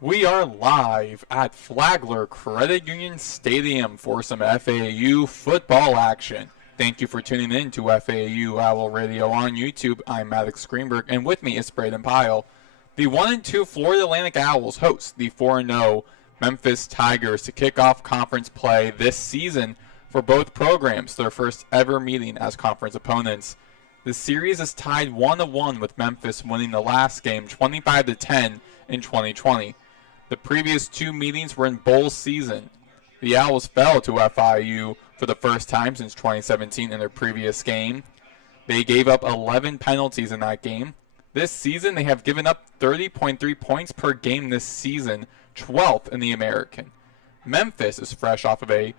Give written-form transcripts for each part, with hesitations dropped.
We are live at Flagler Credit Union Stadium for some FAU football action. Thank you for tuning in to FAU Owl Radio on YouTube. I'm Maddox Greenberg, and with me is Brayden Pyle. The 1-2 Florida Atlantic Owls host the 4-0 Memphis Tigers to kick off conference play this season for both programs, their first ever meeting as conference opponents. The series is tied 1-1 with Memphis winning the last game 25-10 in 2020. The previous two meetings were in bowl season. The Owls fell to FIU for the first time since 2017 in their previous game. They gave up 11 penalties in that game. This season, they have given up 30.3 points per game this season, 12th in the American. Memphis is fresh off of a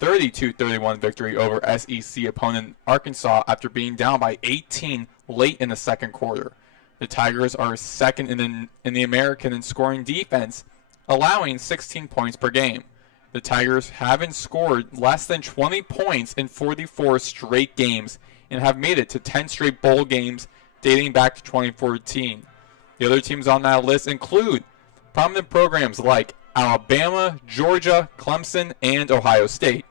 32-31 victory over SEC opponent Arkansas after being down by 18 late in the second quarter. The Tigers are second in the American in scoring defense, allowing 16 points per game. The Tigers haven't scored less than 20 points in 44 straight games and have made it to 10 straight bowl games dating back to 2014. The other teams on that list include prominent programs like Alabama, Georgia, Clemson, and Ohio State.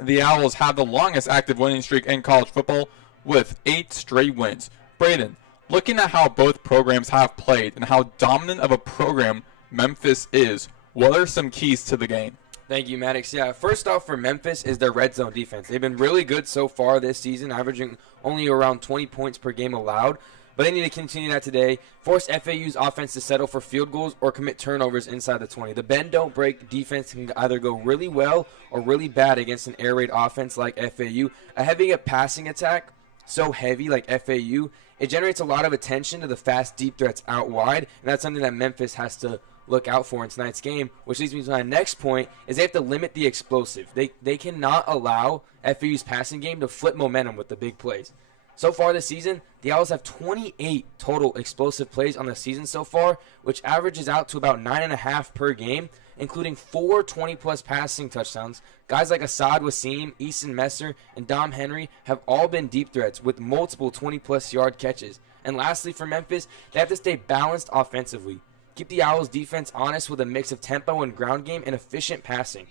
The Owls have the longest active winning streak in college football with 8 straight wins. Brayden, looking at how both programs have played and how dominant of a program Memphis is, what are some keys to the game? Thank you, Maddox. Yeah, first off for Memphis is their red zone defense. They've been really good so far this season, averaging only around 20 points per game allowed. But they need to continue that today. Force FAU's offense to settle for field goals or commit turnovers inside the 20. The bend-don't-break defense can either go really well or really bad against an air raid offense like FAU. Having a passing attack so heavy like FAU, it generates a lot of attention to the fast, deep threats out wide, and that's something that Memphis has to look out for in tonight's game, which leads me to my next point, is they have to limit the explosive. They cannot allow FAU's passing game to flip momentum with the big plays. So far this season, the Owls have 28 total explosive plays on the season so far, which averages out to about 9.5 per game, including 4 20-plus passing touchdowns. Guys like Assad Wasim, Easton Messer, and Dom Henry have all been deep threats with multiple 20-plus yard catches. And lastly, for Memphis, they have to stay balanced offensively. Keep the Owls' defense honest with a mix of tempo and ground game and efficient passing.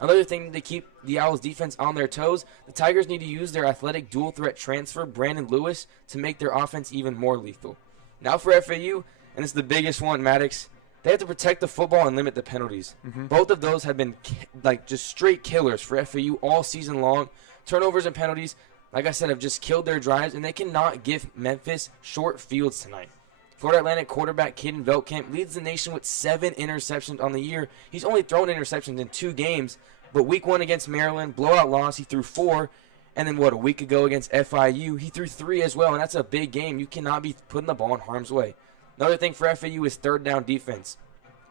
Another thing to keep the Owls' defense on their toes, the Tigers need to use their athletic dual-threat transfer, Brandon Lewis, to make their offense even more lethal. Now for FAU, and it's the biggest one, Maddox, they have to protect the football and limit the penalties. Both of those have been just straight killers for FAU all season long. Turnovers and penalties, like I said, have just killed their drives, and they cannot give Memphis short fields tonight. Florida Atlantic quarterback Caden Veltkamp leads the nation with 7 interceptions on the year. He's only thrown interceptions in 2 games, but week 1 against Maryland, blowout loss, he threw 4. And then, a week ago against FIU, he threw 3 as well, and that's a big game. You cannot be putting the ball in harm's way. Another thing for FAU is third down defense.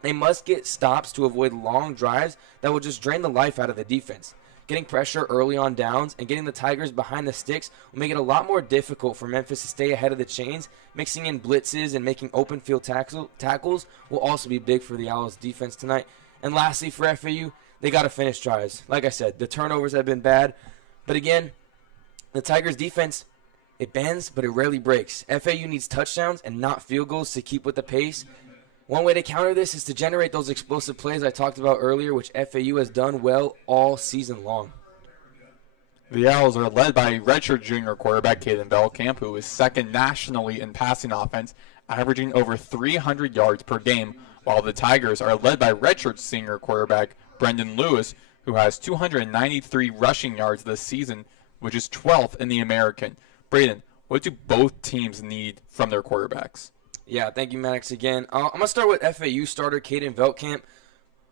They must get stops to avoid long drives that will just drain the life out of the defense. Getting pressure early on downs and getting the Tigers behind the sticks will make it a lot more difficult for Memphis to stay ahead of the chains. Mixing in blitzes and making open field tackles will also be big for the Owls' defense tonight. And lastly, for FAU, they got to finish drives. Like I said, the turnovers have been bad. But again, the Tigers' defense, it bends, but it rarely breaks. FAU needs touchdowns and not field goals to keep with the pace. One way to counter this is to generate those explosive plays I talked about earlier, which FAU has done well all season long. The Owls are led by redshirt junior quarterback Caden Veltkamp, who is second nationally in passing offense, averaging over 300 yards per game, while the Tigers are led by redshirt senior quarterback Brandon Lewis, who has 293 rushing yards this season, which is 12th in the American. Brayden, what do both teams need from their quarterbacks? Yeah, thank you, Maddox, again. I'm going to start with FAU starter Caden Veltkamp.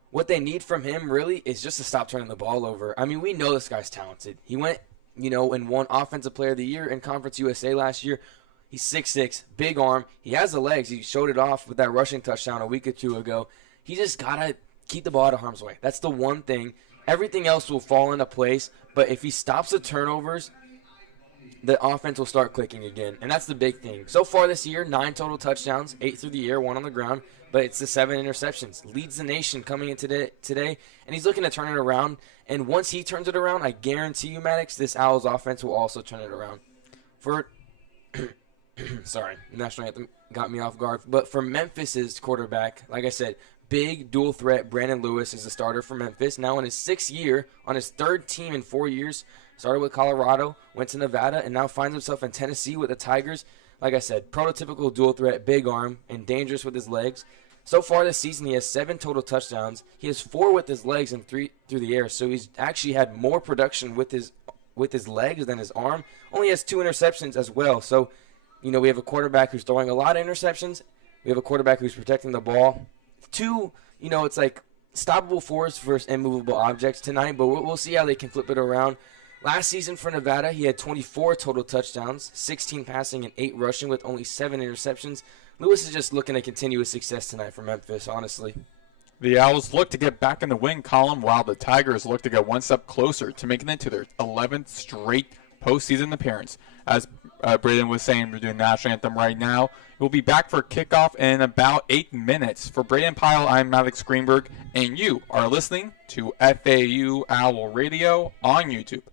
What they need from him, really, is just to stop turning the ball over. I mean, we know this guy's talented. He went, and won Offensive Player of the Year in Conference USA last year. He's 6'6", big arm. He has the legs. He showed it off with that rushing touchdown a week or 2 ago. He just got to keep the ball out of harm's way. That's the one thing. Everything else will fall into place, but if he stops the turnovers, the offense will start clicking again, and that's the big thing. So far this year, 9 total touchdowns, 8 through the air, 1 on the ground, but it's the 7 interceptions. Leads the nation coming in today, and he's looking to turn it around. And once he turns it around, I guarantee you, Maddox, this Owls offense will also turn it around. For Sorry, national anthem got me off guard. But for Memphis's quarterback, like I said, big dual threat Brandon Lewis is the starter for Memphis. Now in his 6th year, on his 3rd team in 4 years, started with Colorado, went to Nevada, and now finds himself in Tennessee with the Tigers. Like I said, prototypical dual threat, big arm, and dangerous with his legs. So far this season, he has 7 total touchdowns. He has 4 with his legs and 3 through the air. So he's actually had more production with his legs than his arm. Only has 2 interceptions as well. So, we have a quarterback who's throwing a lot of interceptions. We have a quarterback who's protecting the ball. 2, it's like stoppable force versus immovable objects tonight, but we'll see how they can flip it around. Last season for Nevada, he had 24 total touchdowns, 16 passing and 8 rushing with only 7 interceptions. Lewis is just looking to continue his success tonight for Memphis, honestly. The Owls look to get back in the win column, while the Tigers look to get one step closer to making it to their 11th straight postseason appearance. As Brayden was saying, we're doing national anthem right now. We'll be back for kickoff in about 8 minutes. For Brayden, Pyle, I'm Maddox Greenberg, and you are listening to FAU Owl Radio on YouTube.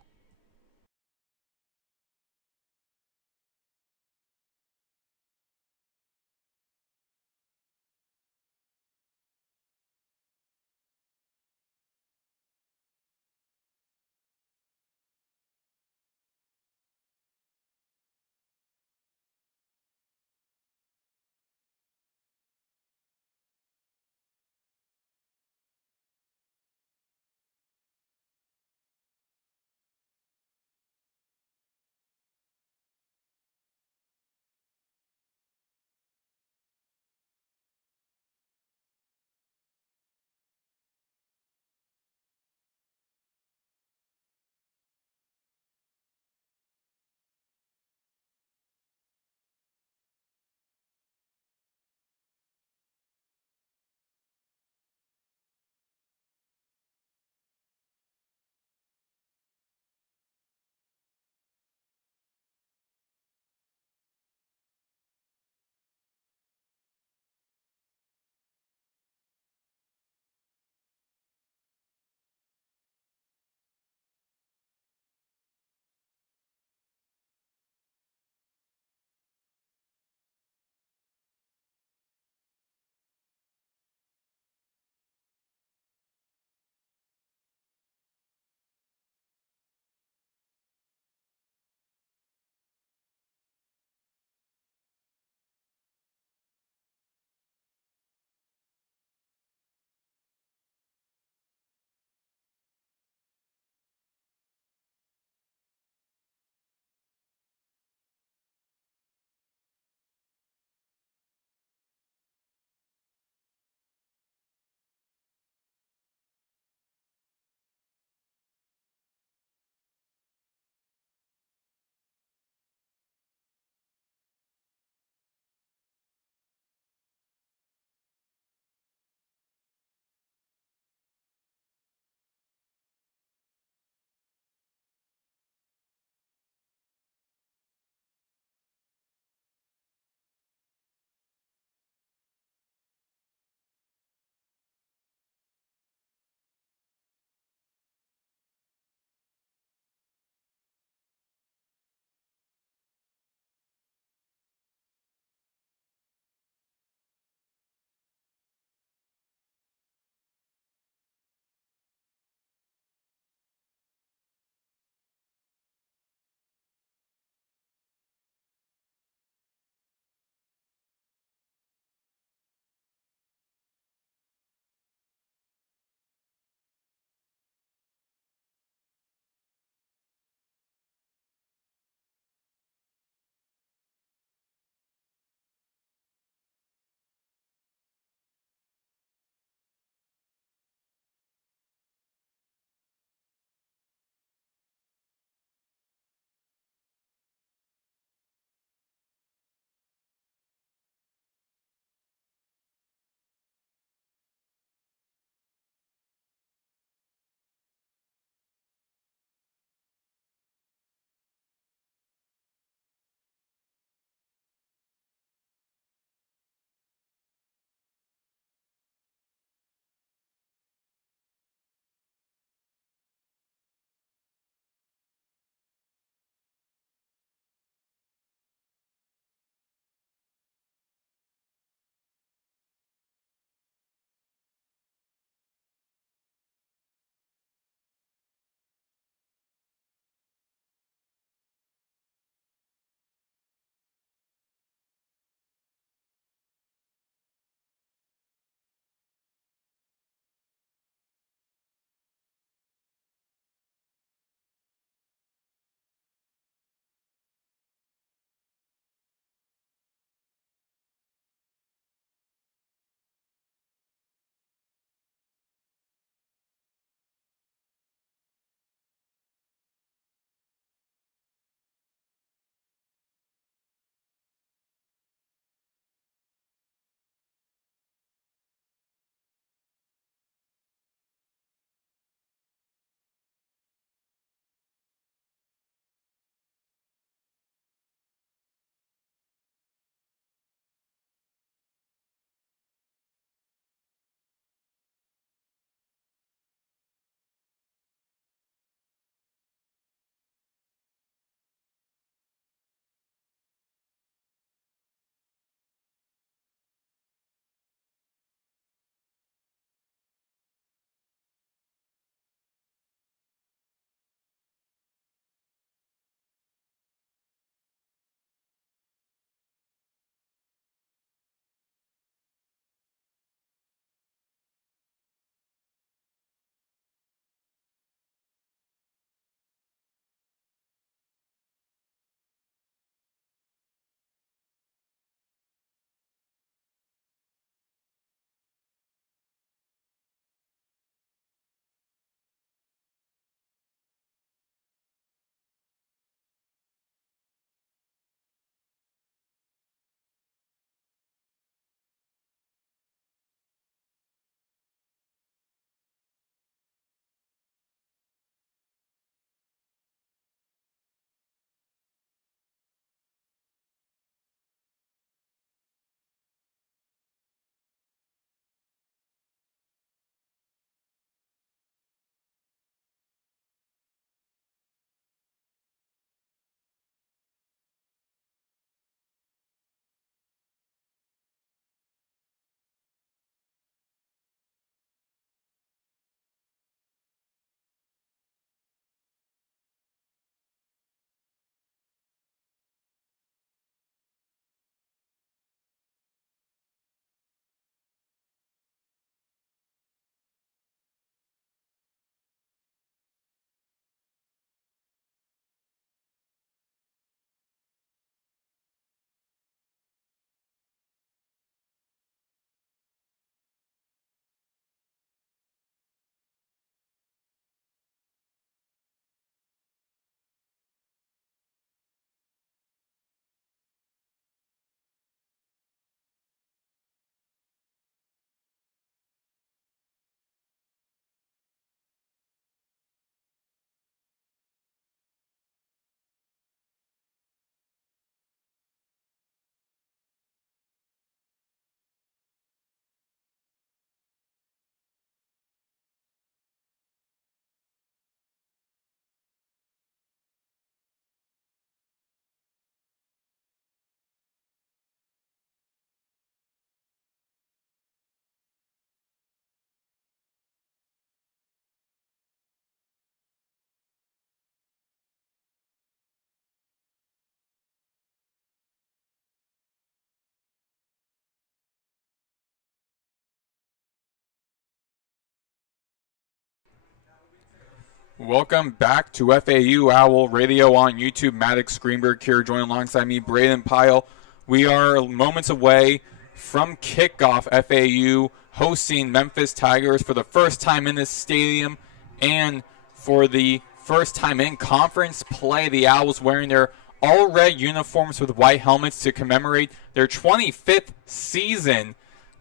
Welcome back to FAU Owl Radio on YouTube. Maddox, Greenberg here, joined alongside me, Brayden, Pyle. We are moments away from kickoff. FAU hosting Memphis Tigers for the first time in this stadium and for the first time in conference play. The Owls wearing their all-red uniforms with white helmets to commemorate their 25th season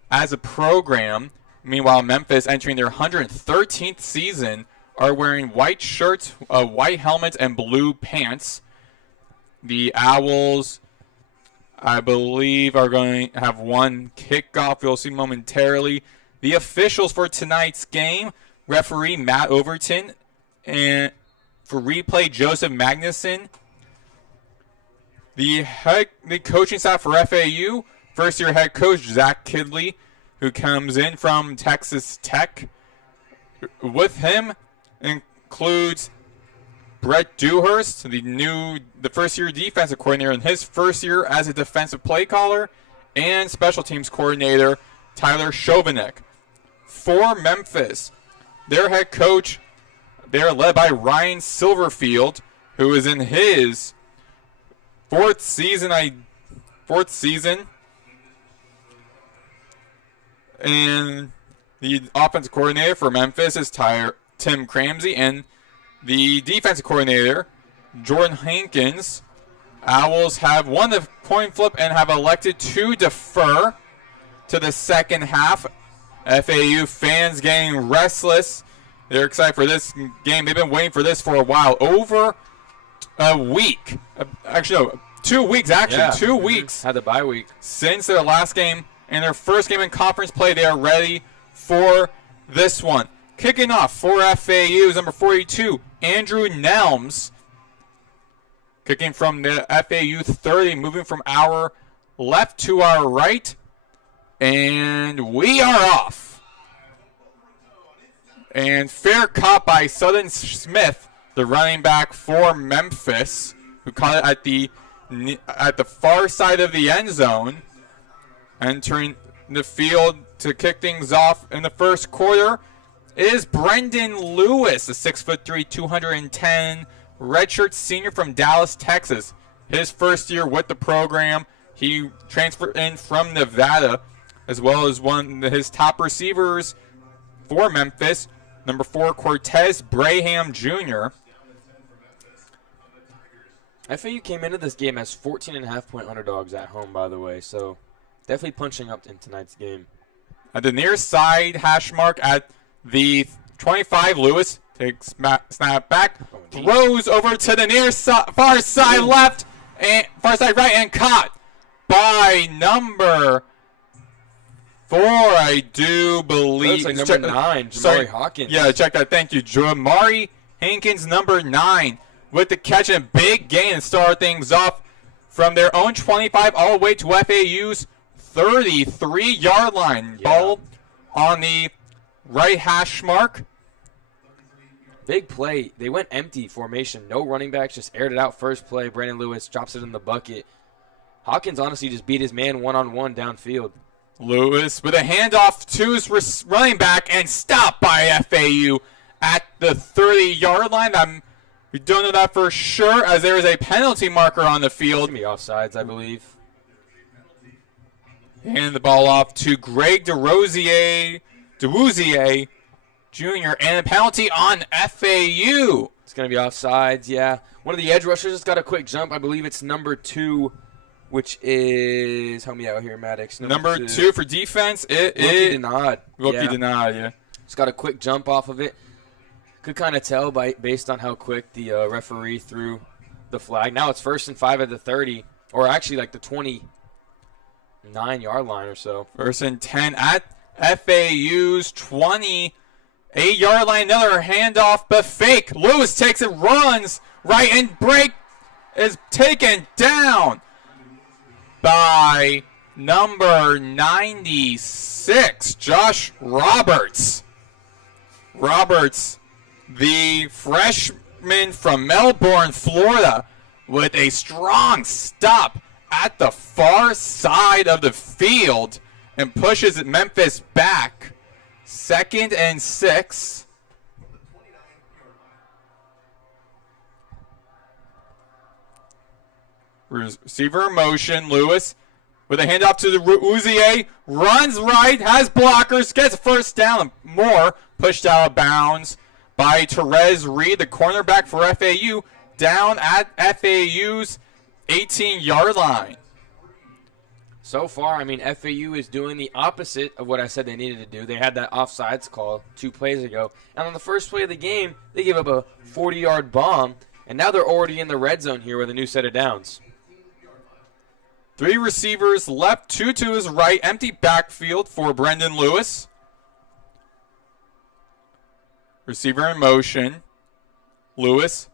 as a program. Meanwhile, Memphis, entering their 113th season, are wearing white shirts, white helmets, and blue pants. The Owls, I believe, are going to have one kickoff. You'll see momentarily. The officials for tonight's game, referee Matt Overton, and for replay, Joseph Magnuson. The coaching staff for FAU, first-year head coach Zach Kidley, who comes in from Texas Tech. With him includes Brett Dewhurst, the first-year defensive coordinator in his first year as a defensive play caller, and special teams coordinator Tyler Chauvinik. For Memphis, their head coach, they're led by Ryan Silverfield, who is in his fourth season. And the offensive coordinator for Memphis is Tim Cramsey, and the defensive coordinator, Jordan Hankins. Owls have won the coin flip and have elected to defer to the second half. FAU fans getting restless. They're excited for this game. They've been waiting for this for a while. Over a week. Actually, no, 2 weeks, actually. Yeah. 2 weeks. Had the bye week. Since their last game and their first game in conference play, they are ready for this one. Kicking off for FAU is number 42, Andrew Nelms. Kicking from the FAU 30, moving from our left to our right. And we are off. And fair caught by Sutton Smith, the running back for Memphis, who caught it at the far side of the end zone. Entering the field to kick things off in the first quarter is Brendan Lewis, the 6'3", 210 redshirt senior from Dallas, Texas. His first year with the program. He transferred in from Nevada, as well as one of his top receivers for Memphis, number 4, Cortez Braham Jr. FAU came into this game as 14.5-point underdogs at home, by the way, so definitely punching up in tonight's game. At the near side hash mark at the 25, Lewis takes snap back, throws over to the far side left, and far side right, and caught by number 4, I do believe. Looks like number 9, Jamari Hawkins. Yeah, check that. Thank you. Jamari Hankins, number 9, with the catch and big gain and start things off from their own 25 all the way to FAU's 33-yard line. Yeah. Ball on the right hash mark. Big play. They went empty formation. No running backs. Just aired it out first play. Brandon Lewis drops it in the bucket. Hawkins honestly just beat his man one-on-one downfield. Lewis with a handoff to his running back and stopped by FAU at the 30-yard line. We don't know that for sure, as there is a penalty marker on the field. It's going to be offsides, I believe. Hand the ball off to Greg DeWouzier Jr. and a penalty on FAU. It's going to be offsides, yeah. One of the edge rushers just got a quick jump. I believe it's number 2, which is, help me out here, Maddox. Number 2 for defense. Rookie Denard. Yeah. Just got a quick jump off of it. Could kind of tell based on how quick the referee threw the flag. Now it's 1st and 5 at the 30, or actually like the 29-yard line or so. 1st and 10 at FAU's 28-yard line. Another handoff, but fake. Lewis takes it, runs right, and break is taken down by number 96, Josh Roberts. Roberts, the freshman from Melbourne, Florida, with a strong stop at the far side of the field and pushes Memphis back. 2nd and 6. Receiver in motion. Lewis with a handoff to the Uzier. Runs right. Has blockers. Gets first down. More pushed out of bounds by Therese Reed, the cornerback for FAU. Down at FAU's 18-yard line. So far, FAU is doing the opposite of what I said they needed to do. They had that offsides call 2 plays ago. And on the first play of the game, they gave up a 40-yard bomb. And now they're already in the red zone here with a new set of downs. 3 receivers left, 2 to his right. Empty backfield for Brendan Lewis. Receiver in motion. Lewis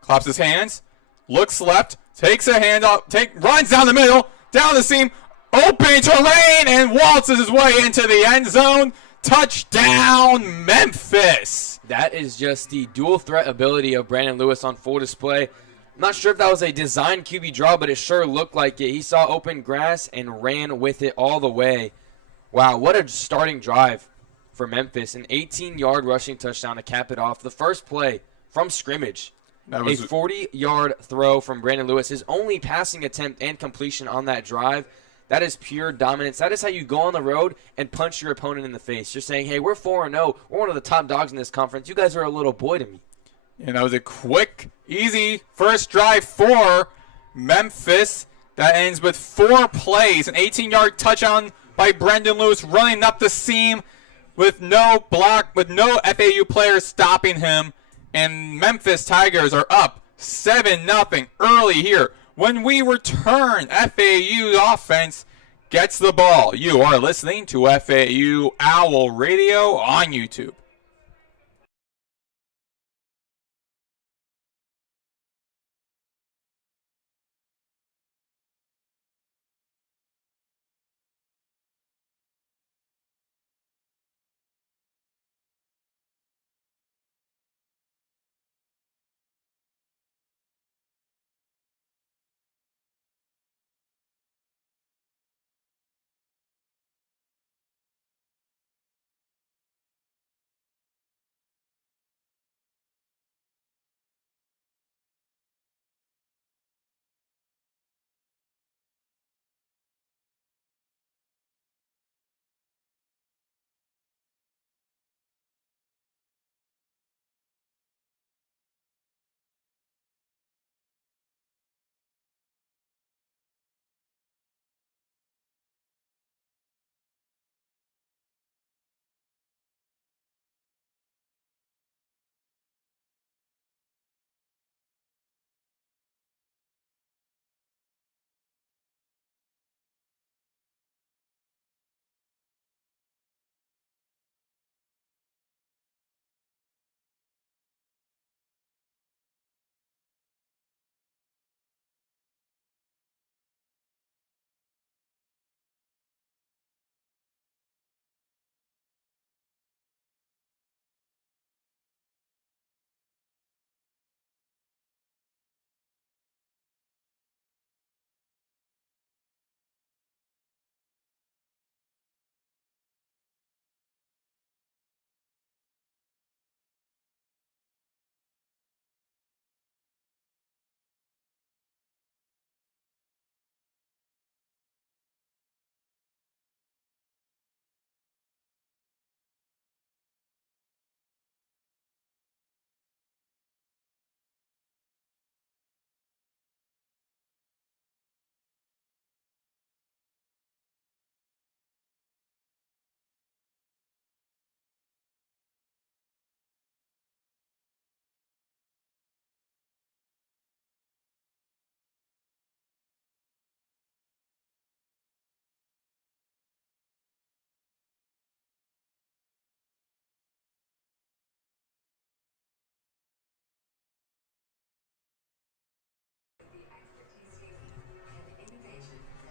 claps his hands. Looks left. Takes a handoff. Runs down the middle. Down the seam. Open terrain and waltzes his way into the end zone. Touchdown, Memphis. That is just the dual threat ability of Brandon Lewis on full display. I'm not sure if that was a designed QB draw, but it sure looked like it. He saw open grass and ran with it all the way. Wow, what a starting drive for Memphis. An 18-yard rushing touchdown to cap it off. The first play from scrimmage. A 40-yard throw from Brandon Lewis. His only passing attempt and completion on that drive. That is pure dominance. That is how you go on the road and punch your opponent in the face. You're saying, hey, we're 4-0. We're one of the top dogs in this conference. You guys are a little boy to me. And that was a quick, easy first drive for Memphis. That ends with 4 plays. An 18-yard touchdown by Brendan Lewis running up the seam with no block, with no FAU players stopping him. And Memphis Tigers are up 7-0 early here. When we return, FAU offense gets the ball. You are listening to FAU Owl Radio on YouTube.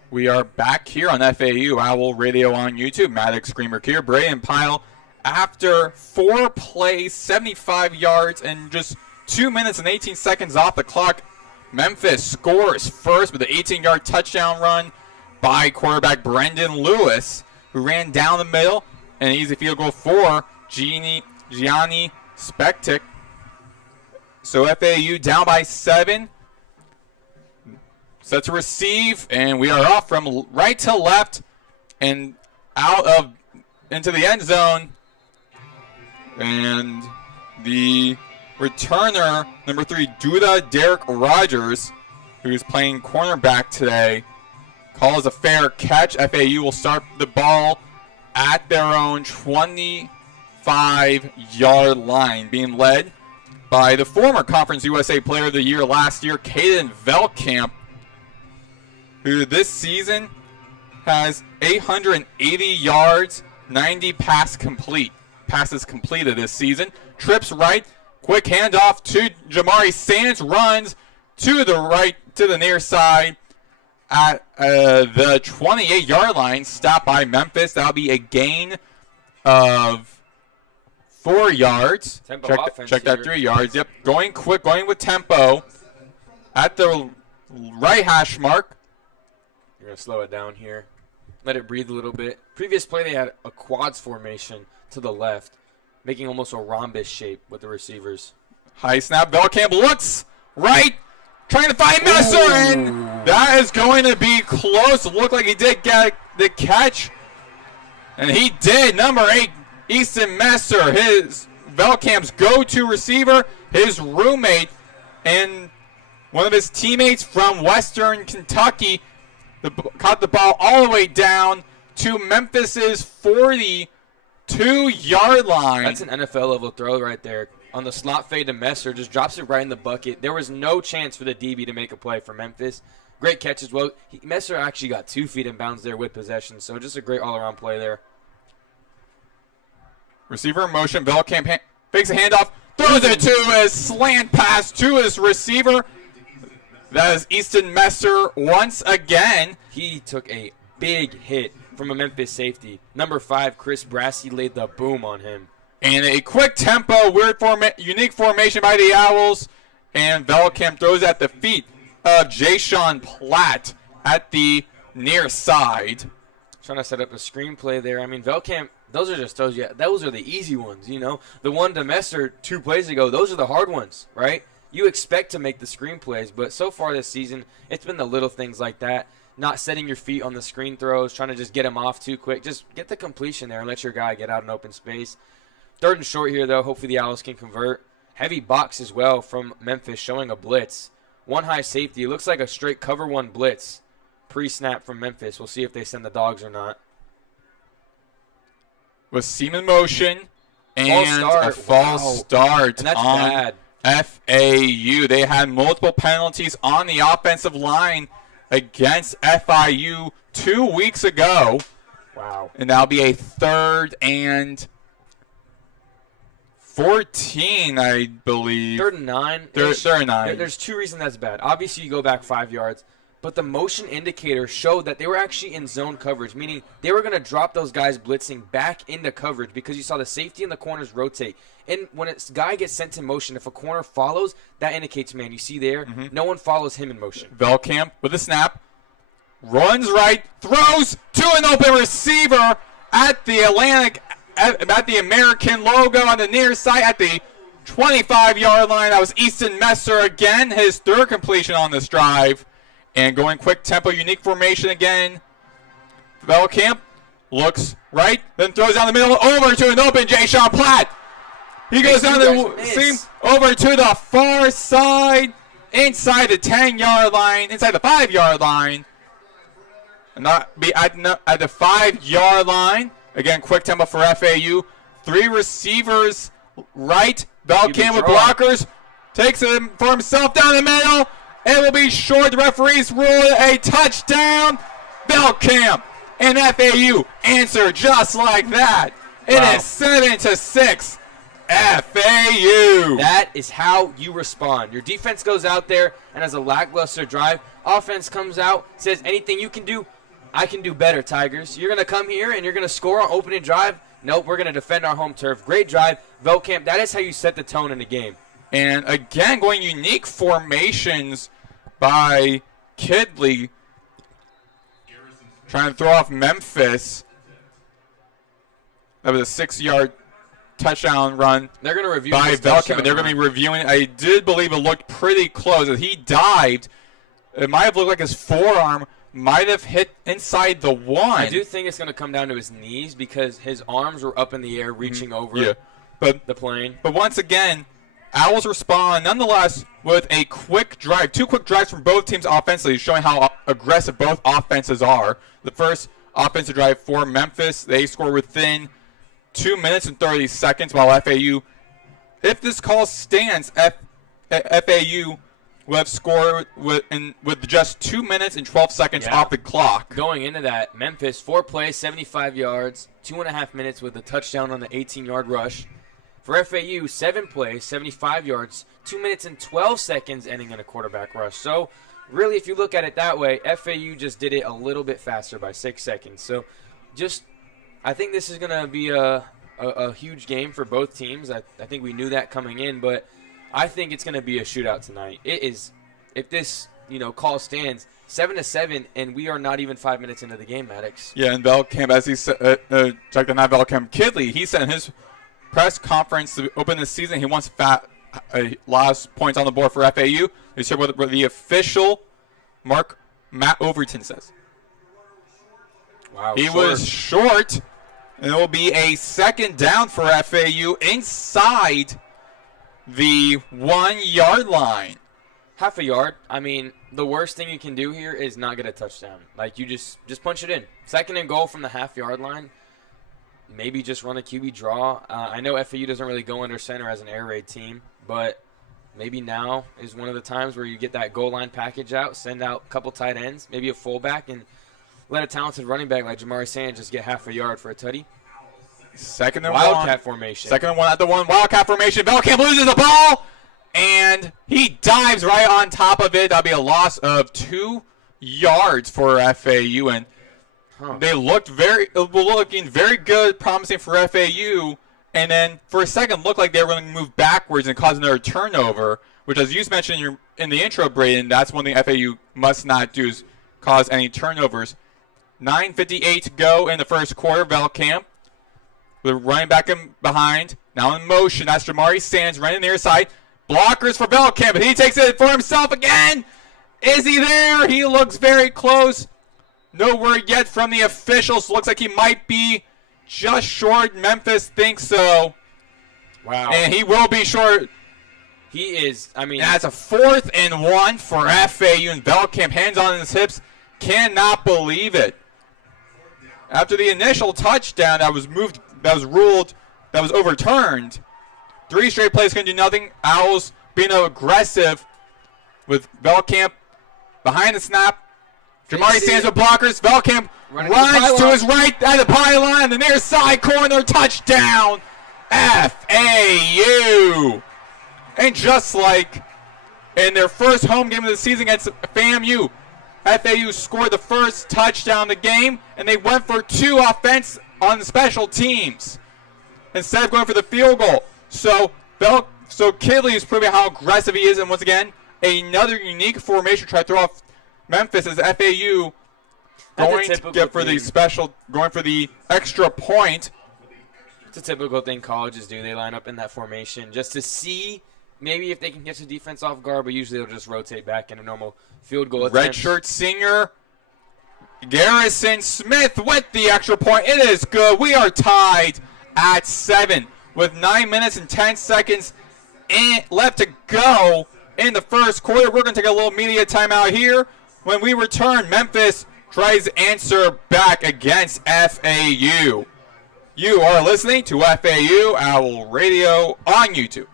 We are back here on FAU Owl Radio on YouTube. Maddox, Greenberg here. Brayden, Pyle. After 4 plays, 75 yards, and just 2 minutes and 18 seconds off the clock, Memphis scores first with an 18-yard touchdown run by quarterback Brendan Lewis, who ran down the middle, and an easy field goal for Gianni Spektic. So FAU down by 7. set to receive, and we are off from right to left and into the end zone. And the returner, number 3, Duda Derek Rogers, who's playing cornerback today, calls a fair catch. FAU will start the ball at their own 25-yard line, being led by the former Conference USA Player of the Year last year, Caden Velkamp, who this season has 880 yards, 90 passes completed this season. Trips right, quick handoff to Jamari Sands, runs to the right, to the near side at the 28-yard line, stopped by Memphis. That'll be a gain of 4 yards. Check that 3 yards. Yep, going quick, going with tempo at the right hash mark. You're going to slow it down here. Let it breathe a little bit. Previous play, they had a quads formation to the left, making almost a rhombus shape with the receivers. High snap. Velkamp looks right, trying to find Messer, and that is going to be close. Looked like he did get the catch, and he did. Number 8, Easton Messer, his Velkamp's go-to receiver, his roommate, and one of his teammates from Western Kentucky, caught the ball all the way down to Memphis's 42-yard line. That's an NFL-level throw right there. On the slot fade to Messer, just drops it right in the bucket. There was no chance for the DB to make a play for Memphis. Great catch as well. Messer actually got 2 feet in bounds there with possession, so just a great all-around play there. Receiver in motion. Velkamp fakes a handoff, throws it to his slant pass to his receiver. That is Easton Messer once again. He took a big hit from a Memphis safety. Number 5, Chris Brassey, laid the boom on him. And a quick tempo, unique formation by the Owls. And Velkamp throws at the feet of Jayshon Platt at the near side. Trying to set up a screenplay there. I mean, Velkamp, those are just those. Yeah, those are the easy ones, you know. The one to Messer 2 plays ago, those are the hard ones, right? You expect to make the screenplays, but so far this season, it's been the little things like that. Not setting your feet on the screen throws, trying to just get them off too quick. Just get the completion there and let your guy get out in open space. 3rd and short here, though. Hopefully the Owls can convert. Heavy box as well from Memphis, showing a blitz. 1 high safety. It looks like a straight cover 1 blitz. Pre-snap from Memphis. We'll see if they send the dogs or not. With Seaman motion and a false start. And that's on bad. FAU. They had multiple penalties on the offensive line against FIU 2 weeks ago. Wow. And that'll be a 3rd and 14, I believe. 3rd and 9. 3rd and 9. There's 2 reasons that's bad. Obviously, you go back 5 yards. But the motion indicator showed that they were actually in zone coverage, meaning they were going to drop those guys blitzing back into coverage because you saw the safety and the corners rotate. And when a guy gets sent in motion, if a corner follows, that indicates, man, you see there, no one follows him in motion. Velkamp with a snap, runs right, throws to an open receiver at the American logo on the near side at the 25-yard line. That was Easton Messer again, his 3rd completion on this drive. And going quick tempo, unique formation again. Velkamp looks right, then throws down the middle, over to an open Jayshon Platt. He goes down the seam, over to the far side, inside the 10-yard line, inside the 5-yard line. And not be at the 5-yard line. Again, quick tempo for FAU. 3 receivers right. Velkamp with blockers. Takes it for himself down the middle. It will be short. The referees rule a touchdown. Velkamp and FAU answer just like that. It is 7-6. FAU. That is how you respond. Your defense goes out there and has a lackluster drive. Offense comes out, says anything you can do, I can do better, Tigers. You're going to come here and you're going to score on opening drive? Nope, we're going to defend our home turf. Great drive. Velkamp, that is how you set the tone in the game. And again, going unique formations by Kidley, trying to throw off Memphis. That was a 6-yard touchdown run. They're going to review by Velkamp, and they're going to be reviewing. I did believe it looked pretty close as he dived It might have looked like his forearm might have hit inside the one. I do think it's going to come down to his knees because his arms were up in the air reaching over the plane. But once again, Owls respond nonetheless with a quick drive. 2 quick drives from both teams offensively, showing how aggressive both offenses are. The first offensive drive for Memphis, they score within 2 minutes and 30 seconds, while FAU, if this call stands, FAU will have scored with just 2 minutes and 12 seconds off the clock. Going into that, Memphis, 4 plays, 75 yards, 2.5 minutes with a touchdown on the 18-yard rush. For FAU, 7 plays, 75 yards, 2 minutes and 12 seconds ending in a quarterback rush. So, really, if you look at it that way, FAU just did it a little bit faster by 6 seconds. So, I think this is going to be a huge game for both teams. I think we knew that coming in, but I think it's going to be a shootout tonight. It is, if this call stands, 7-7, and we are not even 5 minutes into the game, Maddox. Yeah, and Velkamp, as he said, not Velkamp, Kidley, he said in his press conference to open this season, he wants last points on the board for FAU. Let's hear what the official Matt Overton says. Wow, he was short, and it will be a second down for FAU inside the 1 yard line. Half a yard. I mean, the worst thing you can do here is not get a touchdown. Like, you just punch it in. Second and goal from the half-yard line. Maybe just run a QB draw. I know FAU doesn't really go under center as an air raid team, but maybe now is one of the times where you get that goal line package out, send out a couple tight ends, maybe a fullback, and let a talented running back like Jamari Sand just get half a yard for a tutty. Second and Wildcat formation. Second and 1 at the 1. Wildcat formation. Velkamp loses the ball, and he dives right on top of it. That'll be a loss of 2 yards for FAU, and they looked looking very good, promising for FAU, and then for a second looked like they were going to move backwards and cause another turnover, which, as you mentioned in the intro, Brayden, that's one thing FAU must not do is cause any turnovers. 9:58 to go in the first quarter. Velkamp with running back in behind. Now in motion. That's Jamari Sands running near side. Blockers for Velkamp, but he takes it for himself again. Is he there? He looks very close. No word yet from the officials. Looks like he might be just short. Memphis thinks so. Wow. And he will be short. He is. I mean, that's a 4th and 1 for FAU, and Velkamp, hands on his hips, cannot believe it. After the initial touchdown that was overturned, 3 straight plays can do nothing. Owls being aggressive with Velkamp behind the snap. Jamari Sands with blockers. Velkamp runs to his right at the pylon, the near side corner, touchdown, FAU. And just like in their first home game of the season against FAMU, FAU scored the first touchdown of the game, and they went for 2 offense on the special teams instead of going for the field goal. So Kidley is proving how aggressive he is, and once again, another unique formation try to throw off Memphis as FAU going for the extra point. It's a typical thing colleges do. They line up in that formation just to see maybe if they can catch the defense off guard, but usually they'll just rotate back in a normal field goal attempt. Redshirt senior Garrison Smith with the extra point. It is good. We are tied at 7 with 9 minutes and 10 seconds left to go in the first quarter. We're going to take a little media timeout here. When we return, Memphis tries to answer back against FAU. You are listening to FAU Owl Radio on YouTube.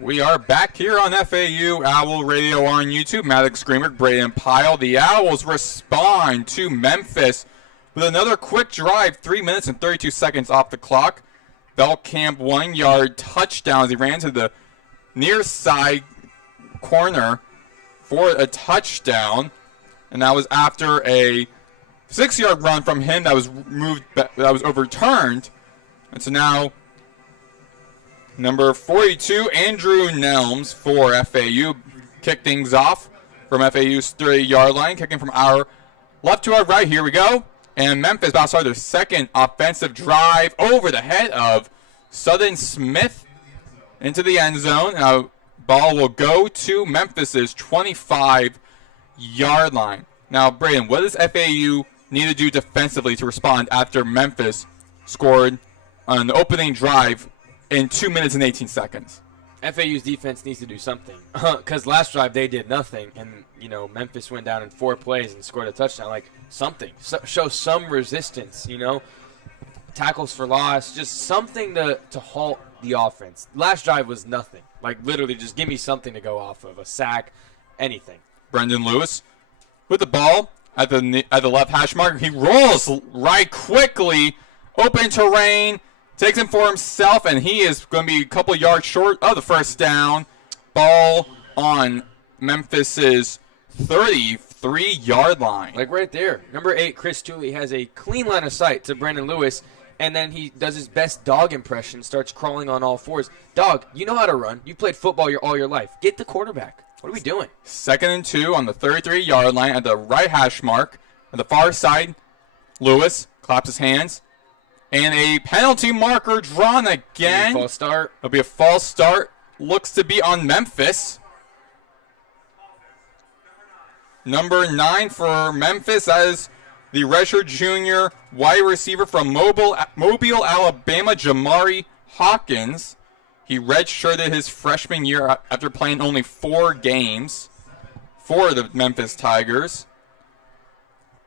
We are back here on FAU Owl Radio on YouTube. Maddox, Greenberg, Brayden, Pyle. The Owls respond to Memphis with another quick drive, 3 minutes and 32 seconds off the clock. Belkamp 1 yard touchdown as he ran to the near side corner for a touchdown. And that was after a 6-yard run from him that was overturned. And so now number 42, Andrew Nelms for FAU, kick things off from FAU's 30-yard line, kicking from our left to our right. Here we go. And Memphis about to start their second offensive drive over the head of Sutton Smith into the end zone. Now, ball will go to Memphis's 25-yard line. Now, Brayden, what does FAU need to do defensively to respond after Memphis scored on the opening drive in 2 minutes and 18 seconds? FAU's defense needs to do something because last drive they did nothing, and Memphis went down in 4 plays and scored a touchdown. Like something, show some resistance. Tackles for loss, just something to halt the offense. Last drive was nothing. Like literally, just give me something to go off of, a sack, anything. Brendan Lewis with the ball at the left hash mark. He rolls right quickly, open terrain. Takes him for himself, and he is going to be a couple yards short of the first down. Ball on Memphis's 33-yard line. Like right there. Number 8, Chris Tooley, has a clean line of sight to Brandon Lewis, and then he does his best dog impression, starts crawling on all fours. Dog, you know how to run. You played football all your life. Get the quarterback. What are we doing? 2nd and 2 on the 33-yard line at the right hash mark. On the far side, Lewis claps his hands. And a penalty marker drawn again. False start. It'll be a false start. Looks to be on Memphis. Number 9 for Memphis. That is the redshirt junior wide receiver from Mobile, Alabama, Jamari Hawkins. He redshirted his freshman year after playing only 4 games for the Memphis Tigers.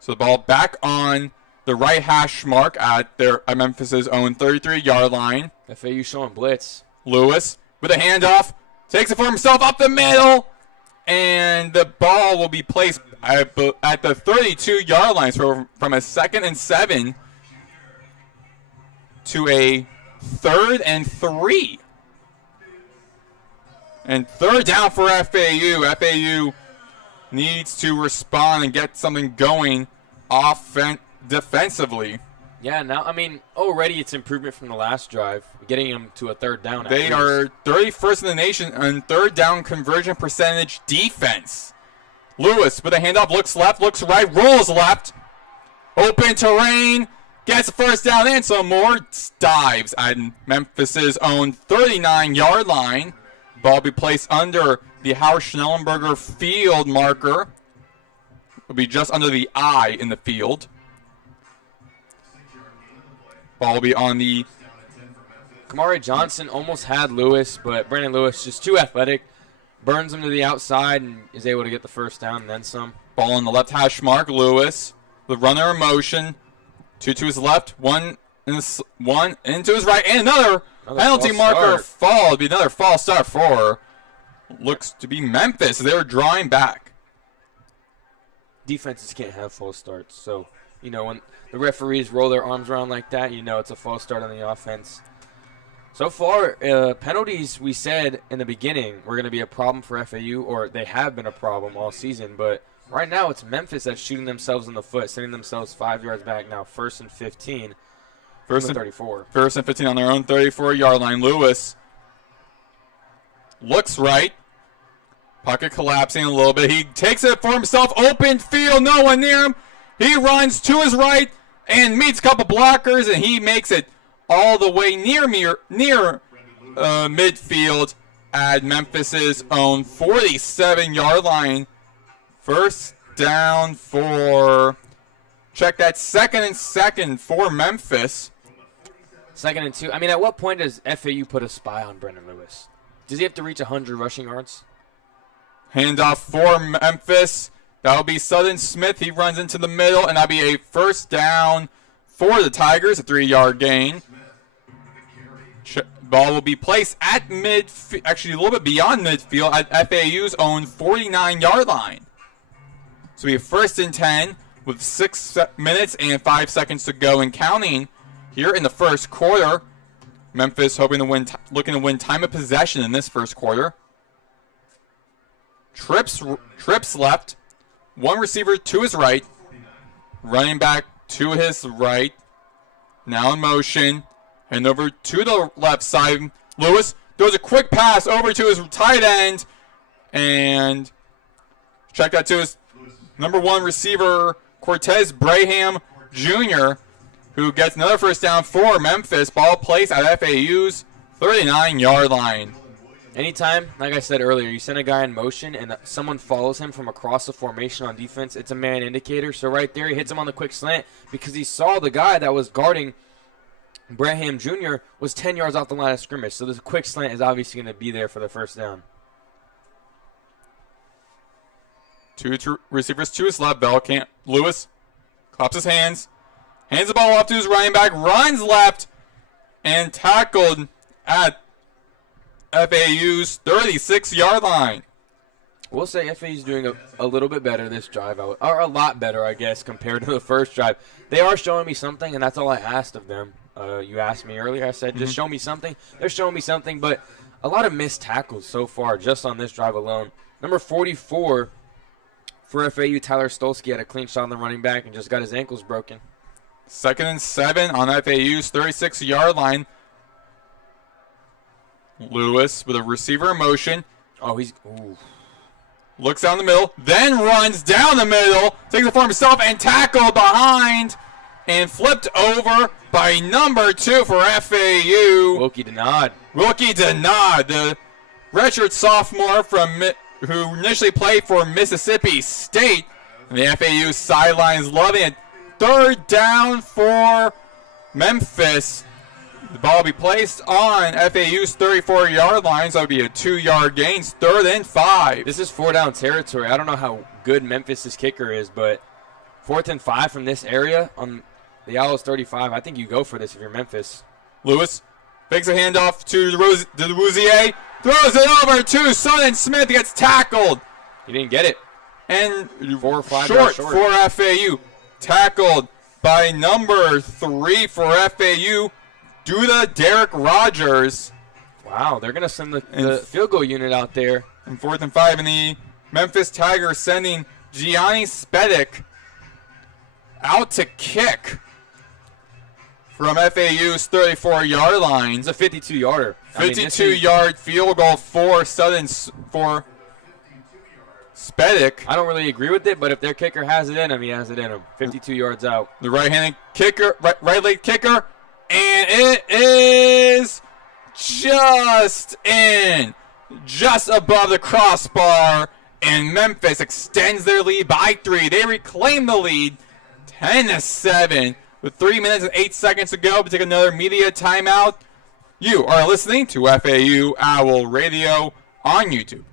So the ball back on the right hash mark at Memphis's own 33-yard line. FAU showing blitz. Lewis with a handoff. Takes it for himself up the middle. And the ball will be placed at the 32-yard line. So from a 2nd and 7 to a 3rd and 3. And 3rd down for FAU. FAU needs to respond and get something going defensively. Yeah, now, already it's improvement from the last drive, getting them to a 3rd down. They are 31st in the nation on 3rd down conversion percentage defense. Lewis with a handoff, looks left, looks right, rolls left. Open terrain, gets the first down and some more. Dives at Memphis's own 39-yard line. Ball be placed under the Howard Schnellenberger field marker. Will be just under the I in the field. Ball will be on the... Kamari Johnson almost had Lewis, but Brandon Lewis just too athletic. Burns him to the outside and is able to get the first down and then some. Ball on the left hash mark. Lewis, the runner in motion. 2 to his left, one into his right, and another penalty marker fall. It'll be another false start for looks to be Memphis. They were drawing back. Defenses can't have false starts, so when the referees roll their arms around like that, it's a false start on the offense. So far, penalties, we said in the beginning, were going to be a problem for FAU, or they have been a problem all season. But right now, it's Memphis that's shooting themselves in the foot, sending themselves 5 yards back now, 1st and 15. First and 34. 1st and 15 on their own 34-yard line. Lewis looks right. Pocket collapsing a little bit. He takes it for himself. Open field. No one near him. He runs to his right and meets a couple blockers, and he makes it all the way near midfield at Memphis's own 47-yard line. First down for, check that, 2nd and 2 for Memphis. 2nd and 2. At what point does FAU put a spy on Brandon Lewis? Does he have to reach 100 rushing yards? Handoff for Memphis. That'll be Sutton Smith. He runs into the middle, and that'll be a first down for the Tigers, a 3-yard gain. ball will be placed at actually a little bit beyond midfield at FAU's own 49-yard line. So we have 1st and 10 with 6 minutes and 5 seconds to go and counting here in the first quarter. Memphis hoping to win, looking to win time of possession in this first quarter. Trips left. One receiver to his right. Running back to his right. Now in motion. And over to the left side. Lewis throws a quick pass over to his tight end. And check that to his number 1 receiver, Cortez Brayham Jr., who gets another first down for Memphis. Ball placed at FAU's 39-yard line. Anytime, like I said earlier, you send a guy in motion and someone follows him from across the formation on defense, it's a man indicator. So right there, he hits him on the quick slant because he saw the guy that was guarding Braham Jr. was 10 yards off the line of scrimmage. So this quick slant is obviously going to be there for the first down. Two receivers to his left. Lewis claps his hands. Hands the ball off to his running back. Runs left. And tackled at FAU's 36-yard line. We'll say FAU's doing a little bit better this drive. Or a lot better, I guess, compared to the first drive. They are showing me something, and that's all I asked of them. You asked me earlier. I said, just show me something. They're showing me something, but a lot of missed tackles so far just on this drive alone. Number 44 for FAU, Tyler Stolsky, had a clean shot on the running back and just got his ankles broken. 2nd and 7 on FAU's 36-yard line. Lewis with a receiver in motion. Oh, ooh. Looks down the middle, then runs down the middle, takes it for himself, and tackled behind, and flipped over by number 2 for FAU. Wilkie Denard. The redshirt sophomore who initially played for Mississippi State. And the FAU sidelines loving it. 3rd down for Memphis. The ball will be placed on FAU's 34-yard line, so it will be a 2-yard gain. 3rd and 5. This is 4-down territory. I don't know how good Memphis' kicker is, but 4th and 5 from this area on the Owls 35. I think you go for this if you're Memphis. Lewis fakes a handoff to Rouzier. Throws it over to Sonnen Smith. Gets tackled. He didn't get it. And 4 or 5 short short for FAU. Tackled by number 3 for FAU. Derek Rogers. Wow, they're going to send the field goal unit out there. And 4th and 5, and the Memphis Tigers sending Gianni Spedic out to kick from FAU's 34-yard line. It's a 52-yarder. 52-yard field goal for Spedic. I don't really agree with it, but if their kicker has it in him, he has it in him. 52 yards out. The right-handed kicker, right leg kicker, and it is just in, just above the crossbar, and Memphis extends their lead by 3. They reclaim the lead, 10-7, with 3 minutes and 8 seconds to go. We take another media timeout. You are listening to FAU Owl Radio on YouTube.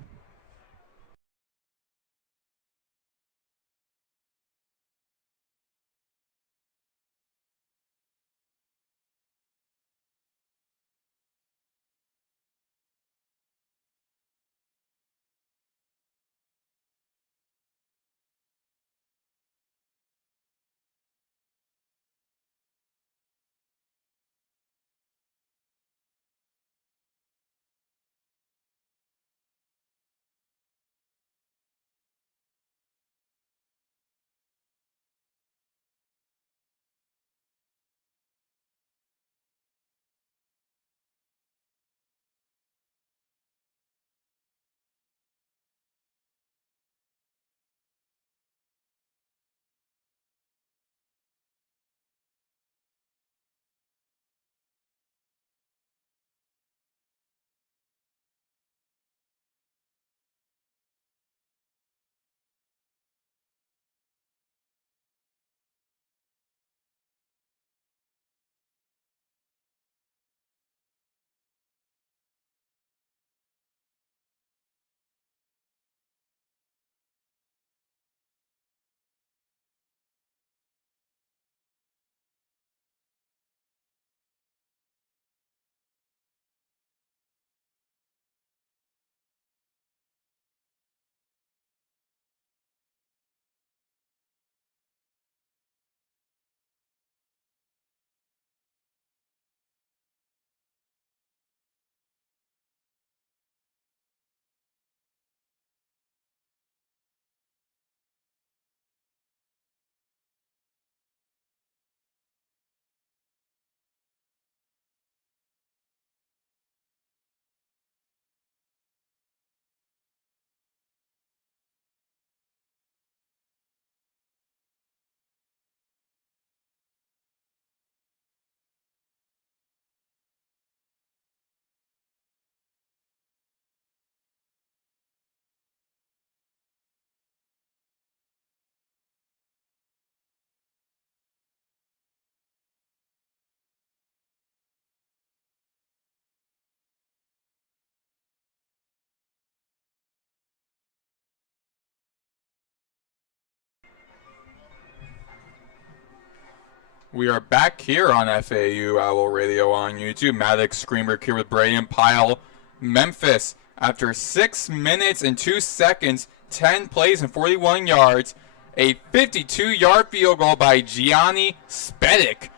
We are back here on FAU Owl Radio on YouTube. Maddox, Greenberg here with Brayden, Pyle, Memphis. After 6 minutes and 2 seconds, 10 plays and 41 yards, a 52-yard field goal by Gianni Spedic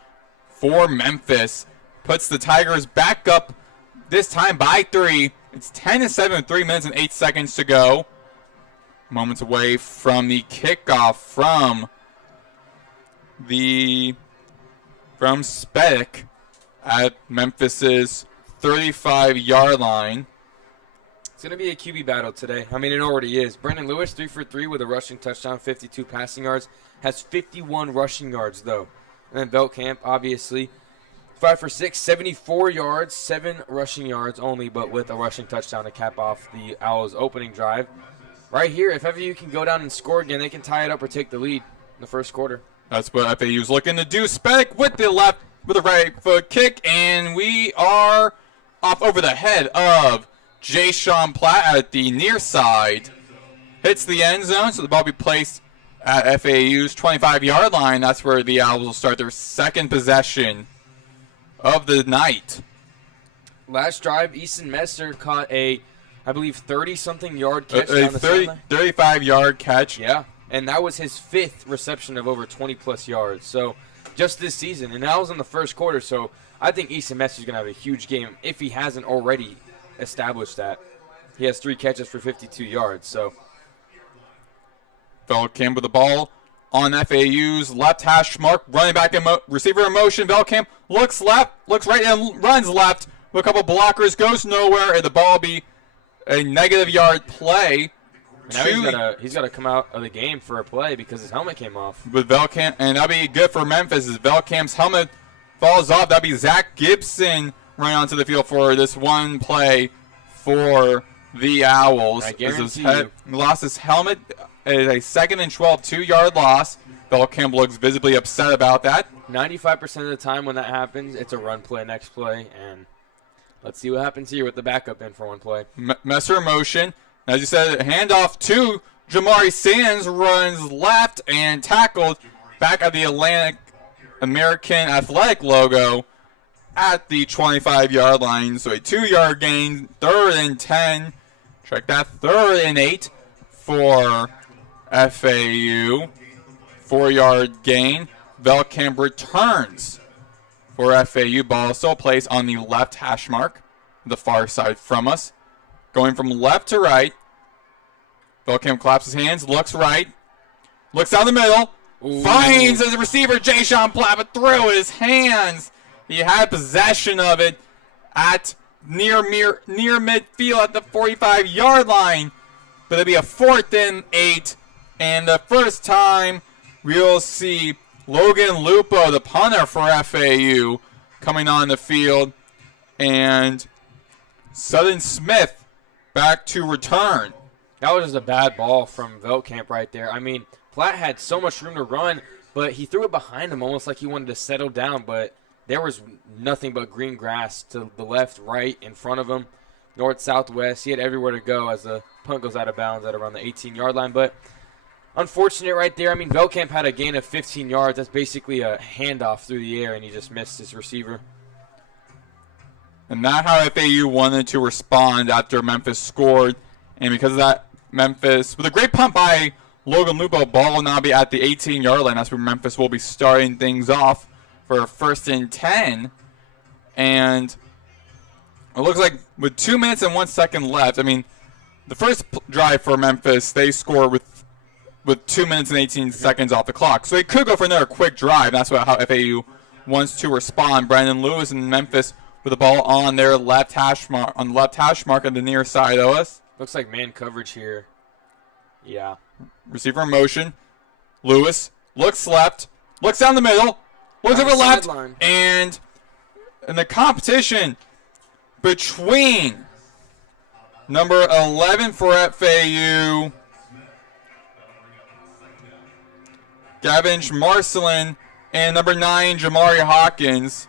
for Memphis puts the Tigers back up, this time by 3. It's 10-7, 3 minutes and 8 seconds to go. Moments away from the kickoff from Spedic at Memphis's 35-yard line. It's going to be a QB battle today. I mean, it already is. Brandon Lewis, 3 for 3 with a rushing touchdown, 52 passing yards. Has 51 rushing yards, though. And then Beltcamp, obviously, 5 for 6, 74 yards, 7 rushing yards only, but with a rushing touchdown to cap off the Owls' opening drive. Right here, if FAU can go down and score again, they can tie it up or take the lead in the first quarter. That's what FAU's looking to do. Spedic with the right foot kick, and we are off over the head of Jay-Sean Platt at the near side. Hits the end zone, so the ball will be placed at FAU's 25-yard line. That's where the Owls will start their second possession of the night. Last drive, Easton Messer caught a, I believe, 30-something yard catch down the sideline. 35-yard catch. Yeah, and that was his 5th reception of over 20-plus yards. So just this season, and that was in the first quarter. So I think Easton Messer is going to have a huge game if he hasn't already established that. He has 3 catches for 52 yards. So Beltcamp with the ball on FAU's left hash mark, running back receiver in motion. Beltcamp looks left, looks right, and runs left with a couple blockers, goes nowhere, and the ball will be a negative yard play. Now he's got to come out of the game for a play because his helmet came off. With Beltcamp, and that'll be good for Memphis as Beltcamp's helmet falls off. That'll be Zach Gibson running onto the field for this one play for the Owls. I guarantee you. Lost his helmet. It is a 2nd and 12, 2-yard loss. Beltcamp looks visibly upset about that. 95% of the time when that happens, it's a run play, next play, and let's see what happens here with the backup in for one play. Messer in motion. As you said, handoff to Jamari Sands, runs left and tackled back at the American Athletic logo at the 25-yard line. So a 2-yard gain, 3rd and 10. Check that, 3rd and 8 for FAU. 4-yard gain. Beltcamp returns for FAU. Ball still placed on the left hash mark, the far side from us. Going from left to right. Beltcamp claps his hands, looks right, looks down the middle, finds as a receiver Jay-Sean Platt, but through his hands. He had possession of it at near midfield at the 45-yard line. But it'll be a 4th and 8. And the first time we'll see Logan Lupo, the punter for FAU, coming on the field. And Sutton Smith back to return. That was just a bad ball from Beltcamp right there. I mean, Platt had so much room to run, but he threw it behind him almost like he wanted to settle down. But there was nothing but green grass to the left, right, in front of him, north, south, west. He had everywhere to go as the punt goes out of bounds at around the 18-yard line. But unfortunate right there. I mean, Beltcamp had a gain of 15 yards. That's basically a handoff through the air, and he just missed his receiver. And not how FAU wanted to respond after Memphis scored. And because of that, Memphis, with a great punt by Logan Lupo, ball will now be at the 18-yard line. That's where Memphis will be starting things off for 1st and 10. And it looks like with 2 minutes and 1 second left, I mean, the first drive for Memphis, they score with 2 minutes and 18 seconds off the clock. So they could go for another quick drive. That's how FAU wants to respond. Brandon Lewis and Memphis with the ball on their left hash mark, on the near side of us. Looks like man coverage here. Yeah. Receiver in motion. Lewis looks left, looks down the middle, looks over left, and in the competition between number 11 for FAU, Gavin Marcelin, and number 9, Jamari Hawkins.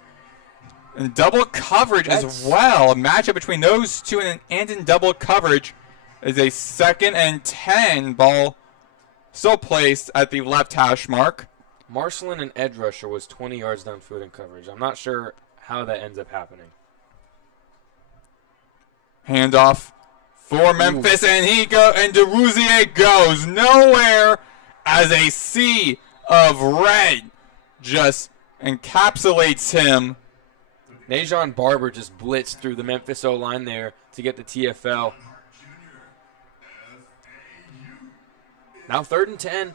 And double coverage as well. A matchup between those two and in double coverage is a 2nd and 10. Ball still placed at the left hash mark. Marcelin, an edge rusher, was 20 yards downfield in coverage. I'm not sure how that ends up happening. Handoff for Memphis, and DeRuzier goes nowhere as a sea of red just encapsulates him. Najon Barber just blitzed through the Memphis O-line there to get the TFL. Now 3rd and 10.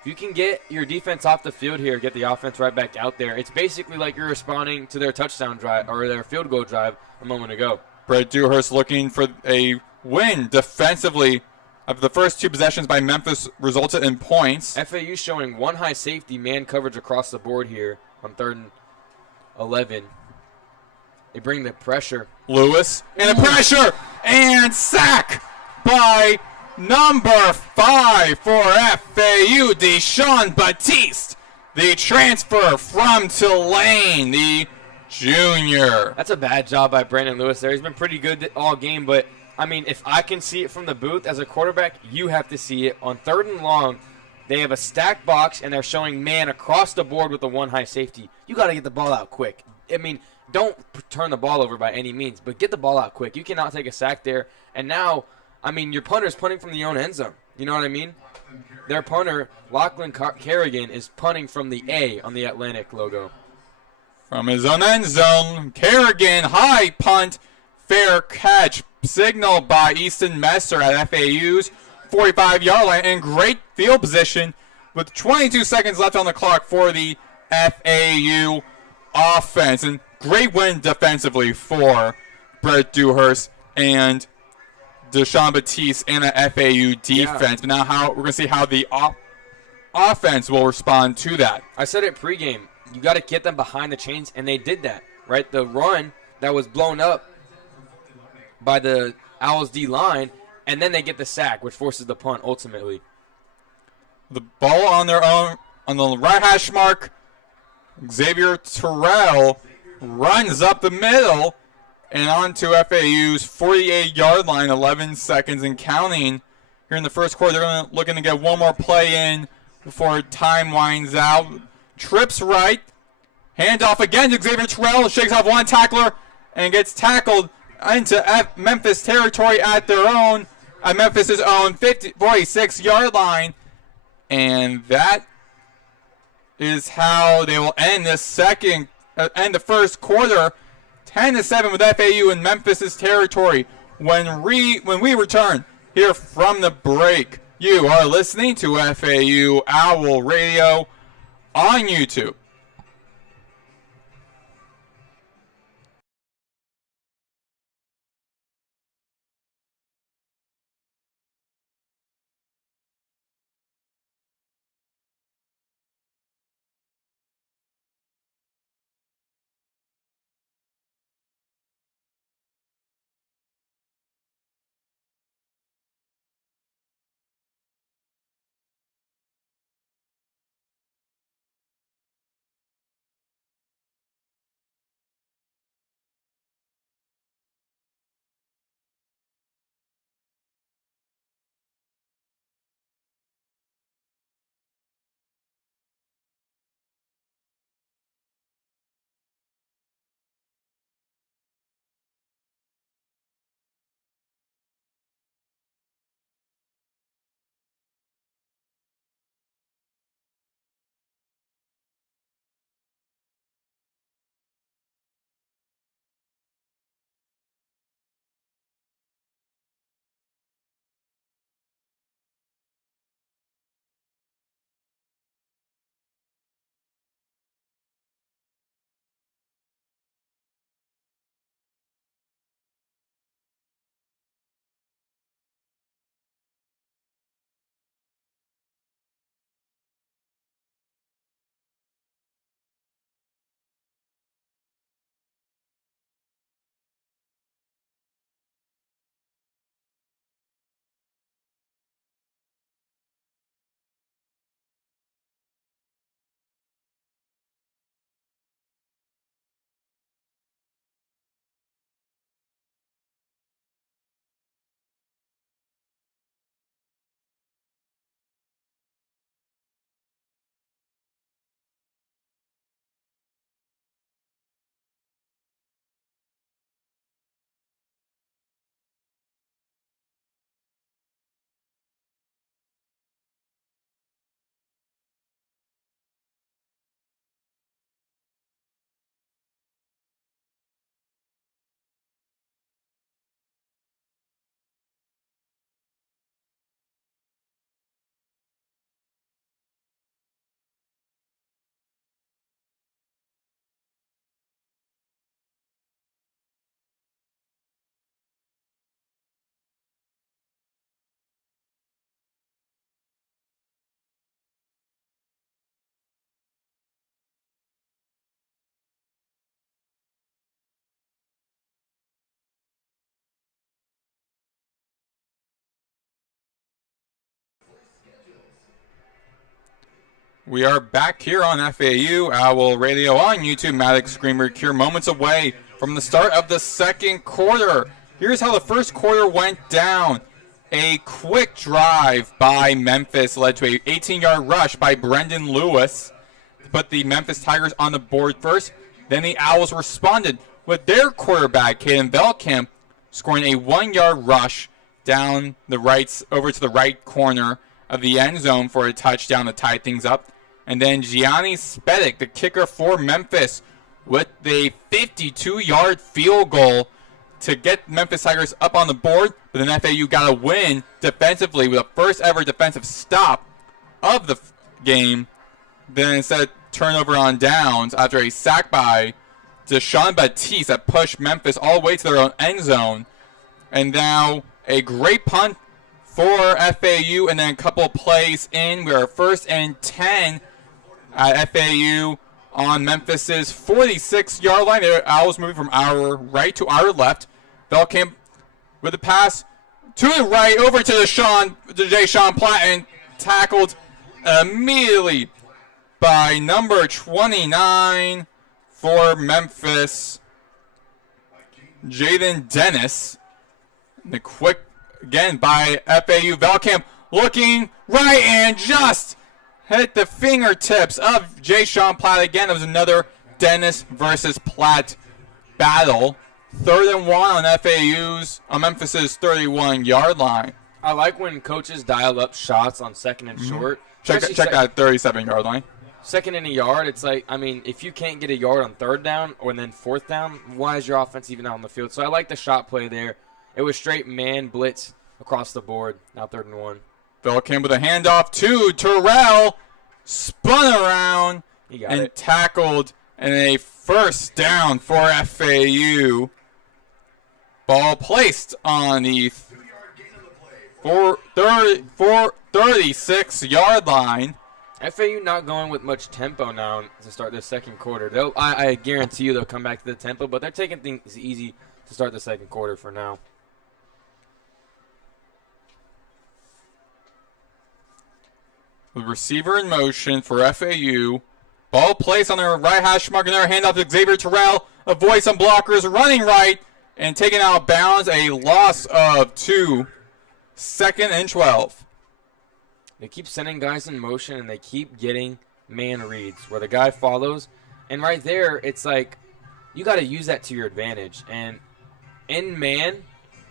If you can get your defense off the field here, get the offense right back out there, it's basically like you're responding to their touchdown drive or their field goal drive a moment ago. Brett Dewhurst looking for a win defensively. Of the first 2 possessions by Memphis resulted in points. FAU showing one high safety man coverage across the board here on 3rd and 11. They bring the pressure. Lewis and the pressure and sack by number 5 for FAU, Deshaun Batiste, the transfer from Tulane, the junior. That's a bad job by Brandon Lewis there. He's been pretty good all game, but, I mean, if I can see it from the booth as a quarterback, you have to see it. On 3rd and long, they have a stacked box, and they're showing man across the board with the one high safety. You got to get the ball out quick. I mean, don't turn the ball over by any means, but get the ball out quick. You cannot take a sack there. And now, I mean, your punter's punting from the own end zone. You know what I mean? Their punter, Lachlan Kerrigan, is punting from the A on the Atlantic logo. From his own end zone, Kerrigan, high punt, fair catch, signaled by Easton Messer at FAU's 45-yard line, and great field position with 22 seconds left on the clock for the FAU offense. And great win defensively for Brett Dewhurst and Deshaun Batiste and the FAU defense. Yeah. But now we're going to see how the offense will respond to that. I said it pregame. You got to get them behind the chains, and they did that, right? The run that was blown up by the Owls D-line, and then they get the sack, which forces the punt ultimately. The ball on their own, on the right hash mark, Xavier Terrell runs up the middle and onto FAU's 48-yard line, 11 seconds and counting. Here in the first quarter, they're looking to get one more play in before time winds out. Trips right. Handoff again to Xavier Terrell. Shakes off one tackler and gets tackled into Memphis territory at Memphis's own 46-yard line. And that is how they will end the first quarter. 10-7 with FAU in Memphis's territory. When we return here from the break, you are listening to FAU Owl Radio on YouTube. We are back here on FAU Owl Radio on YouTube. Maddox, Greenberg here, moments away from the start of the second quarter. Here's how the first quarter went down. A quick drive by Memphis led to a 18-yard rush by Brendan Lewis to put the Memphis Tigers on the board first. Then the Owls responded with their quarterback, Caden Velkamp, scoring a 1-yard rush down the right, over to the right corner of the end zone for a touchdown to tie things up. And then Gianni Spedic, the kicker for Memphis, with the 52-yard field goal to get Memphis Tigers up on the board. But then FAU got a win defensively with a first ever defensive stop of the game. Then instead of turnover on downs after a sack by Deshaun Batiste that pushed Memphis all the way to their own end zone. And now a great punt for FAU, and then a couple of plays in. We are first and 10 at FAU on Memphis's 46-yard line. The Owls moving from our right to our left. Velkamp with the pass to the right over to Deshaun Platt, and tackled immediately by number 29 for Memphis, Jaden Dennis. The quick, again, by FAU. Velkamp looking right and just hit the fingertips of Deshaun Platt. Again, it was another Dennis versus Platt battle. 3rd and 1 on Memphis's 31-yard line. I like when coaches dial up shots on second and short. Check that 37-yard line. Second and a yard, it's like, I mean, if you can't get a yard on 3rd down or then 4th down, why is your offense even out on the field? So I like the shot play there. It was straight man blitz across the board. Now 3rd and 1. Velkamp with a handoff to Terrell. Spun around and tackled, and a first down for FAU. Ball placed on the 36-yard line. FAU not going with much tempo now to start the second quarter. I guarantee you they'll come back to the tempo, but they're taking things easy to start the second quarter for now. The receiver in motion for FAU. Ball placed on their right hash mark, and their handoff to Xavier Terrell. Avoid some blockers, running right, and taking out of bounds. A loss of 2. 2nd and 12. They keep sending guys in motion, and they keep getting man reads where the guy follows. And right there, it's like you got to use that to your advantage. And in man,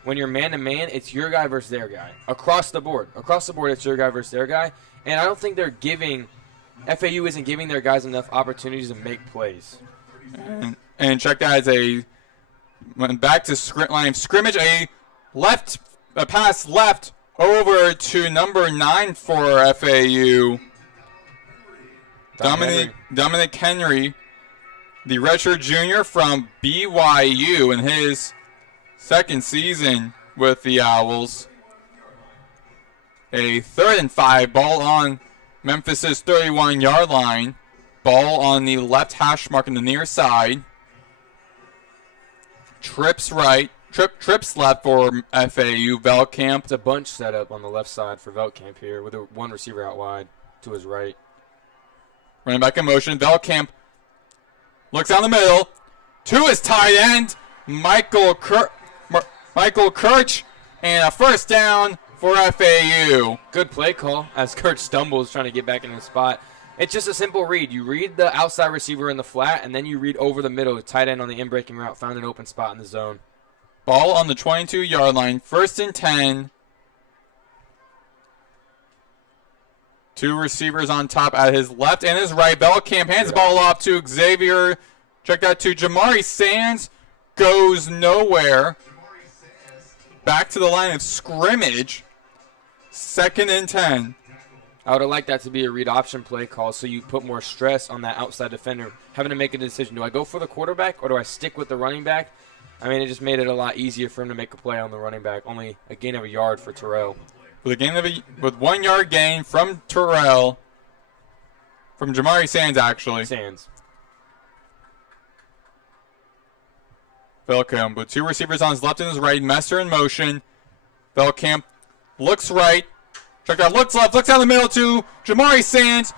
when you're man-to-man, it's your guy versus their guy. Across the board, it's your guy versus their guy. And I don't think FAU isn't giving their guys enough opportunities to make plays. And check that as went back to line of scrimmage. A pass left over to number 9 for FAU. Dominic Henry, the redshirt junior from BYU in his second season with the Owls. A 3rd and 5, ball on Memphis's 31-yard line. Ball on the left hash mark on the near side. Trips right. Trips left for FAU. Velkamp. It's a bunch setup on the left side for Velkamp here with one receiver out wide to his right. Running back in motion. Velkamp looks down the middle to his tight end, Michael Kirch, and a first down for FAU. Good play call as Kirch stumbles trying to get back in his spot. It's just a simple read. You read the outside receiver in the flat, and then you read over the middle. Tight end on the in-breaking route found an open spot in the zone. Ball on the 22-yard line. 1st and 10. 2 receivers on top at his left and his right. Velkamp hands the ball off to Xavier. Check that to Jamari Sands. Goes nowhere. Back to the line of scrimmage. 2nd and 10. I would have liked that to be a read option play call so you put more stress on that outside defender having to make a decision. Do I go for the quarterback or do I stick with the running back? I mean, it just made it a lot easier for him to make a play on the running back. Only a gain of a yard for Terrell. With 1 yard gain from Terrell. From Jamari Sands, actually. Sands. Velkamp with 2 receivers on his left and his right. Messer in motion. Velkamp looks right. Check out, looks left, looks down the middle to Jamari Sands.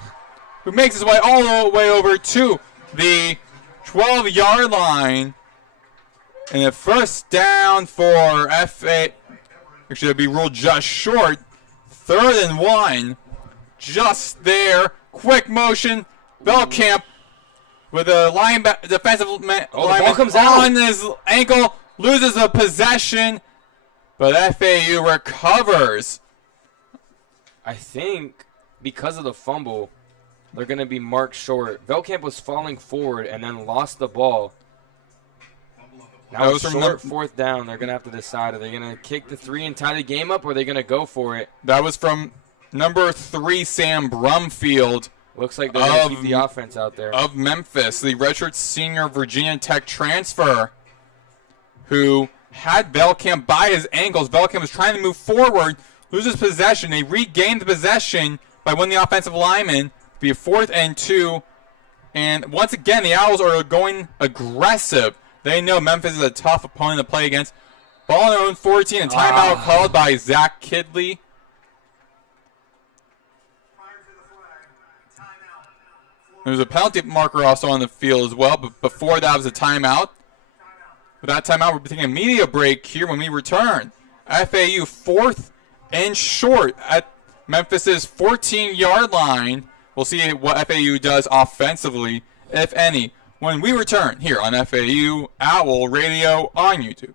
who makes his way all the way over to the 12-yard line. And a first down for FA. Actually, it'll be ruled just short. 3rd and 1. Just there. Quick motion. Belkamp with a defensive lineman ball comes out on his ankle. Loses a possession. But FAU recovers. I think because of the fumble, they're going to be marked short. Belkamp was falling forward and then lost the ball. Now it's short 4th down. They're going to have to decide. Are they going to kick the 3 and tie the game up, or are they going to go for it? That was from number 3, Sam Brumfield. Looks like they're going to keep the offense out there. Of Memphis, the redshirt senior Virginia Tech transfer who had Belkamp by his ankles. Belkamp was trying to move forward, loses possession. They regained the possession by winning the offensive lineman. Be a 4th and 2. And once again, the Owls are going aggressive. They know Memphis is a tough opponent to play against. Ball on their own 14, and timeout called by Zach Kidley. There's a penalty marker also on the field as well, but before that was a timeout. With that timeout, we're taking a media break here. When we return, FAU 4th and short at Memphis's 14-yard line. We'll see what FAU does offensively, if any, when we return here on FAU Owl Radio on YouTube.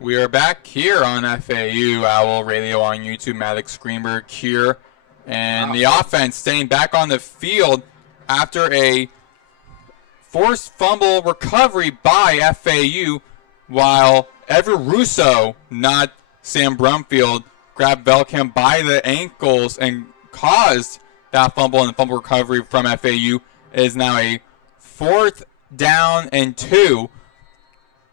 We are back here on FAU Owl Radio on YouTube. Maddox, Greenberg here. And the offense staying back on the field after a forced fumble recovery by FAU, while Ever Russo, not Sam Brumfield, grabbed Belkamp by the ankles and caused that fumble, and the fumble recovery from FAU is now a 4th down and 2.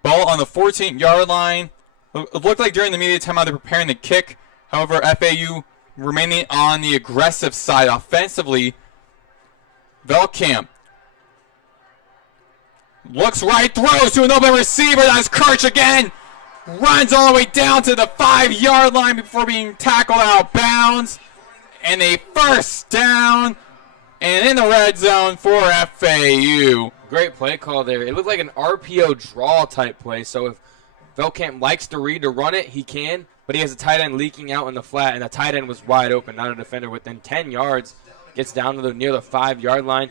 Ball on the 14-yard line. It looked like during the media timeout they're preparing the kick. However, FAU remaining on the aggressive side offensively. Belkamp looks right, throws to an open receiver. That's Kirch again. Runs all the way down to the 5-yard line before being tackled out of bounds. and a first down, and in the red zone for FAU. Great play call there. It looked like an RPO draw type play, so if Velkamp likes to read to run it, he can, but he has a tight end leaking out in the flat, and the tight end was wide open, not a defender within 10 yards. Gets down to near the 5-yard line.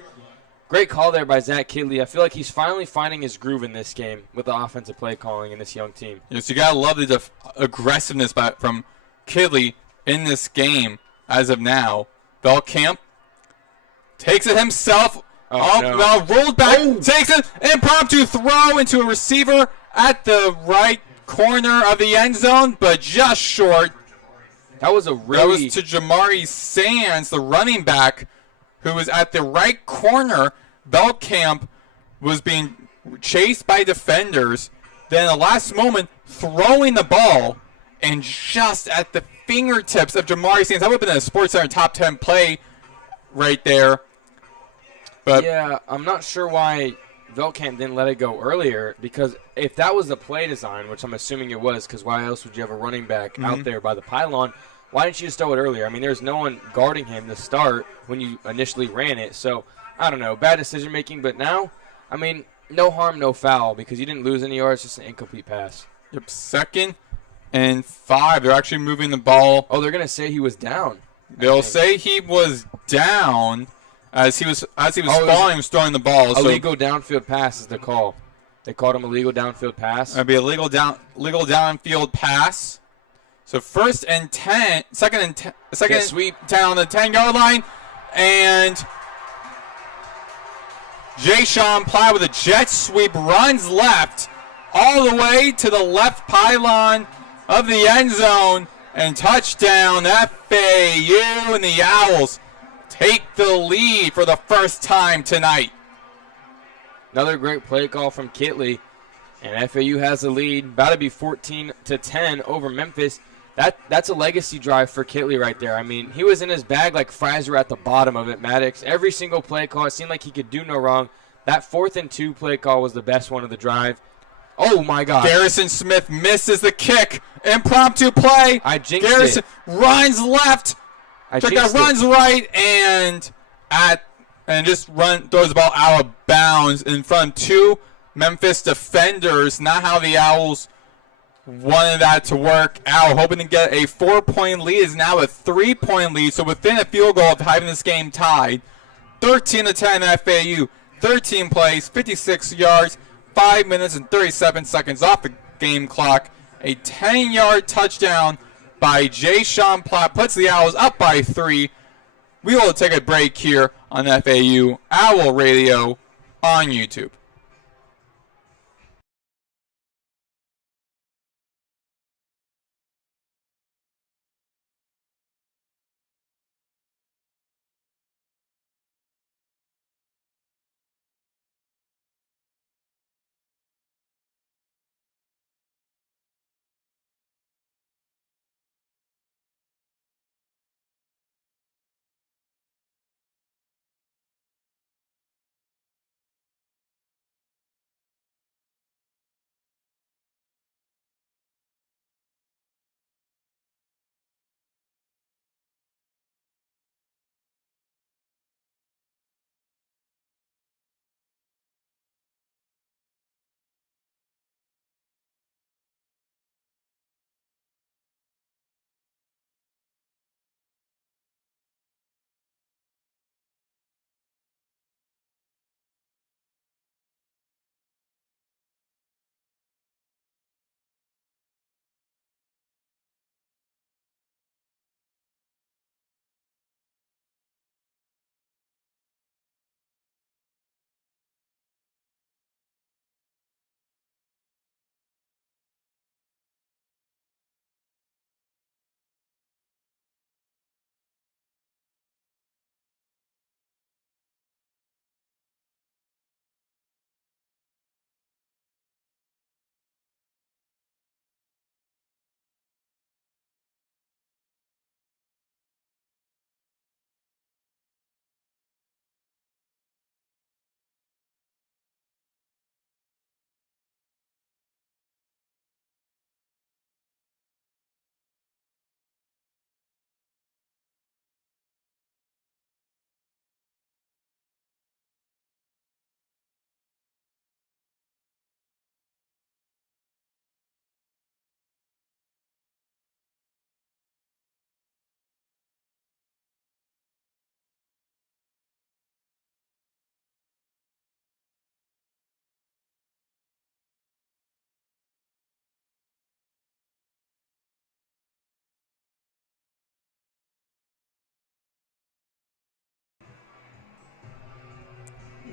Great call there by Zach Kidley. I feel like he's finally finding his groove in this game with the offensive play calling in this young team. Yes, you got to love the aggressiveness from Kidley in this game as of now. Velkamp takes it himself. Rolled back, takes it, impromptu throw into a receiver at the right corner of the end zone, but just short. That was to Jamari Sands, the running back, who was at the right corner. Velkamp was being chased by defenders. Then at the last moment, throwing the ball, and just at the fingertips of Jamari Sands. That would have been a SportsCenter top 10 play right there. But yeah, I'm not sure why Velkamp didn't let it go earlier, because if that was the play design, which I'm assuming it was, because why else would you have a running back out there by the pylon? Why didn't you just throw it earlier? I mean, there's no one guarding him to start when you initially ran it. So, I don't know, bad decision-making. But now, I mean, no harm, no foul, because you didn't lose any yards, just an incomplete pass. Yep, 2nd and 5. They're actually moving the ball. Oh, they're going to say he was down. They'll say he was down as he was falling, he was throwing the ball. Illegal downfield pass is the call. They called him a legal downfield pass. That'd be a legal downfield pass. So 1st and 10, second and sweep 10 on the 10-yard line, and Jay-Sean Pyle with a jet sweep runs left all the way to the left pylon of the end zone, and touchdown FAU, and the Owls take the lead for the first time tonight. Another great play call from Kitley, and FAU has the lead, about to be 14-10 over Memphis. That's a legacy drive for Kitley right there. I mean, he was in his bag like fries were at the bottom of it, Maddox. Every single play call, it seemed like he could do no wrong. That 4th and 2 play call was the best one of the drive. Oh, my God. Garrison Smith misses the kick. Impromptu play. I jinxed Garrison it. runs left. Runs right and just throws the ball out of bounds in front of 2 Memphis defenders. Not how the Owls wanted that to work out. Hoping to get a 4-point lead, is now a 3-point lead. So within a field goal of having this game tied. 13-10 FAU. 13 plays, 56 yards, 5 minutes and 37 seconds off the game clock. A 10-yard touchdown by Jay-Sean Platt puts the Owls up by 3. We will take a break here on FAU Owl Radio on YouTube.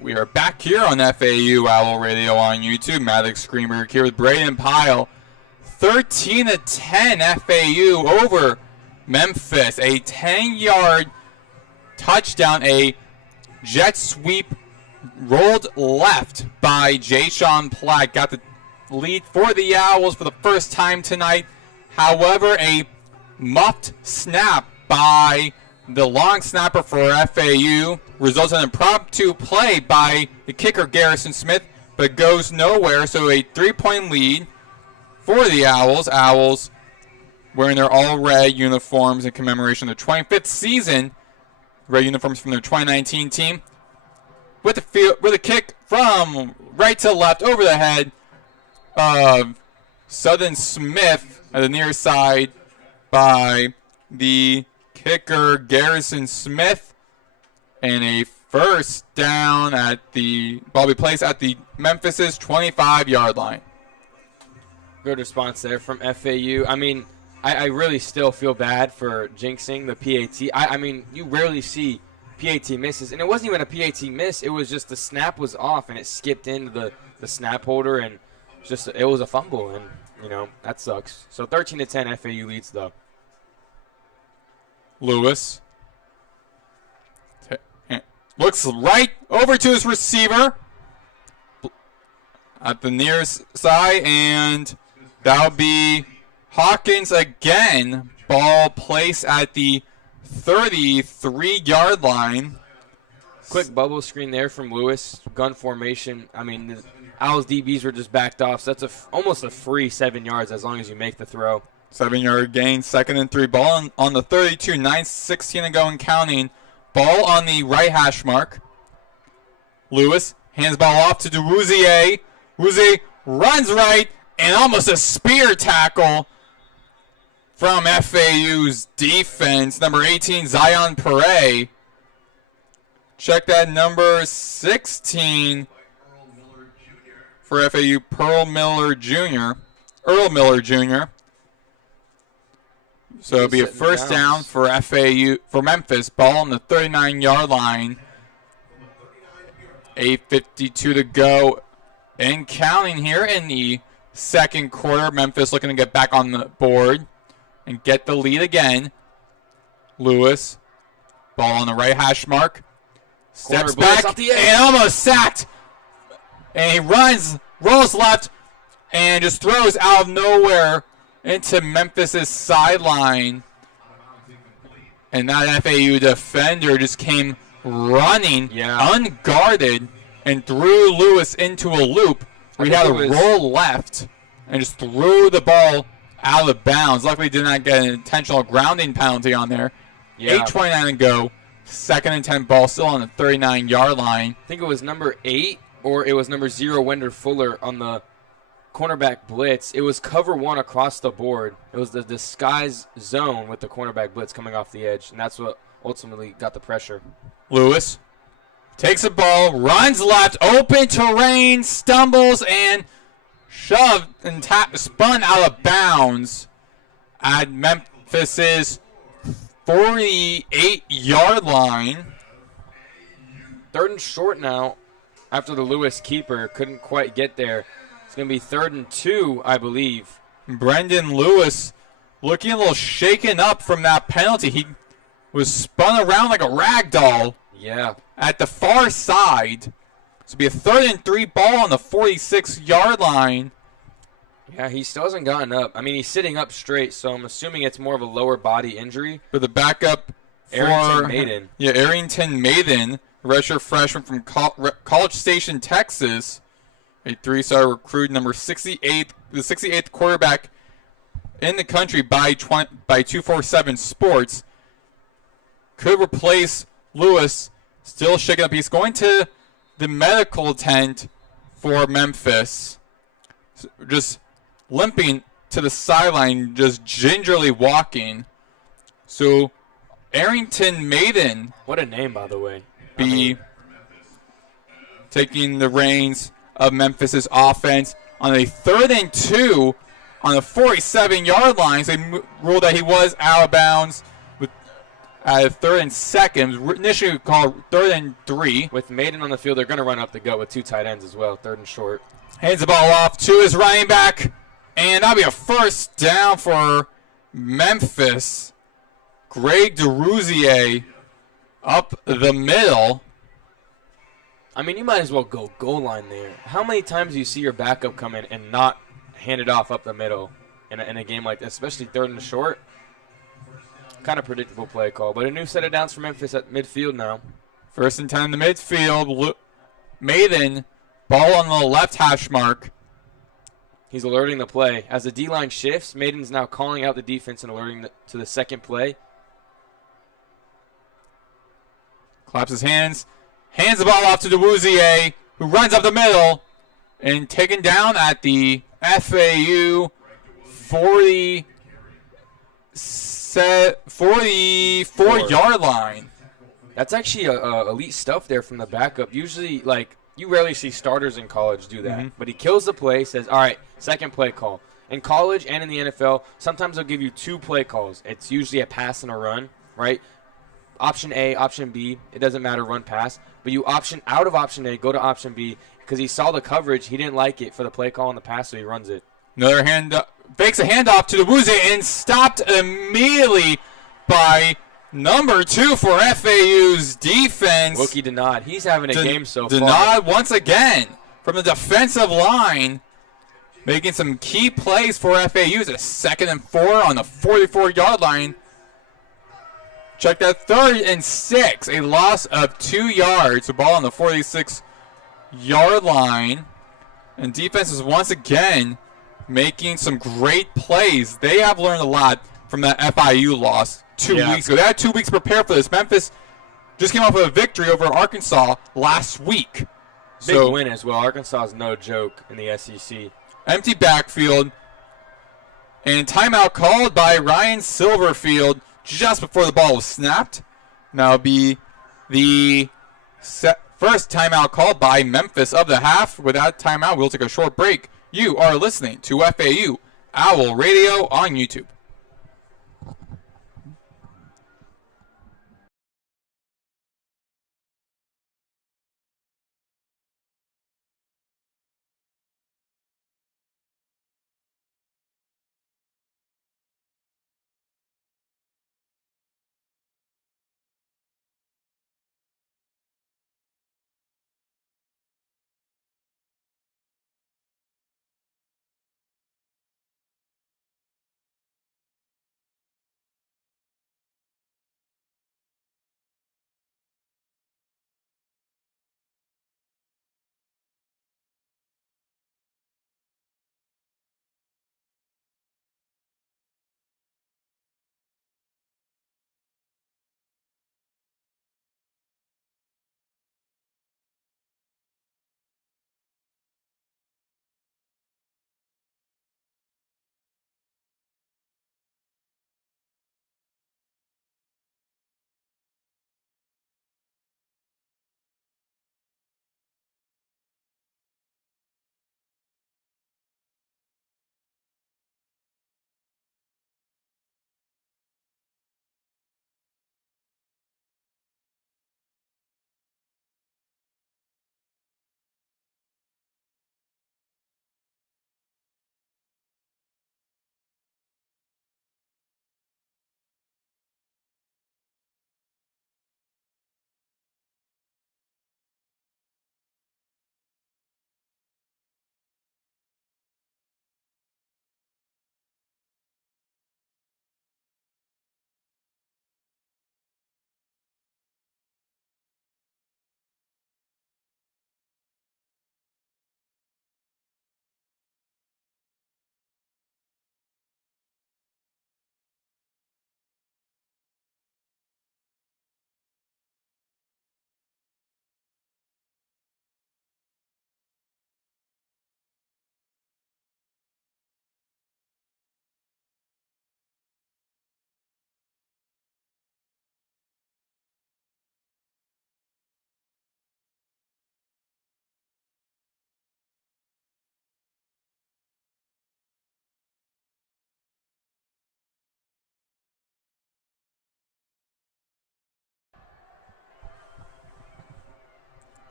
We are back here on FAU Owl Radio on YouTube. Maddox, Greenberg here with Brayden, Pyle. 13-10 FAU over Memphis. A 10-yard touchdown, a jet sweep rolled left by Jay-Sean Platt. Got the lead for the Owls for the first time tonight. However, a muffed snap by the long snapper for FAU results in an impromptu play by the kicker Garrison Smith, but goes nowhere. So a 3-point lead for the Owls. Owls wearing their all-red uniforms in commemoration of their 25th season. Red uniforms from their 2019 team. With a kick from right to left over the head of Southern Smith at the near side by the kicker Garrison Smith, and a first down at the ball be placed at the Memphis's 25-yard line. Good response there from FAU. I mean, I really still feel bad for jinxing the PAT. I mean, you rarely see PAT misses, and it wasn't even a PAT miss. It was just the snap was off, and it skipped into the snap holder, and it was a fumble, and, you know, that sucks. So 13-10, FAU leads, though. Lewis looks right over to his receiver at the near side, and that'll be Hawkins again. Ball placed at the 33-yard line. Quick bubble screen there from Lewis. Gun formation. I mean, the Owls DBs were just backed off, so that's almost a free 7 yards as long as you make the throw. 7-yard gain, 2nd and 3. Ball on the 32, 9:16 to go and counting. Ball on the right hash mark. Lewis hands ball off to DeRouzier. Rouzier runs right, and almost a spear tackle from FAU's defense. Number 18, Zion Pere. Check that, number 16 for FAU, Earl Miller Jr. So it'll be a first down for for Memphis. Ball on the 39-yard line. 8:52 to go and counting here in the second quarter. Memphis looking to get back on the board and get the lead again. Lewis, ball on the right hash mark. Steps back and almost sacked. And he rolls left, and just throws out of nowhere into Memphis's sideline. And that FAU defender just came running, unguarded, and threw Lewis into a loop. We had a roll left and just threw the ball out of bounds. Luckily, did not get an intentional grounding penalty on there. 8:29 to go. 2nd and 10, ball still on the 39-yard line. I think it was number 8 or it was number 0, Wender Fuller, on the cornerback blitz. It was cover 1 across the board. It was the disguise zone with the cornerback blitz coming off the edge, and that's what ultimately got the pressure. Lewis takes the ball, runs left, open terrain, stumbles, and shoved and spun out of bounds at Memphis's 48-yard line. 3rd and short now after the Lewis keeper couldn't quite get there. It's going to be 3rd and 2, I believe. Brendan Lewis looking a little shaken up from that penalty. He was spun around like a rag doll. Yeah. At the far side. So it'll be a 3rd and 3, ball on the 46-yard line. Yeah, he still hasn't gotten up. I mean, he's sitting up straight, so I'm assuming it's more of a lower body injury. But the backup Arrington Maiden. Yeah, Arrington Maiden, redshirt freshman from College Station, Texas. A 3-star recruit, number 68, the 68th quarterback in the country by 247 Sports. Could replace Lewis, still shaking up. He's going to the medical tent for Memphis. Just limping to the sideline, just gingerly walking. So Arrington Maiden. What a name, by the way. Taking the reins of Memphis's offense on a 3rd and 2 on the 47-yard line. So they ruled that he was out of bounds with at 3rd and 2nd. Initially called 3rd and 3. With Maiden on the field, they're going to run up the gut with 2 tight ends as well, 3rd and short. Hands the ball off to his running back. And that'll be a first down for Memphis. Greg DeRouzier up the middle. I mean, you might as well go goal line there. How many times do you see your backup come in and not hand it off up the middle in a game like this, especially 3rd and short? Kind of predictable play call, but a new set of downs for Memphis at midfield now. 1st and 10 in the midfield. Maiden, ball on the left hash mark. He's alerting the play. As the D-line shifts, Maiden's now calling out the defense and alerting to the second play. Claps his hands. Hands the ball off to DeRouzier, who runs up the middle and taken down at the FAU 44-yard line. That's actually elite stuff there from the backup. Usually, like, you rarely see starters in college do that. But he kills the play, says, all right, second play call. In college and in the NFL, sometimes they'll give you 2 play calls. It's usually a pass and a run, right? Option A, option B, it doesn't matter, run, pass. But you option out of option A, go to option B, because he saw the coverage. He didn't like it for the play call on the pass, so he runs it. Another fakes a handoff to DeRouzier and stopped immediately by number 2 for FAU's defense. Wookie Denard. He's having a game so far. Denard once again from the defensive line, making some key plays for FAU. It's a 2nd and 4 on the 44-yard line. Check that, 3rd and 6, a loss of 2 yards. The ball on the 46-yard line. And defense is once again making some great plays. They have learned a lot from that FIU loss 2 weeks ago. They had 2 weeks to prepare for this. Memphis just came off with a victory over Arkansas last week. Big win as well. Arkansas is no joke in the SEC. Empty backfield. And timeout called by Ryan Silverfield just before the ball was snapped. Now be the first timeout called by Memphis of the half. Without timeout, we'll take a short break. You are listening to FAU Owl Radio on YouTube.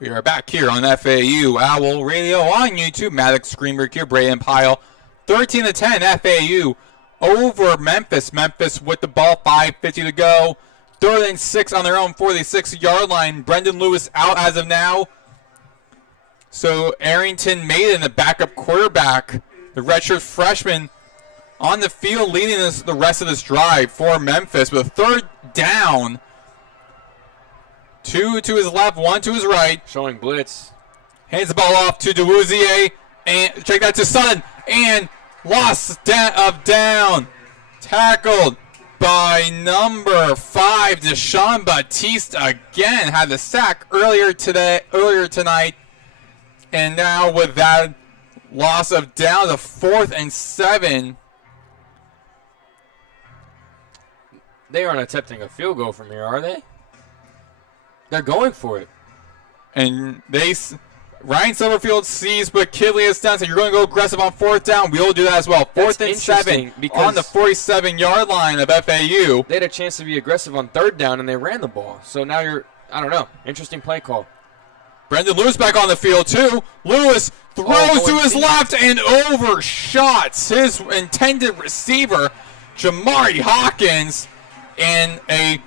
We are back here on FAU Owl Radio on YouTube. Maddox, Greenberg here, Brayden, Pyle. 13-10 FAU over Memphis. Memphis with the ball, 5:50 to go. 3rd and 6 on their own 46-yard line. Brendan Lewis out as of now. So Arrington Maiden, the backup quarterback, the redshirt freshman, on the field leading the rest of this drive for Memphis with a 3rd down. 2 to his left, 1 to his right. Showing blitz. Hands the ball off to DeWuzier. And check that to Sutton. And loss of down. Tackled by number 5, Deshaun Batiste again. Had the sack earlier tonight. And now with that loss of down to 4th and 7. They aren't attempting a field goal from here, are they? They're going for it. And Ryan Silverfield sees what Kidley has done, so you're going to go aggressive on 4th down. We'll do that as well. 4th and 7 on the 47-yard line of FAU. They had a chance to be aggressive on 3rd down, and they ran the ball. So now I don't know. Interesting play call. Brendan Lewis back on the field, too. Lewis throws to his left and overshots his intended receiver, Jamari Hawkins, and a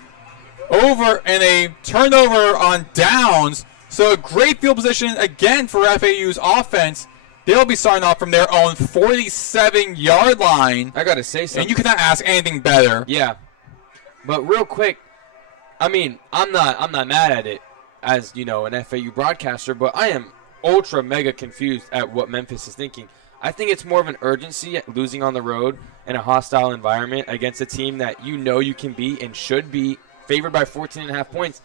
turnover on downs. So a great field position again for FAU's offense. They'll be starting off from their own 47-yard line. I got to say something. And you cannot ask anything better. Yeah. But real quick, I mean, I'm not mad at it as, you know, an FAU broadcaster, but I am ultra mega confused at what Memphis is thinking. I think it's more of an urgency at losing on the road in a hostile environment against a team that you know you can be and should be favored by 14.5 points.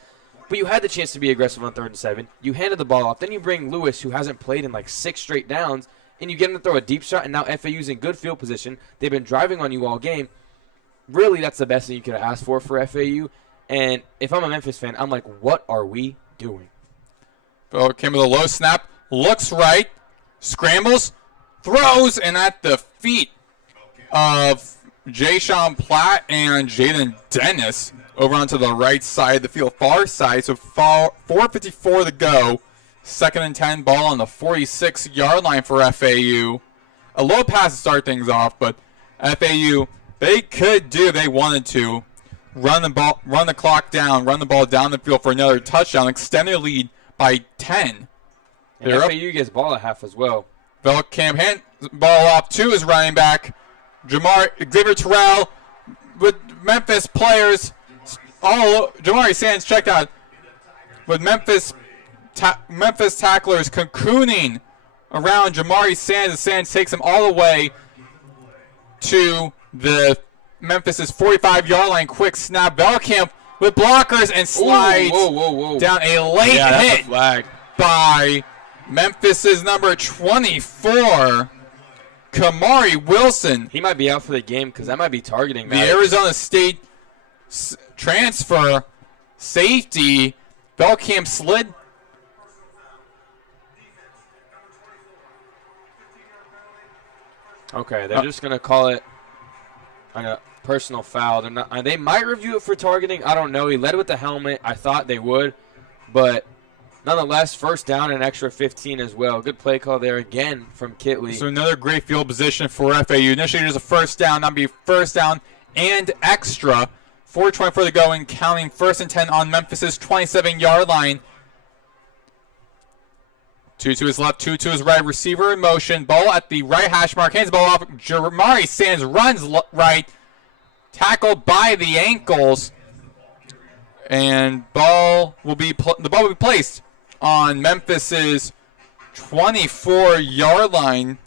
But you had the chance to be aggressive on 3rd and 7. You handed the ball off. Then you bring Lewis, who hasn't played in like 6 straight downs, and you get him to throw a deep shot, and now FAU's in good field position. They've been driving on you all game. Really, that's the best thing you could have asked for FAU. And if I'm a Memphis fan, I'm like, what are we doing? Bill came with a low snap, looks right, scrambles, throws, and at the feet of Jay-Sean Platt and Jaden Dennis over onto the right side of the field, far side. So 4:54 to go. 2nd and 10, ball on the 46-yard line for FAU. A low pass to start things off, but FAU, they could do if they wanted to. Run the clock down, run the ball down the field for another touchdown, extend their lead by 10. And FAU gets ball at half as well. Velkamp hand ball off to his running back, Xavier Terrell, with Memphis players. Jamari Sands checked out with Memphis tacklers cocooning around Jamari Sands, and Sands takes him all the way to the Memphis's 45-yard line. Quick snap. Velkamp with blockers and slides down a late hit flag by Memphis's number 24, Kamari Wilson. He might be out for the game because that might be targeting. The Arizona State transfer safety. Velkamp slid. Okay, they're just going to call it a personal foul. They might review it for targeting. I don't know. He led with the helmet. I thought they would. But nonetheless, 1st down and extra 15 as well. Good play call there again from Kitley. So another great field position for FAU. Initially, there's a 1st down. That'll be 1st down and extra. 4:24 to go and counting. 1st and 10 on Memphis's 27-yard line. 2 to his left, 2 to his right. Receiver in motion. Ball at the right hash mark. Hands the ball off. Jamari Sands runs right. Tackled by the ankles. And the ball will be placed on Memphis's 24-yard line.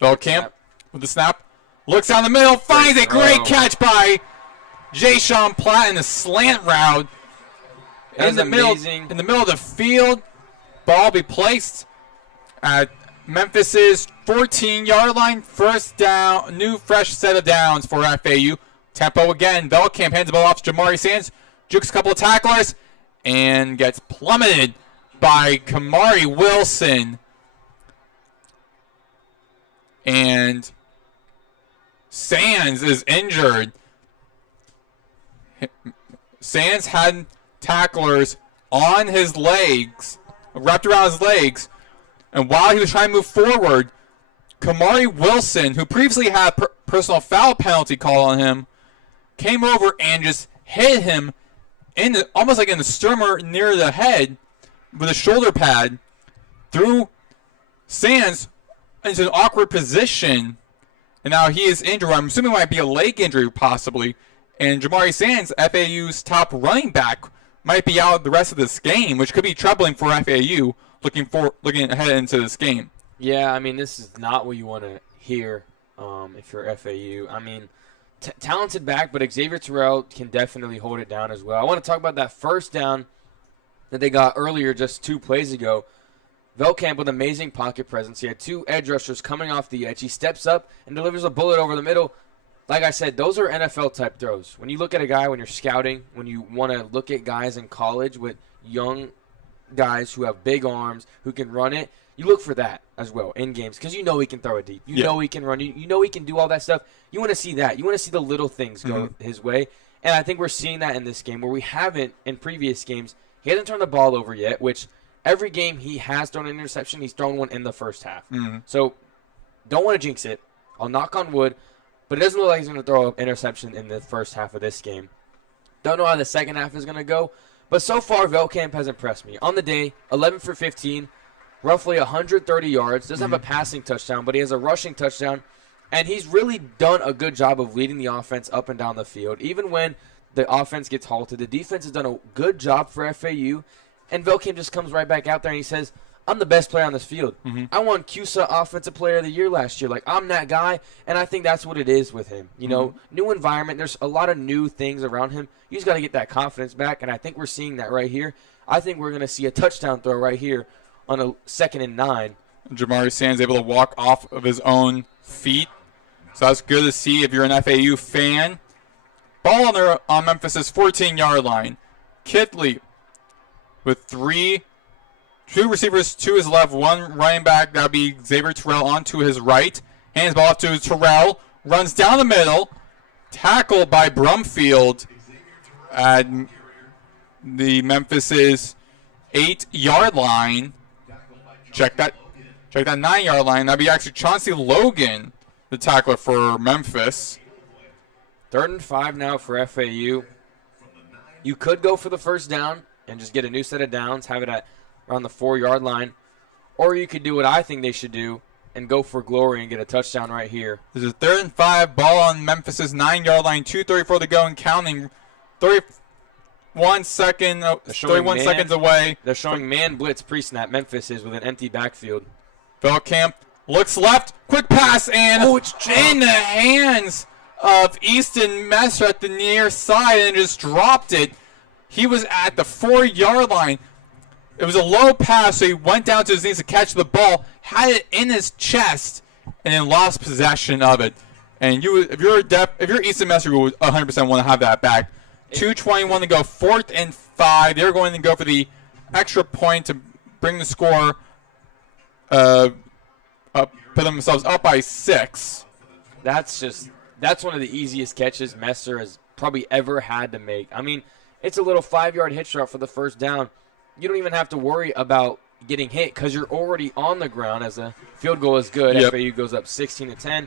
Velkamp with the snap. Looks down the middle. Finds a great catch by Jay-Sean Platt in the slant route. In the middle of the field. Ball be placed at Memphis's 14-yard line. 1st down. New fresh set of downs for FAU. Tempo again. Velkamp hands the ball off to Jamari Sands. Jukes a couple of tacklers. And gets plummeted by Kamari Wilson. And Sands is injured. Sands had tacklers on his legs, wrapped around his legs, and while he was trying to move forward, Kamari Wilson, who previously had a personal foul penalty call on him, came over and just hit him almost like in the sternum near the head with a shoulder pad, threw Sands into an awkward position, and now he is injured. I'm assuming it might be a leg injury possibly, and Jamari Sands, FAU's top running back, might be out the rest of this game, which could be troubling for FAU looking ahead into this game. Yeah, I mean, this is not what you want to hear if you're FAU. I mean, talented back, but Xavier Terrell can definitely hold it down as well. I want to talk about that first down that they got earlier just 2 plays ago. Velkamp with amazing pocket presence. He had 2 edge rushers coming off the edge. He steps up and delivers a bullet over the middle. Like I said, those are NFL-type throws. When you look at a guy, when you're scouting, when you want to look at guys in college with young guys who have big arms, who can run it, you look for that as well in games because you know he can throw it deep. You know he can run. You know he can do all that stuff. You want to see that. You want to see the little things go his way. And I think we're seeing that in this game where we haven't in previous games. He hasn't turned the ball over yet, which every game he has thrown an interception. He's thrown one in the first half. So don't want to jinx it. I'll knock on wood. But it doesn't look like he's going to throw an interception in the first half of this game. Don't know how the second half is going to go. But so far, Velkamp has impressed me. On the day, 11 for 15, roughly 130 yards. Doesn't have a passing touchdown, but he has a rushing touchdown. And he's really done a good job of leading the offense up and down the field. Even when the offense gets halted, the defense has done a good job for FAU. And Velkamp just comes right back out there and he says, I'm the best player on this field. I won CUSA Offensive Player of the Year last year. Like, I'm that guy, and I think that's what it is with him. You know, new environment. There's a lot of new things around him. You just got to get that confidence back, and I think we're seeing that right here. I think we're going to see a touchdown throw right here on a 2nd and 9. Jamari Sands able to walk off of his own feet. So that's good to see if you're an FAU fan. Ball on Memphis' 14-yard line. Kidley with 2 receivers to his left, 1 running back. That would be Xavier Terrell onto his right. Hands ball off to Terrell. Runs down the middle. Tackled by Brumfield at the Memphis' 8-yard line. Check that 9-yard line. That would be actually Chauncey Logan, the tackler for Memphis. 3rd and 5 now for FAU. You could go for the first down and just get a new set of downs, have it at around the 4-yard line, or you could do what I think they should do and go for glory and get a touchdown right here. This is 3rd and 5, ball on Memphis' 9-yard line, 2:34 to go and counting. 31 seconds away. They're showing man blitz pre-snap. Memphis is with an empty backfield. Velkamp looks left, quick pass, and it's in the hands of Easton Messer at the near side and just dropped it. He was at the 4-yard line. It was a low pass, so he went down to his knees to catch the ball, had it in his chest, and then lost possession of it. And if you're Easton Messer, you would 100% want to have that back. 2:21 to go, 4th and 5. They're going to go for the extra point to bring the score put themselves up by 6. That's one of the easiest catches Messer has probably ever had to make. I mean, it's a little 5-yard hitch route for the first down. You don't even have to worry about getting hit because you're already on the ground as a field goal is good. Yep. FAU goes up 16-10.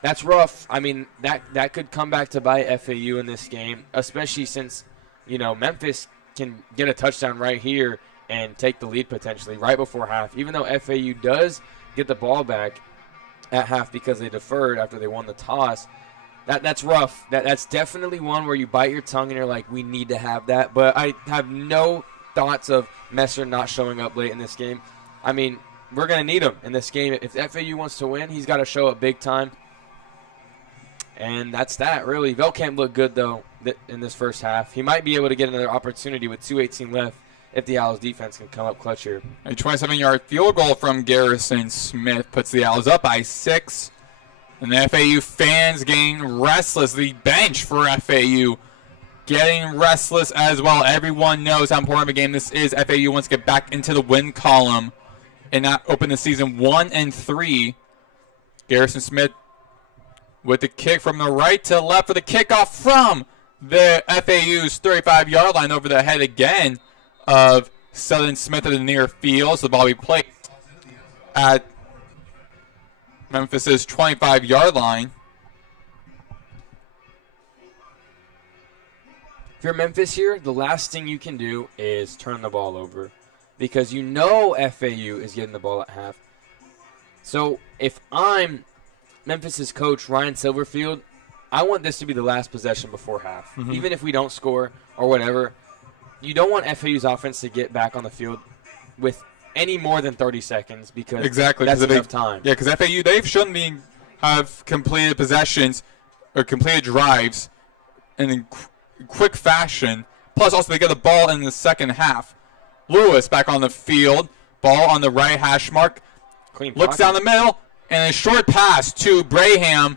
That's rough. I mean, that could come back to bite FAU in this game, especially since, Memphis can get a touchdown right here and take the lead potentially right before half. Even though FAU does get the ball back at half because they deferred after they won the toss, that's rough. That's definitely one where you bite your tongue and you're like, we need to have that. But I have no thoughts of Messer not showing up late in this game. I mean, we're going to need him in this game. If FAU wants to win, he's got to show up big time. And that's that, really. Velkamp looked good, though, in this first half. He might be able to get another opportunity with 2:18 left if the Owls defense can come up clutch here. A 27-yard field goal from Garrison Smith puts the Owls up by 6. And the FAU fans getting restless. The bench for FAU getting restless as well. Everyone knows how important of a game this is. FAU wants to get back into the win column and not open the season 1-3. Garrison Smith with the kick from the right to the left for the kickoff from the FAU's 35-yard line over the head again of Southern Smith at the near field. So the ball will be played at Memphis's 25-yard line. If you're Memphis here, the last thing you can do is turn the ball over because you know FAU is getting the ball at half. So if I'm Memphis's coach, Ryan Silverfield, I want this to be the last possession before half. Mm-hmm. Even if we don't score or whatever, you don't want FAU's offense to get back on the field with any more than 30 seconds because that's enough time. Yeah, because FAU, they've shown me have completed possessions or completed drives in quick fashion. Plus, also, they get the ball in the second half. Lewis back on the field. Ball on the right hash mark. Clean Looks down the middle. And a short pass to Brayham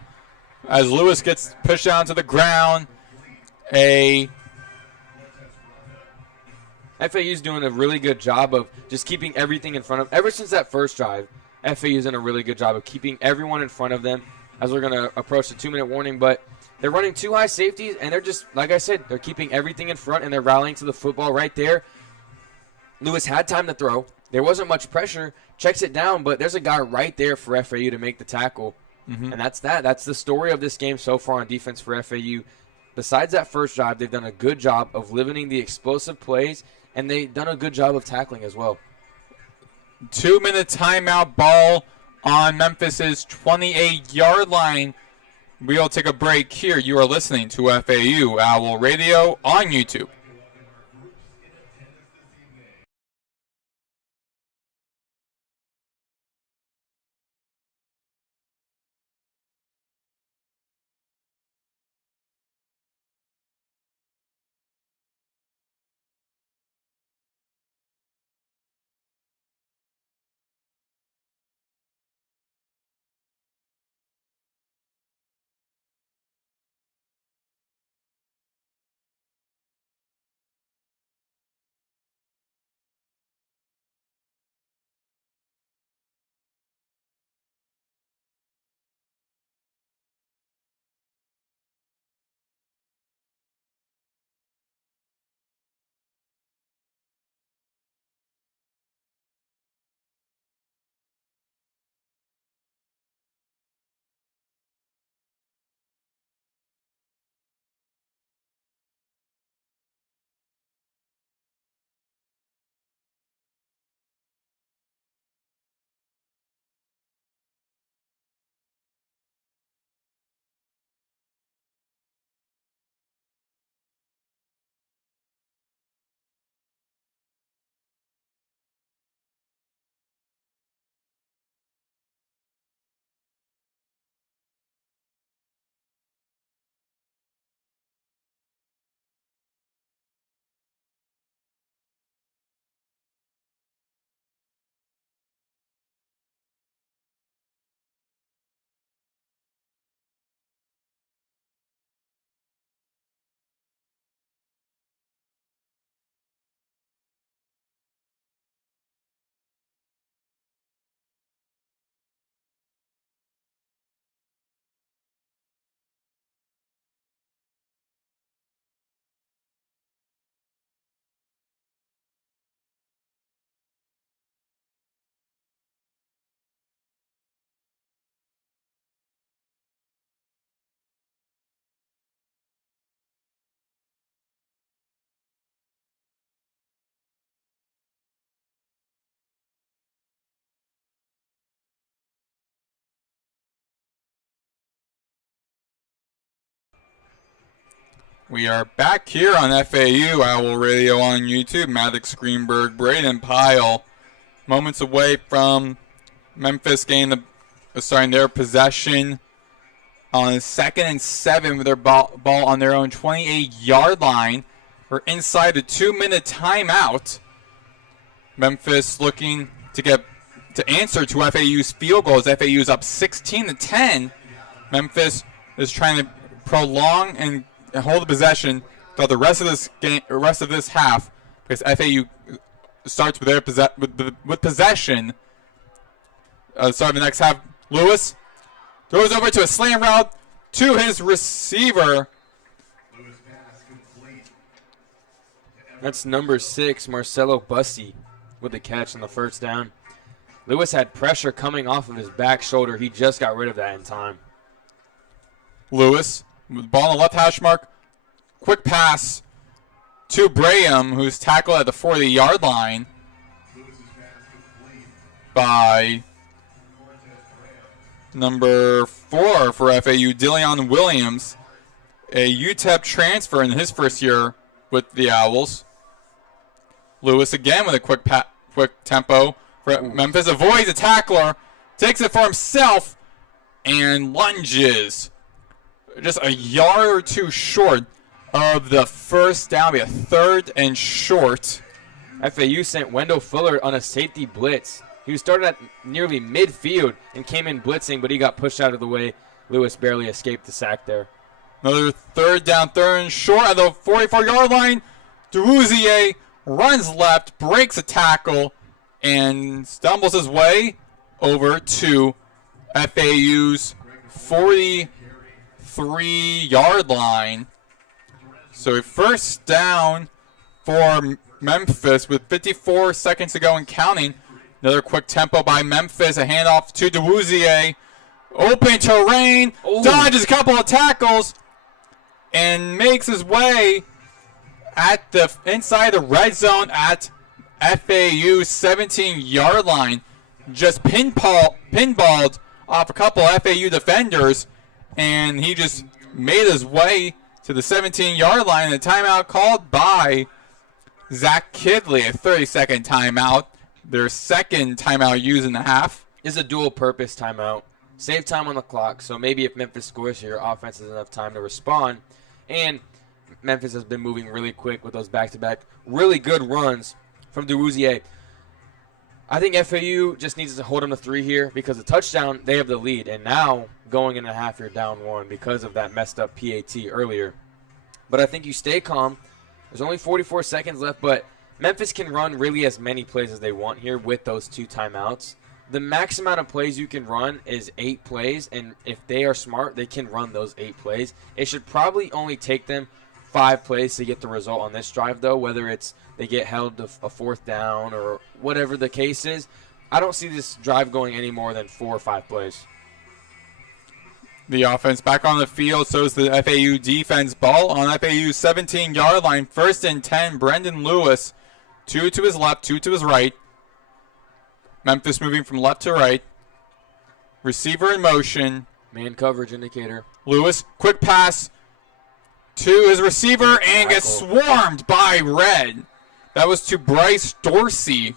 as Lewis gets pushed down to the ground. FAU's doing a really good job of just keeping everything in front of. Ever since that first drive, FAU's done a really good job of keeping everyone in front of them as we're going to approach the 2-minute warning. But they're running two high safeties, and they're just, like I said, they're keeping everything in front, and they're rallying to the football right there. Lewis had time to throw. There wasn't much pressure. Checks it down, but there's a guy right there for FAU to make the tackle. Mm-hmm. And that's that. That's the story of this game so far on defense for FAU. Besides that first drive, they've done a good job of limiting the explosive plays, and they've done a good job of tackling as well. 2-minute timeout, ball on Memphis's 28-yard line. We'll take a break here. You are listening to FAU Owl Radio on YouTube. We are back here on FAU Owl Radio on YouTube. Maddox, Greenberg, Brayden, Pyle. Moments away from Memphis getting starting their possession on 2nd and 7 with their ball on their own 28-yard line. We're inside the 2-minute timeout. Memphis looking to answer to FAU's field goals. FAU's up 16-10. Memphis is trying to prolong and hold the possession throughout the rest of this game, rest of this half, because FAU starts with their possession. Starting the next half, Lewis throws over to a slant route to his receiver. That's number 6, Marcelo Bussey, with the catch on the first down. Lewis had pressure coming off of his back shoulder. He just got rid of that in time. Lewis with the ball on the left hash mark. Quick pass to Brayden, who's tackled at the 40-yard line by number 4 for FAU, Dillion Williams, a UTEP transfer in his first year with the Owls. Lewis again with a quick tempo. Memphis avoids a tackler, takes it for himself, and lunges just a yard or two short of the first down. Be a 3rd and short. FAU sent Wendell Fuller on a safety blitz. He started at nearly midfield and came in blitzing, but he got pushed out of the way. Lewis barely escaped the sack there. Another 3rd down, 3rd and short at the 44-yard line. Durouzier runs left, breaks a tackle, and stumbles his way over to FAU's 43-yard line. So a first down for Memphis with 54 seconds to go and counting. Another quick tempo by Memphis. A handoff to Durouzier. Open terrain. Dodges a couple of tackles and makes his way at the inside the red zone at FAU's 17-yard line. Just pinballed off a couple of FAU defenders, and he just made his way to the 17-yard line. And a timeout called by Zach Kidley, a 30-second timeout. Their second timeout used in the half. Is a dual-purpose timeout. Save time on the clock, so maybe if Memphis scores here, your offense has enough time to respond. And Memphis has been moving really quick with those back-to-back really good runs from Durouzier. I think FAU just needs to hold them to 3 here because the touchdown, they have the lead. And now, going in a half, you're down 1 because of that messed up PAT earlier. But I think you stay calm. There's only 44 seconds left, but Memphis can run really as many plays as they want here with those 2 timeouts. The max amount of plays you can run is 8 plays, and if they are smart, they can run those 8 plays. It should probably only take them 5 plays to get the result on this drive, though, whether it's they get held to a 4th down or whatever the case is. I don't see this drive going any more than 4 or 5 plays. The offense back on the field, so is the FAU defense. Ball on FAU's 17-yard line, 1st and 10. Brendan Lewis, 2 to his left, 2 to his right. Memphis moving from left to right. Receiver in motion. Man coverage indicator. Lewis, quick pass to his receiver and gets swarmed by Red. That was to Bryce Dorsey.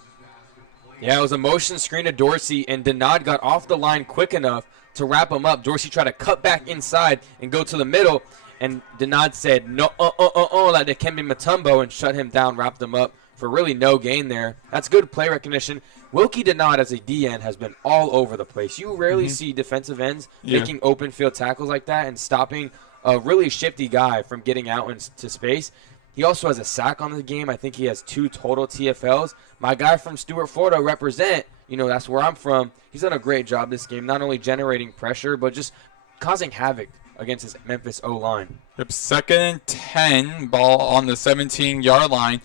Yeah, it was a motion screen to Dorsey, and Denard got off the line quick enough to wrap him up. Dorsey tried to cut back inside and go to the middle, and Denard said, no, like Dikembe Mutombo, and shut him down, wrapped him up for really no gain there. That's good play recognition. Wilkie Denard as a DN has been all over the place. You rarely see defensive ends making open field tackles like that and stopping a really shifty guy from getting out into space. He also has a sack on the game. I think he has 2 total TFLs. My guy from Stuart, Florida, represent. You know, that's where I'm from. He's done a great job this game, not only generating pressure, but just causing havoc against his Memphis O-line. Yep, 2nd and 10, ball on the 17-yard line.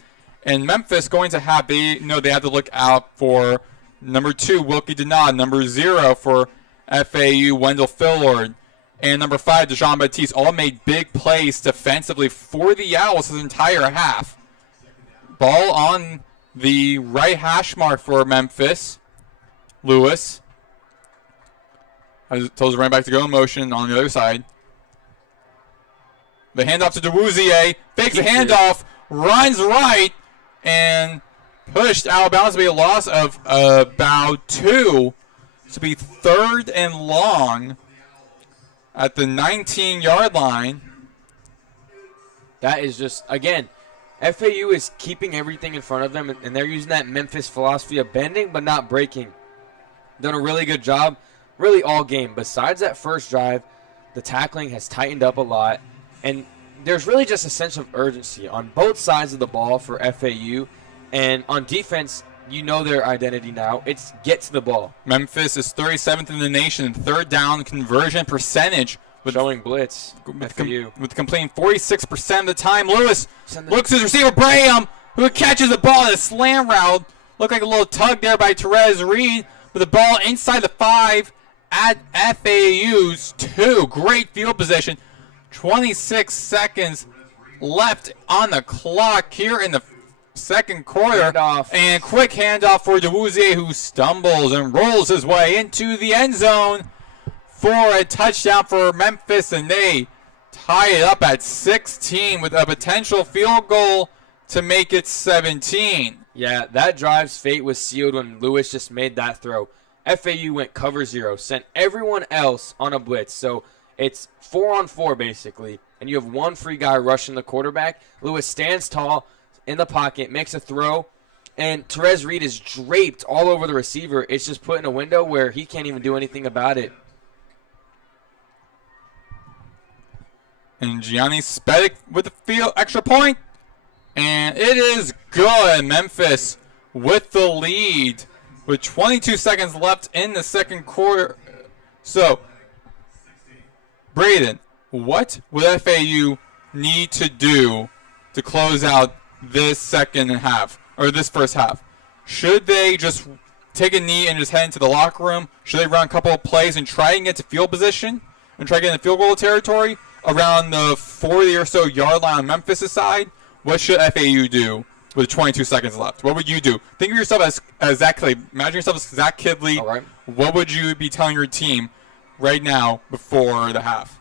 And Memphis going to have, they have to look out for number 2, Wilkie Denard, number 0 for FAU, Wendell Fillard, and number 5, Dejon Baptiste, all made big plays defensively for the Owls this entire half. Ball on the right hash mark for Memphis. Lewis. Tells the running back to go in motion on the other side. The handoff to Durouzier. Fakes the handoff. Runs right. And pushed out of bounds to be a loss of about 2. To be 3rd and long at the 19-yard line. That is just, again, FAU is keeping everything in front of them, and they're using that Memphis philosophy of bending but not breaking. Done a really good job, really all game. Besides that first drive, the tackling has tightened up a lot, and there's really just a sense of urgency on both sides of the ball for FAU, and on defense, you know their identity now. It's get to the ball. Memphis is 37th in the nation in 3rd down conversion percentage. Showing blitz. With completing 46% of the time. Lewis looks at his receiver, Brayden, who catches the ball in a slam route. Looked like a little tug there by Therese Reed with the ball inside the 5 at FAU's 2. Great field position. 26 seconds left on the clock here in the second quarter. Handoff. And quick handoff for DeWuzier, who stumbles and rolls his way into the end zone for a touchdown for Memphis, and they tie it up at 16 with a potential field goal to make it 17. Yeah, that drive's fate was sealed when Lewis just made that throw. FAU went cover 0, sent everyone else on a blitz. So it's 4-on-4 basically, and you have one free guy rushing the quarterback. Lewis stands tall in the pocket, makes a throw, and Therese Reed is draped all over the receiver. It's just put in a window where he can't even do anything about it. And Gianni Spedic with the field extra point. And it is good. Memphis with the lead with 22 seconds left in the second quarter. So, Brayden, what would FAU need to do to close out this second half, or this first half? Should they just take a knee and just head into the locker room? Should they run a couple of plays and try and get to field position and try to get in the field goal territory around the 40 or so yard line on Memphis' side? What should FAU do with 22 seconds left? What would you do? Think of yourself as Zach Kidley. Imagine yourself as Zach Kidley. All right. What would you be telling your team right now before the half?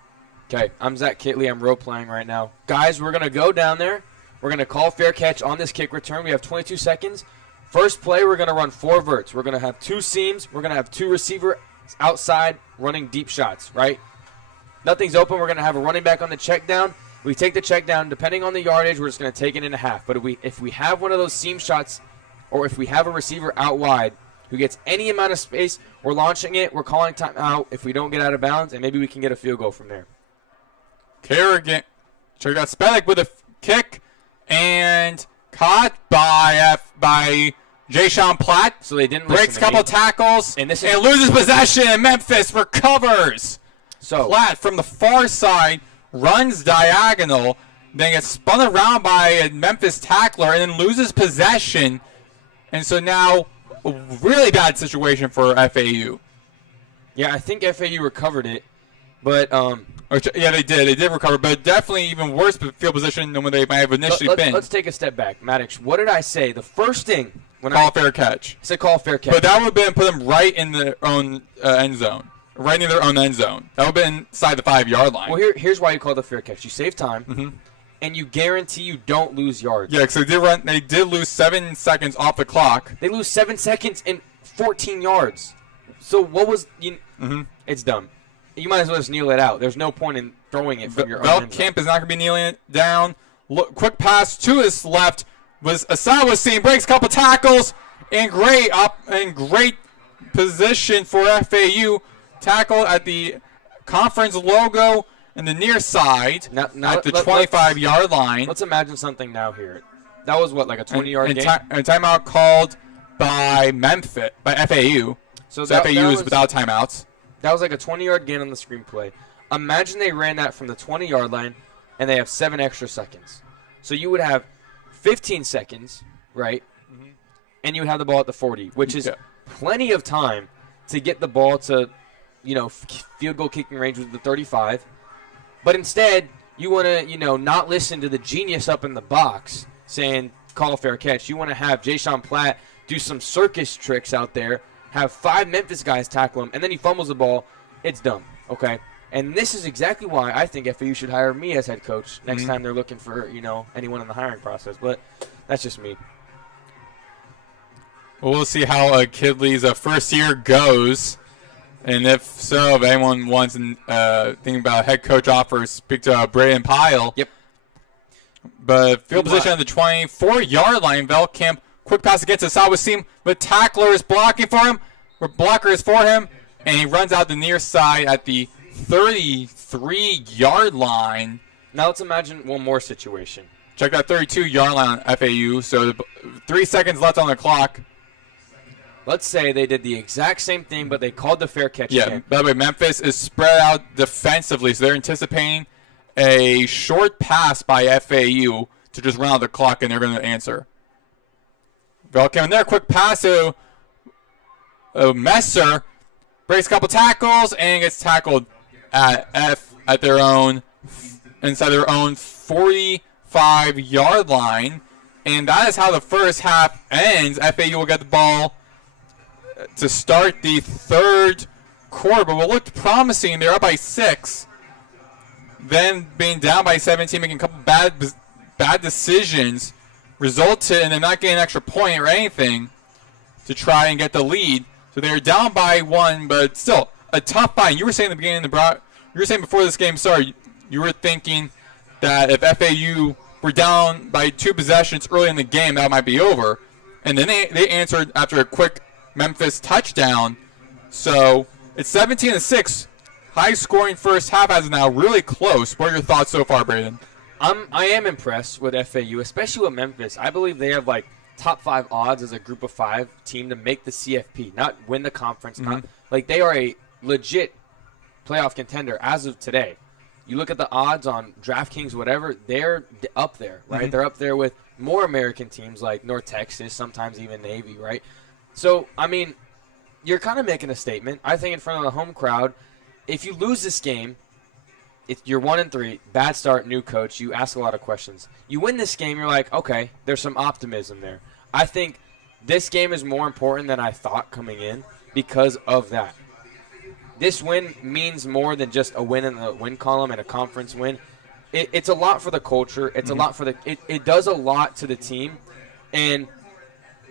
Okay, I'm Zach Kidley. I'm role-playing right now. Guys, we're going to go down there. We're going to call fair catch on this kick return. We have 22 seconds. First play, we're going to run 4 verts. We're going to have 2 seams. We're going to have 2 receiver outside running deep shots, right? Nothing's open. We're going to have a running back on the check down. We take the check down. Depending on the yardage, we're just going to take it in a half. But if we have one of those seam shots, or if we have a receiver out wide who gets any amount of space, we're launching it. We're calling timeout if we don't get out of bounds, and maybe we can get a field goal from there. Kerrigan, check out Spedic with a kick, and caught by Jay-Sean Platt. So they didn't breaks a couple tackles and loses possession, and Memphis recovers. So Platt from the far side runs diagonal, then gets spun around by a Memphis tackler, and then loses possession. And so now, a really bad situation for FAU. Yeah, I think FAU recovered it, but yeah, they did. They did recover, but definitely even worse field position than when they might have initially been. Let's take a step back. Maddox, what did I say? The first thing when call fair catch. I said call fair catch. But that would have been put them right in their own end zone. Right near their own end zone. That would have been inside the 5-yard line. Well, here's why you call the fair catch. You save time, and you guarantee you don't lose yards. Yeah, because they did lose 7 seconds off the clock. They lose 7 seconds and 14 yards. So what was It's dumb. You might as well just kneel it out. There's no point in throwing it from your own end zone. Velkamp is not going to be kneeling it down. Quick pass to his left. Assad was seen, breaks a couple tackles, and great position for FAU. Tackle at the conference logo in the near side at the 25-yard line. Let's imagine something now here. That was what, like a 20-yard game? And timeout called by FAU. So FAU is without timeouts. That was like a 20-yard gain on the screenplay. Imagine they ran that from the 20-yard line, and they have 7 extra seconds. So you would have 15 seconds, right? And you would have the ball at the 40, which is plenty of time to get the ball to, field goal kicking range with the 35. But instead, you want to, not listen to the genius up in the box saying call a fair catch. You want to have Jay-Sean Platt do some circus tricks out there, have 5 Memphis guys tackle him, and then he fumbles the ball. It's dumb, okay? And this is exactly why I think FAU should hire me as head coach next time they're looking for, anyone in the hiring process. But that's just me. Well, we'll see how Kidley's first year goes. And if so, if anyone wants to think about head coach offers, speak to Brayden Pyle. Yep. But field position on the 24-yard line. Velkamp, quick pass against Assad Wasim, but tackler is blocking for him. Blocker is for him, and he runs out the near side at the 33-yard line. Now let's imagine one more situation. Check that 32-yard line on FAU. So 3 seconds left on the clock. Let's say they did the exact same thing, but they called the fair catch again. By the way, Memphis is spread out defensively, so they're anticipating a short pass by FAU to just run out the clock, and they're going to answer. Velkamp in there, quick pass to Messer. Breaks a couple tackles and gets tackled at their own inside their own 45-yard line. And that is how the first half ends. FAU will get the ball to start the third quarter, but what looked promising, they're up by 6. Then being down by 17, making a couple bad decisions, resulted in them not getting an extra point or anything to try and get the lead. So they're down by 1, but still a tough fight. You were saying at the beginning of you were saying before this game started, you were thinking that if FAU were down by 2 possessions early in the game, that might be over. And then they answered after a quick Memphis touchdown. So it's 17-6. High-scoring first half as of now, really close. What are your thoughts so far, Brayden? I am impressed with FAU, especially with Memphis. I believe they have like top 5 odds as a group of 5 team to make the CFP, not win the conference. Not like they are a legit playoff contender as of today. You look at the odds on DraftKings, whatever, they're up there, right? They're up there with more American teams like North Texas, sometimes even Navy, right? So, I mean, you're kind of making a statement. I think in front of the home crowd, if you lose this game, you're 1-3, bad start, new coach. You ask a lot of questions. You win this game, you're like, okay, there's some optimism there. I think this game is more important than I thought coming in because of that. This win means more than just a win in the win column and a conference win. It's a lot for the culture. It's a lot for the. It does a lot to the team, and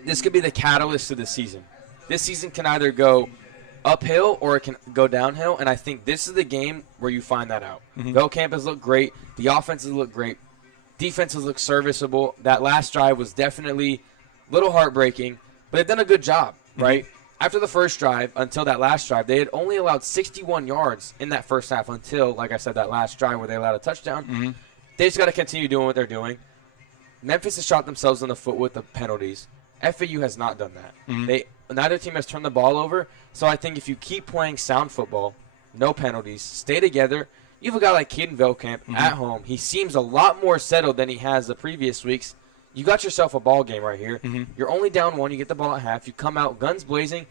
this could be the catalyst to the season. This season can either go uphill or it can go downhill, and I think this is the game where you find that out. Velkamp has looked great. The offenses look great. Defenses look serviceable. That last drive was definitely a little heartbreaking, but they've done a good job, right? After the first drive, until that last drive, they had only allowed 61 yards in that first half until, like I said, that last drive where they allowed a touchdown. They just got to continue doing what they're doing. Memphis has shot themselves in the foot with the penalties. FAU has not done that. Neither team has turned the ball over. So I think if you keep playing sound football, no penalties, stay together. You have a guy like Caden Velkamp at home. He seems a lot more settled than he has the previous weeks. You got yourself a ball game right here. You're only down 1. You get the ball at half. You come out guns blazing,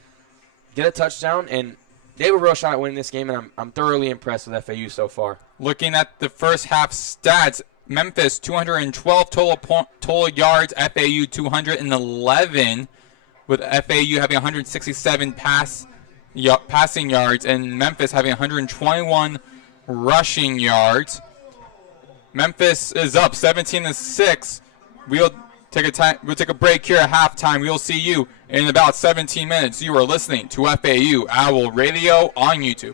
get a touchdown, and they have a real shot at winning this game, and I'm thoroughly impressed with FAU so far. Looking at the first half stats, Memphis 212 total yards, FAU 211, with FAU having 167 passing yards and Memphis having 121 rushing yards. Memphis is up 17-6. We'll take a break here at halftime. We'll see you in about 17 minutes. You are listening to FAU Owl Radio on YouTube.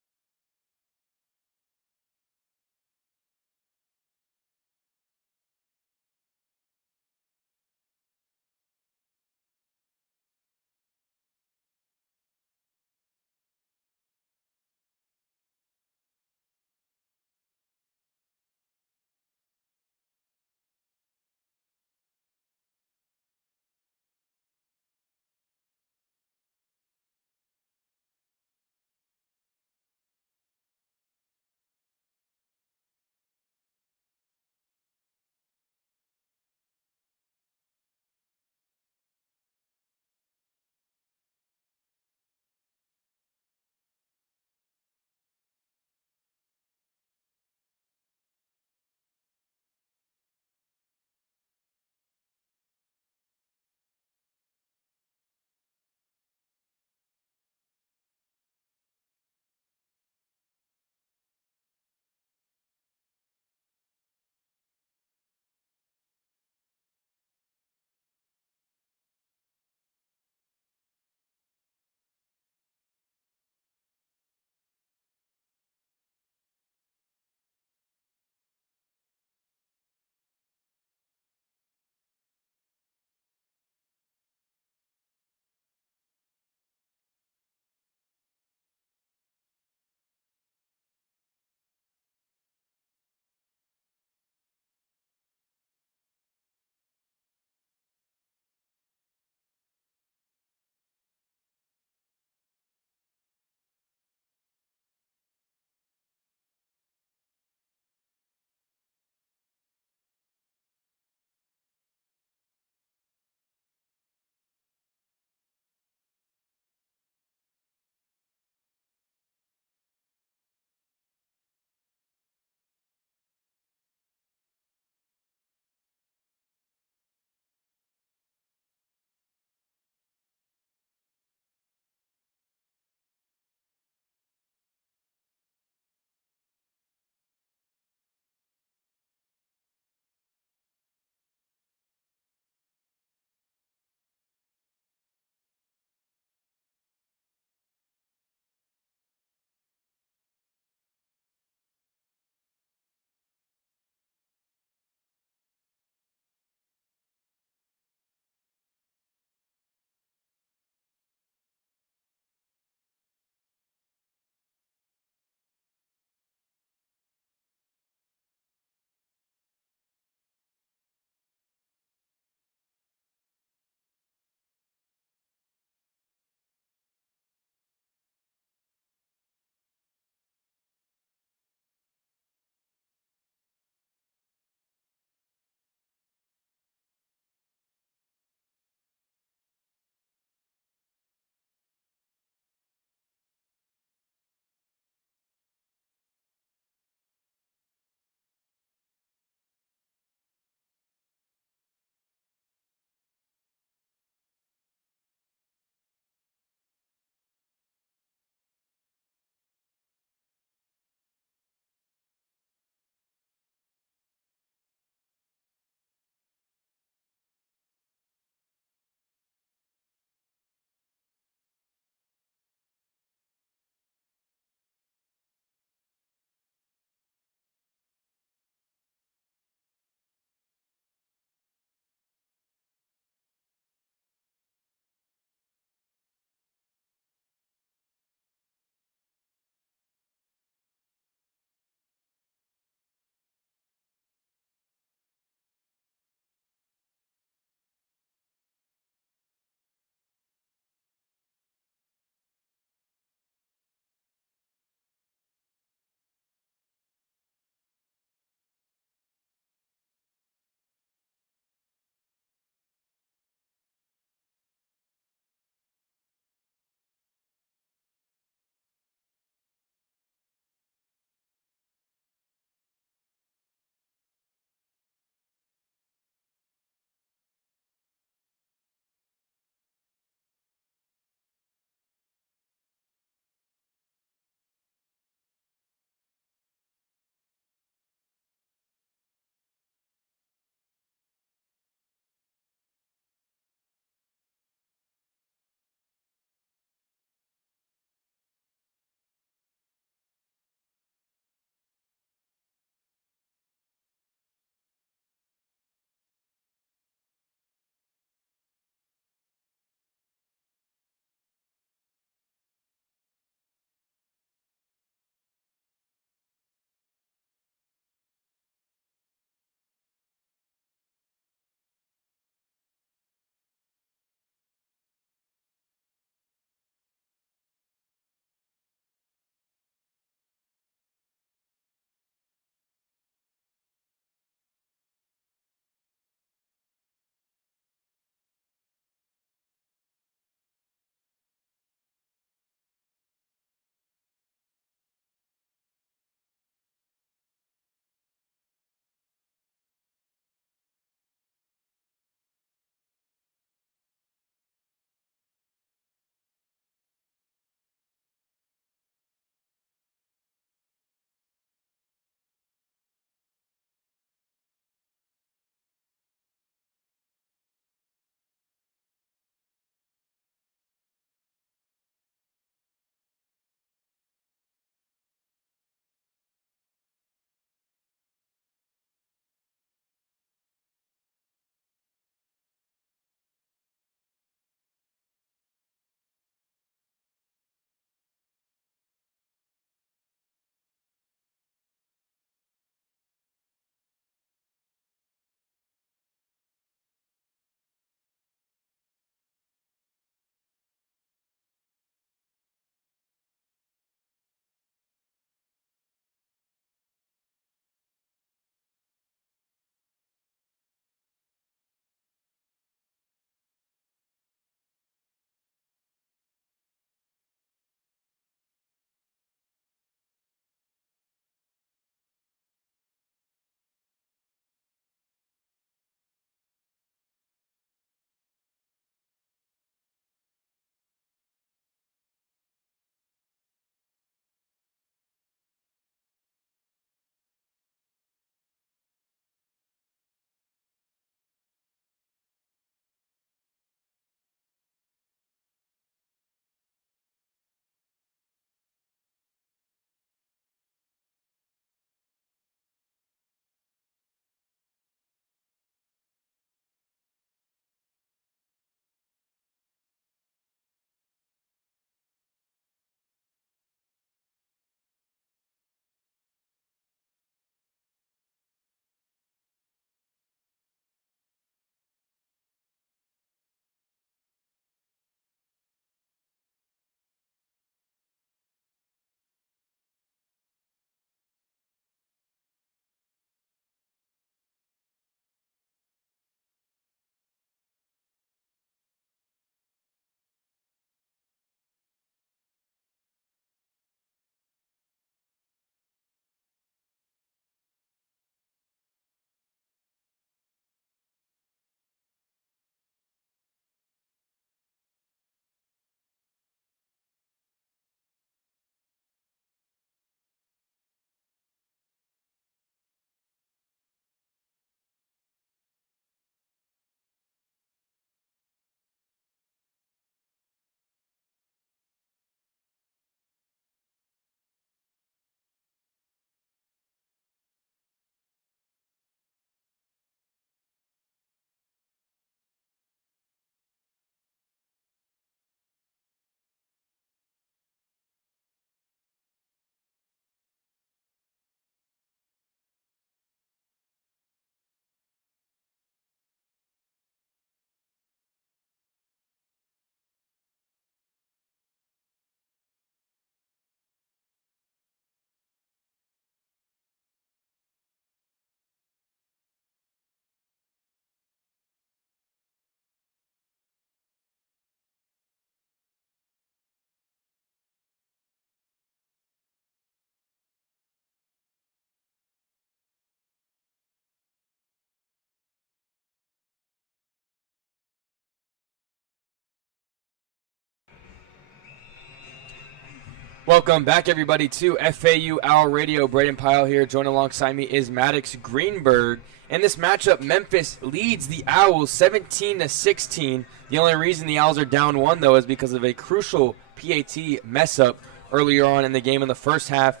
Welcome back, everybody, to FAU Owl Radio. Brayden, Pyle here. Joined alongside me is Maddox, Greenberg. In this matchup, Memphis leads the Owls 17-16. The only reason the Owls are down 1, though, is because of a crucial PAT mess-up earlier on in the game in the first half.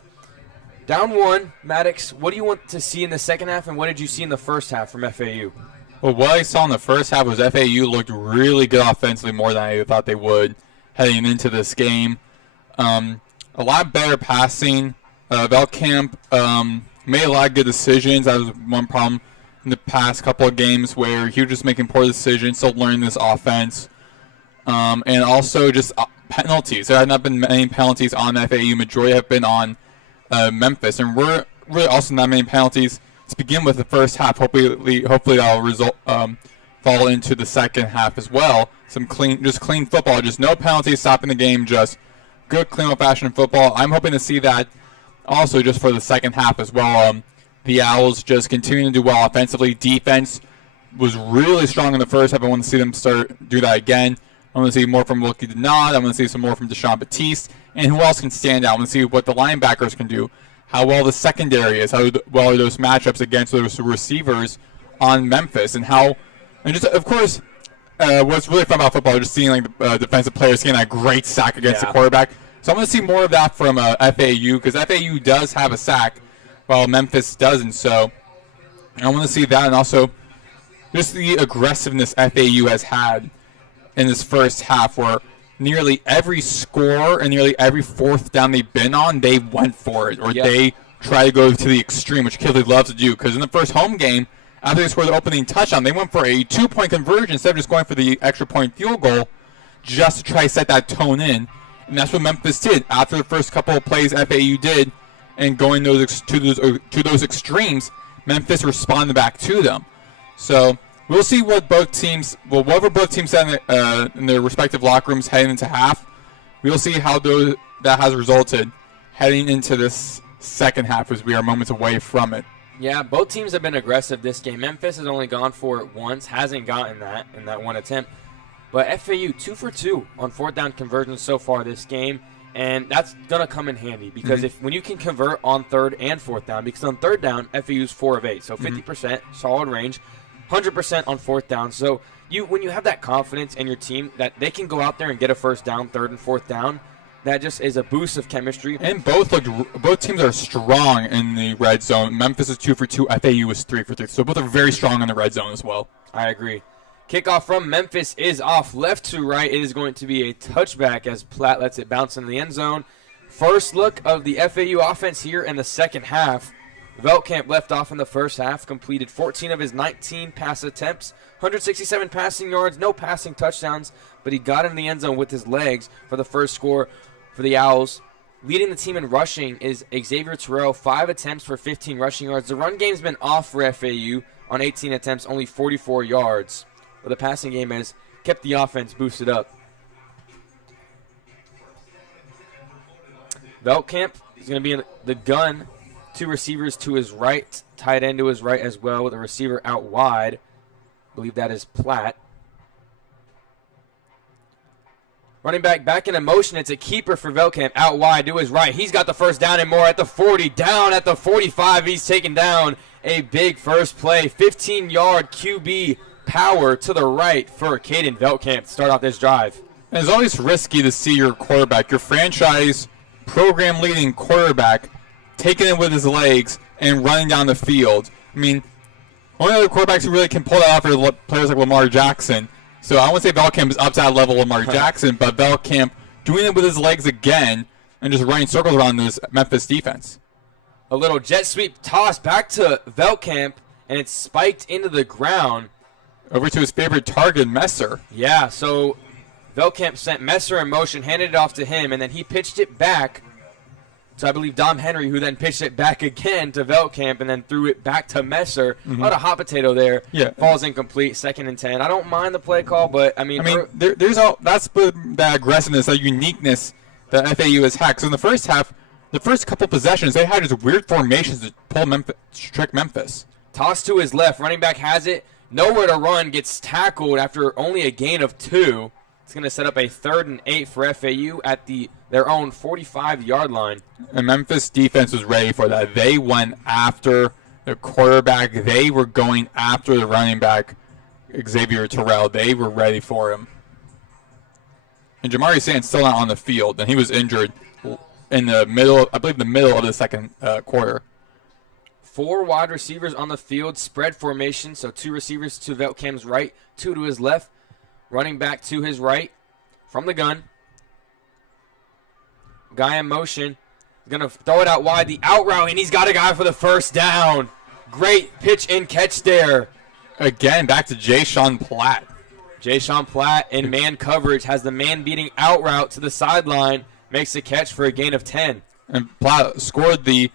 Down 1, Maddox, what do you want to see in the second half, and what did you see in the first half from FAU? Well, what I saw in the first half was FAU looked really good offensively, more than I thought they would heading into this game. A lot better passing. Velkamp made a lot of good decisions. That was one problem in the past couple of games where he was just making poor decisions, still learning this offense. And also just penalties. There have not been many penalties on FAU. Majority have been on Memphis. And we're really also not many penalties to begin with the first half. Hopefully that'll result fall into the second half as well. Some clean football. Just no penalties stopping the game. Just good, clean, old-fashioned football. I'm hoping to see that also just for the second half as well. The Owls just continuing to do well offensively. Defense was really strong in the first half. I want to see them do that again. I want to see more from Wilkie Denard. I want to see some more from Deshaun Batiste. And who else can stand out? I want to see what the linebackers can do, how well the secondary is, how well are those matchups against those receivers on Memphis, and just, of course, what's really fun about football is just seeing like defensive players getting a great sack against the quarterback. So I'm going to see more of that from FAU because FAU does have a sack while Memphis doesn't. So I want to see that, and also just the aggressiveness FAU has had in this first half where nearly every score and nearly every fourth down they've been on, they went for it, or they try to go to the extreme, which Kidley loves to do. Because in the first home game, after they scored the opening touchdown, they went for a 2-point conversion instead of just going for the extra point field goal just to try to set that tone in. And that's what Memphis did. After the first couple of plays FAU did and going to those extremes, Memphis responded back to them. So we'll see what whatever both teams said in their respective locker rooms heading into half. We'll see how that has resulted heading into this second half as we are moments away from it. Yeah, both teams have been aggressive this game. Memphis has only gone for it once, hasn't gotten that in that one attempt. But FAU 2 for 2 on fourth down conversions so far this game, and that's going to come in handy because when you can convert on third and fourth down, because on third down, FAU's 4 of 8, so 50%, solid range, 100% on fourth down. So when you have that confidence in your team that they can go out there and get a first down, third and fourth down, that just is a boost of chemistry. And both teams are strong in the red zone. Memphis is 2 for 2. FAU is 3 for 3. So both are very strong in the red zone as well. I agree. Kickoff from Memphis is off left to right. It is going to be a touchback as Platt lets it bounce in the end zone. First look of the FAU offense here in the second half. Velkamp left off in the first half, completed 14 of his 19 pass attempts, 167 passing yards, no passing touchdowns, but he got in the end zone with his legs for the first score for the Owls. Leading the team in rushing is Xavier Terrell, 5 attempts for 15 rushing yards. The run game's been off for FAU on 18 attempts, only 44 yards. But the passing game has kept the offense boosted up. Velkamp is going to be in the gun. 2 receivers to his right, tight end to his right as well, with a receiver out wide. I believe that is Platt. Running back in motion. It's a keeper for Velkamp out wide to his right. He's got the first down and more at the 40. Down at the 45. He's taken down a big first play. 15-yard QB power to the right for Caden Velkamp to start off this drive. And it's always risky to see your quarterback, your franchise program-leading quarterback, taking it with his legs and running down the field. I mean, only other quarterbacks who really can pull that off are players like Lamar Jackson. So I wouldn't say Velkamp is up to that level of Lamar Jackson, but Velkamp doing it with his legs again and just running circles around this Memphis defense. A little jet sweep toss back to Velkamp, and it's spiked into the ground. Over to his favorite target, Messer. Yeah, so Velkamp sent Messer in motion, handed it off to him, and then he pitched it back to, I believe, Dom Henry, who then pitched it back again to Velkamp and then threw it back to Messer. What a hot potato there. Yeah. Falls incomplete, 2nd and 10. I don't mind the play call, but, there's that's that aggressiveness, that uniqueness that FAU has had. So in the first half, the first couple possessions, they had just weird formations to trick Memphis. Toss to his left. Running back has it. Nowhere to run. Gets tackled after only a gain of 2. It's going to set up a 3rd and 8 for FAU at the their own 45-yard line. And Memphis defense was ready for that. They went after the quarterback. They were going after the running back, Xavier Terrell. They were ready for him. And Jamari Sand's still not on the field, and he was injured in the middle, I believe the middle of the second quarter. 4 wide receivers on the field, spread formation, so 2 receivers to Veltkamp's right, 2 to his left, running back to his right from the gun. Guy in motion, going to throw it out wide, the out route, and he's got a guy for the first down. Great pitch and catch there. Again, back to Jay-Sean Platt. Jay-Sean Platt in man coverage has the man-beating out route to the sideline, makes the catch for a gain of 10. And Platt scored the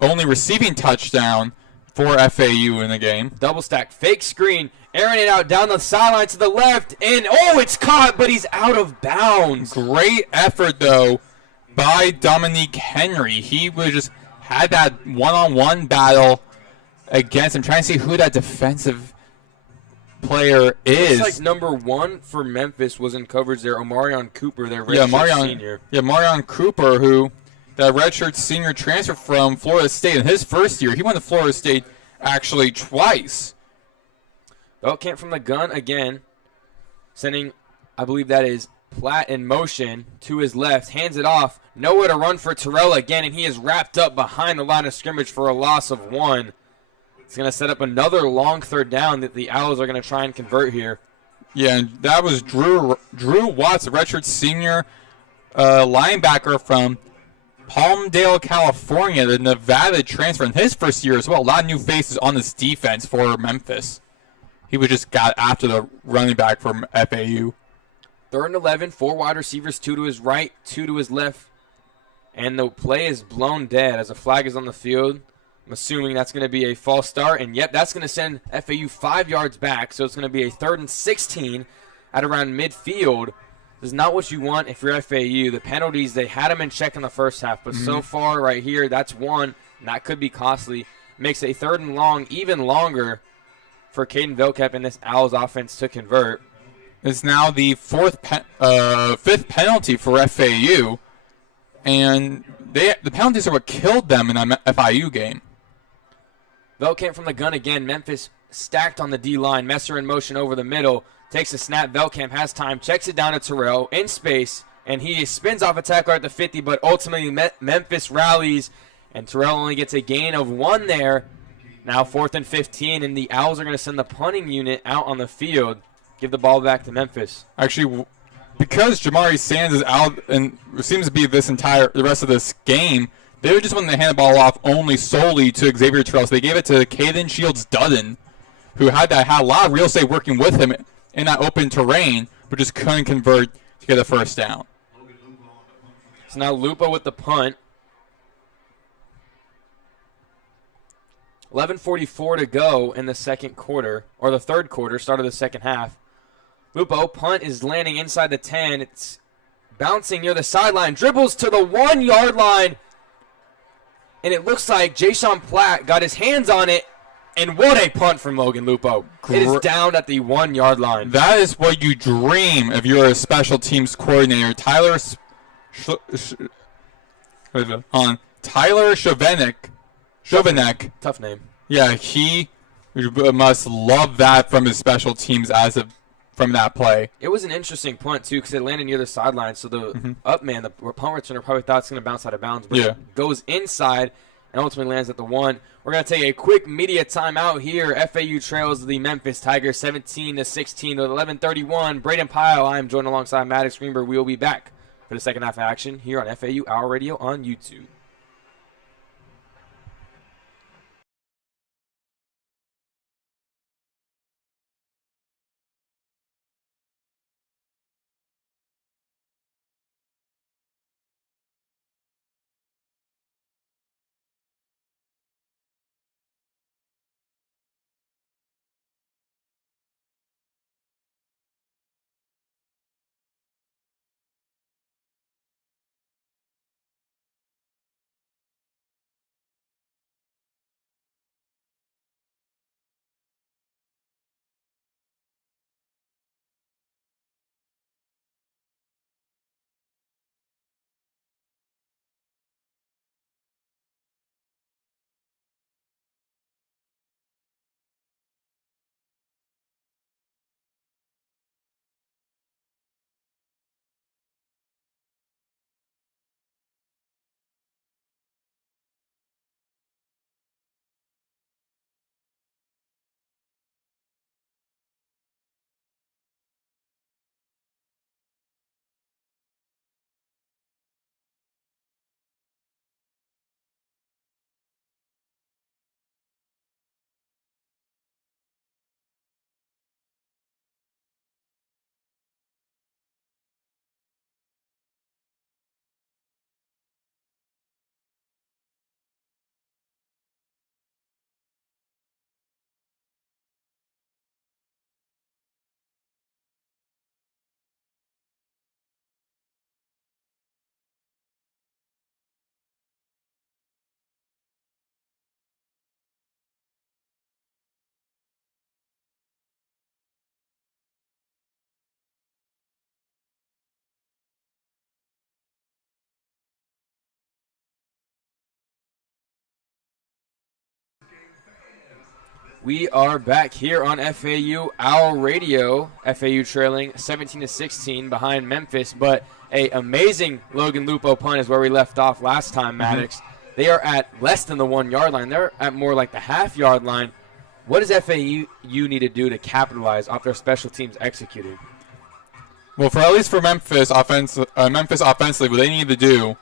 only receiving touchdown for FAU in the game. Double stack, fake screen, airing it out down the sideline to the left, and it's caught, but he's out of bounds. Great effort, though, by Dominique Henry. He was just had that one-on-one battle against him, trying to see who that defensive player is. Looks like number 1 for Memphis was in coverage there, Omarion Cooper, their redshirt senior. Yeah, Marion Cooper, who that redshirt senior transferred from Florida State in his first year. He went to Florida State actually twice. Veltkamp from the gun again, sending, I believe that is Platt in motion to his left, hands it off, nowhere to run for Terrell again, and he is wrapped up behind the line of scrimmage for a loss of 1. It's going to set up another long third down that the Owls are going to try and convert here. Yeah, and that was Drew Watts, a redshirt senior linebacker from Palmdale, California, the Nevada transfer in his first year as well. A lot of new faces on this defense for Memphis. He was just got after the running back from FAU. 3rd and 11, 4 wide receivers, 2 to his right, 2 to his left. And the play is blown dead as a flag is on the field. I'm assuming that's going to be a false start. And, yep, that's going to send FAU 5 yards back. So it's going to be a 3rd and 16 at around midfield. This is not what you want if you're FAU. The penalties, they had them in check in the first half. But so far right here, that's 1. And that could be costly. Makes a 3rd and long even longer for Caden Veltkamp and this Owls offense to convert. It's now the 5th penalty for FAU. And the penalties are what killed them in a FIU game. Veltkamp from the gun again. Memphis stacked on the D-line. Messer in motion over the middle. Takes a snap. Veltkamp has time. Checks it down to Terrell in space. And he spins off a tackler at the 50, but ultimately Memphis rallies. And Terrell only gets a gain of 1 there. Now 4th and 15, and the Owls are going to send the punting unit out on the field. Give the ball back to Memphis. Actually, because Jamari Sands is out and seems to be the rest of this game, they were just wanting to hand the ball off solely to Xavier Terrell. So they gave it to Caden Shields-Dudden, who had a lot of real estate working with him in that open terrain, but just couldn't convert to get a first down. So now Lupa with the punt. 11:44 to go in the second quarter, or the third quarter, start of the second half. Lupo, punt is landing inside the 10. It's bouncing near the sideline, dribbles to the 1-yard line, and it looks like Jay-Sean Platt got his hands on it, and what a punt from Logan Lupo. It is down at the 1-yard line. That is what you dream if you're a special teams coordinator. Tyler Chauvenek. Tough name. Yeah, he must love that from his special teams from that play. It was an interesting punt, too, because it landed near the sideline. So the up man, the punt returner, probably thought it's going to bounce out of bounds. But it goes inside and ultimately lands at the 1. We're going to take a quick media timeout here. FAU trails the Memphis Tigers 17-16 with 11:31. Brayden Pyle, I am joined alongside Maddox Greenberg. We will be back for the second half action here on FAU Owl Radio on YouTube. We are back here on FAU Owl Radio. FAU trailing 17-16 behind Memphis, but a amazing Logan Lupo punt is where we left off last time, Maddox. They are at less than the 1 yard line. They're at more like the half-yard line. What does FAU need to do to capitalize off their special teams executing? Well, at least for Memphis offensively, what they need to do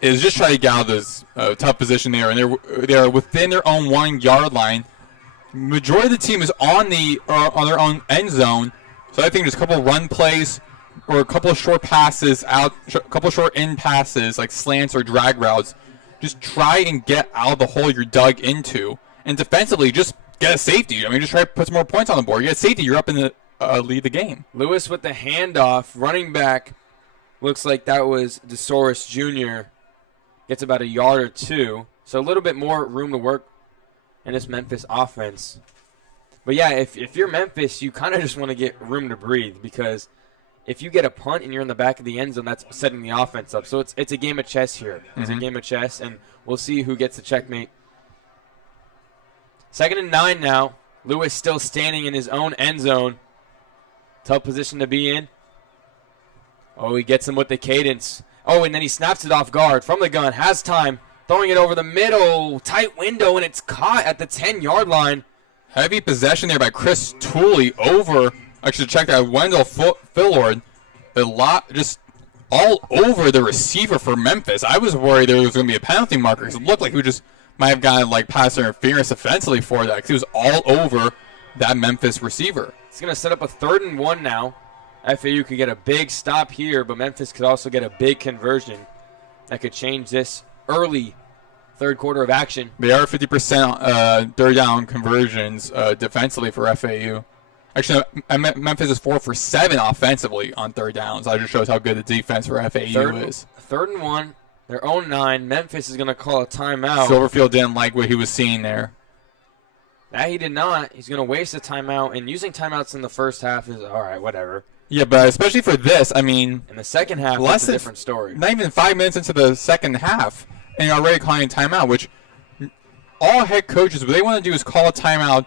is just try to get out of this tough position there, and they're within their own 1 yard line. Majority of the team is on their own end zone, so I think just a couple of run plays or a couple of short passes out, a couple of short in passes like slants or drag routes. Just try and get out of the hole you're dug into, and defensively, just get a safety. I mean, just try to put some more points on the board. You get a safety, you're up in the lead the game. Lewis with the handoff, running back. Looks like that was DeSoris Jr. Gets about a yard or two, so a little bit more room to work in this Memphis offense. But yeah, if you're Memphis, you kind of just want to get room to breathe, because if you get a punt and you're in the back of the end zone, that's setting the offense up. So it's a game of chess here. It's a game of chess, and we'll see who gets the checkmate. 2nd and 9 now. Lewis still standing in his own end zone. Tough position to be in. Oh, he gets him with the cadence. Oh, and then he snaps it off guard from the gun. Has time. Throwing it over the middle. Tight window, and it's caught at the 10-yard line. Heavy possession there by Chris Tooley over. Actually, check that. Wendell Fillard. Just all over the receiver for Memphis. I was worried there was going to be a penalty marker, because it looked like he just might have gotten like pass interference offensively for that, because he was all over that Memphis receiver. It's going to set up a 3rd and 1 now. FAU could get a big stop here, but Memphis could also get a big conversion that could change this early third quarter of action. They are 50% third down conversions defensively for FAU. Actually, Memphis is 4 for 7 offensively on third downs. That just shows how good the defense for FAU is. 3rd and 1, their own 9. Memphis is going to call a timeout. Silverfield didn't like what he was seeing there. That he did not. He's going to waste a timeout, and using timeouts in the first half is all right, whatever. Yeah, but especially for this, I mean, in the second half, that's a different story. Not even 5 minutes into the second half, and you're already calling a timeout, which all head coaches, what they want to do is call a timeout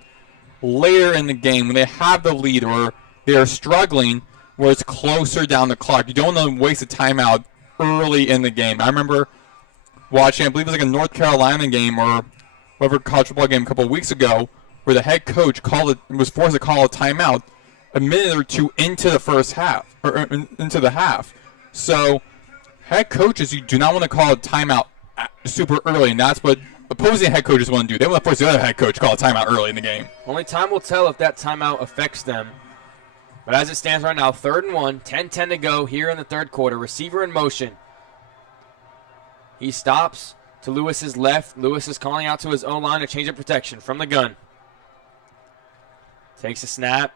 later in the game when they have the lead or they are struggling where it's closer down the clock. You don't want to waste a timeout early in the game. I remember watching, I believe it was like a North Carolina game or whatever college football game a couple of weeks ago, where the head coach was forced to call a timeout a minute or two into the first half, or into the half. So head coaches, you do not want to call a timeout super early, and that's what opposing head coaches want to do. They want to force the other head coach to call a timeout early in the game. Only time will tell if that timeout affects them. But as it stands right now, 3rd and 1, 10-10 to go here in the third quarter. Receiver in motion. He stops to Lewis's left. Lewis is calling out to his own line to change of protection from the gun. Takes a snap.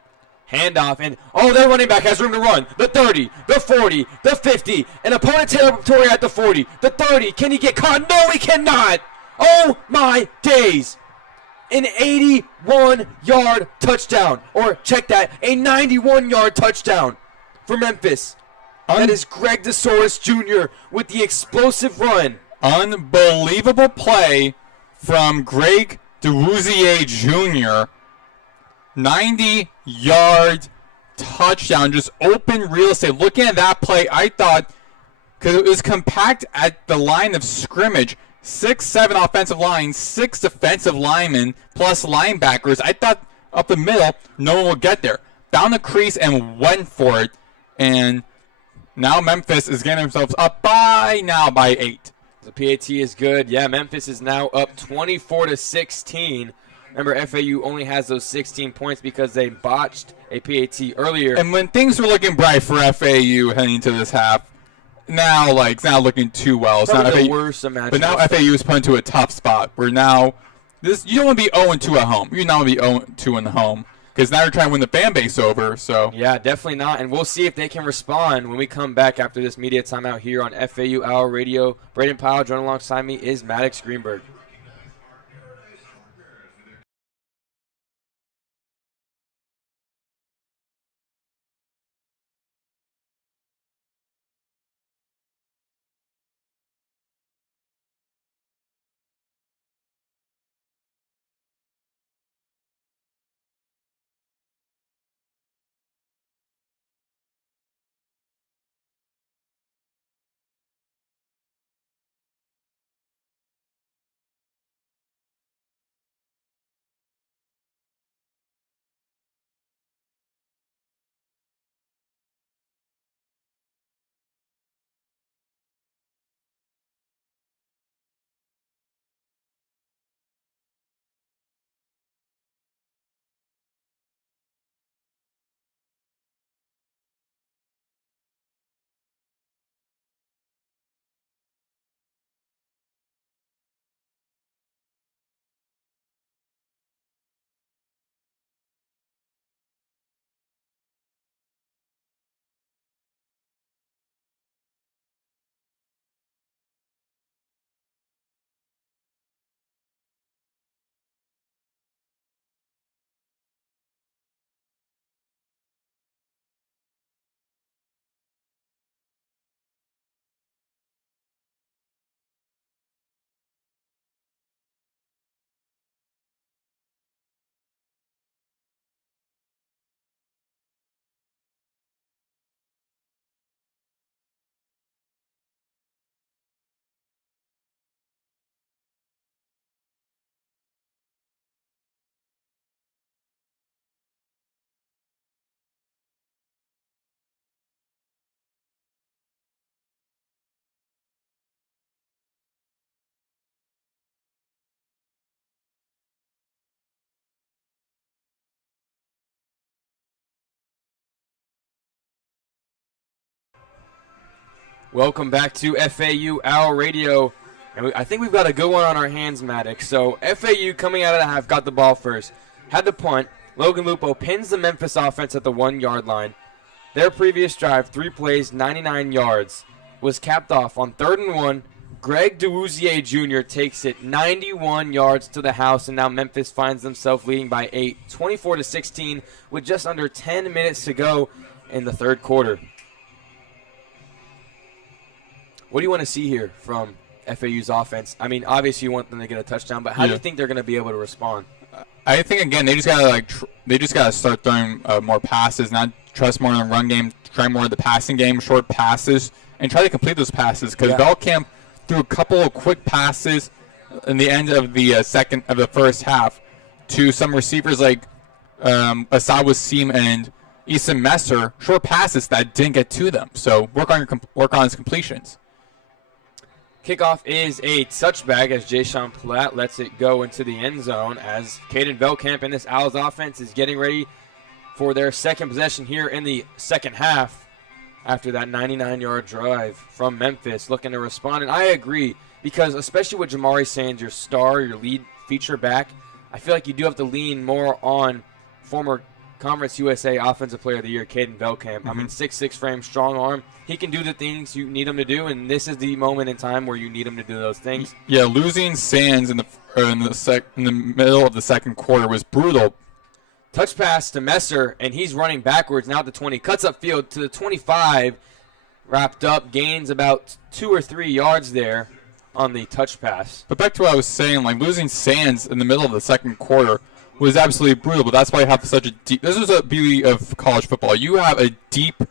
Handoff, and their running back has room to run. The 30, the 40, the 50, and opponent territory at the 40. The 30, can he get caught? No, he cannot! Oh my days! An 81-yard touchdown. Or, check that, a 91-yard touchdown for Memphis. That is Greg DeSoris Jr. with the explosive run. Unbelievable play from Greg DeRouzier Jr. 90-yard touchdown, just open real estate. Looking at that play, I thought, because it was compact at the line of scrimmage, 6'7" offensive line, 6 defensive linemen, plus linebackers. I thought up the middle, no one would get there. Found the crease and went for it. And now Memphis is getting themselves up by 8. The PAT is good. Yeah, Memphis is now up 24-16. Remember, FAU only has those 16 points because they botched a PAT earlier. And when things were looking bright for FAU heading into this half, now it's not looking too well. It's probably not the FAU, worst imaginable. but now FAU is put into a tough spot where now you don't want to be 0-2 at home. You don't want to be 0-2 in the home, because now you're trying to win the fan base over. So yeah, definitely not. And we'll see if they can respond when we come back after this media timeout here on FAU Owl Radio. Brayden Pyle, joining alongside me is Maddox Greenberg. Welcome back to FAU Owl Radio. And I think we've got a good one on our hands, Maddox. So FAU coming out of the half got the ball first. Had the punt. Logan Lupo pins the Memphis offense at the 1-yard line. Their previous drive, 3 plays, 99 yards, was capped off on 3rd and 1. Greg DeWuzier Jr. takes it 91 yards to the house, and now Memphis finds themselves leading by 8, 24-16, with just under 10 minutes to go in the third quarter. What do you want to see here from FAU's offense? I mean, obviously you want them to get a touchdown, but how do you think they're going to be able to respond? I think again they just gotta start throwing more passes, not trust more in the run game, try more of the passing game, short passes, and try to complete those passes. Because Velkamp threw a couple of quick passes in the end of the first half to some receivers like Asad Wasim and Eason Messer, short passes that didn't get to them. So work on his completions. Kickoff is a touchback as Jayshawn Platt lets it go into the end zone as Caden Velkamp and this Owls offense is getting ready for their second possession here in the second half after that 99-yard drive from Memphis, looking to respond. And I agree, because especially with Jamari Sands, your star, your lead feature back, I feel like you do have to lean more on former Conference USA Offensive Player of the Year, Caden Velkamp. I mean, 6'6" frame, strong arm. He can do the things you need him to do, and this is the moment in time where you need him to do those things. Yeah, losing Sands in the middle of the second quarter was brutal. Touch pass to Messer, and he's running backwards now at the 20. Cuts upfield to the 25. Wrapped up, gains about 2 or 3 yards there on the touch pass. But back to what I was saying, like losing Sands in the middle of the second quarter was absolutely brutal, but that's why you have such a deep – this is a beauty of college football. You have a deep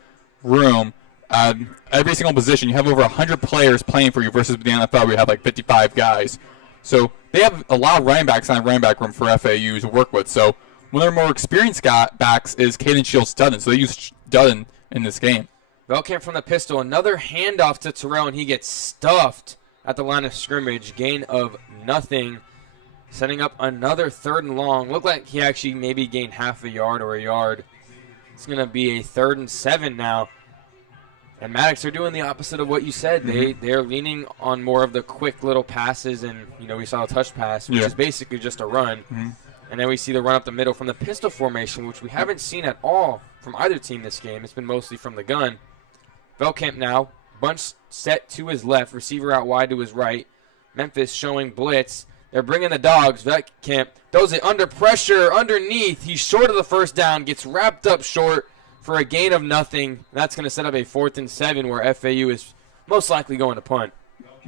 room at every single position. You have over 100 players playing for you versus the NFL where you have like 55 guys. So they have a lot of running backs in that running back room for FAU to work with. So one of their more experienced backs is Caden Shields-Dudden, so they use Dudden in this game. Velkamp from the pistol. Another handoff to Terrell, and he gets stuffed at the line of scrimmage. Gain of nothing. Setting up another 3rd and long. Looked like he actually maybe gained half a yard or a yard. It's going to be a 3rd and 7 now. And Maddox are doing the opposite of what you said. They're leaning on more of the quick little passes, and we saw a touch pass, which is basically just a run. And then we see the run up the middle from the pistol formation, which we haven't seen at all from either team this game. It's been mostly from the gun. Velkamp now, bunch set to his left, receiver out wide to his right. Memphis showing blitz. They're bringing the dogs. Velkamp throws it under pressure, underneath. He's short of the first down, gets wrapped up short for a gain of nothing. That's going to set up a 4th and 7 where FAU is most likely going to punt.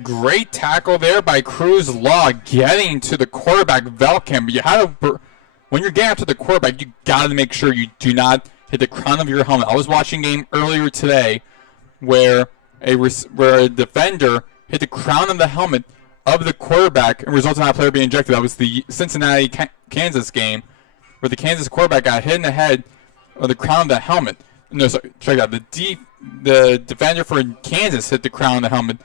Great tackle there by Cruz Law getting to the quarterback, Velkamp. When you're getting up to the quarterback, you got to make sure you do not hit the crown of your helmet. I was watching a game earlier today where a defender hit the crown of the helmet of the quarterback and resulted in that player being ejected. That was the Cincinnati-Kansas game where the Kansas quarterback got hit in the head of the crown of the helmet. No, sorry, check it out. The defender for Kansas hit the crown of the helmet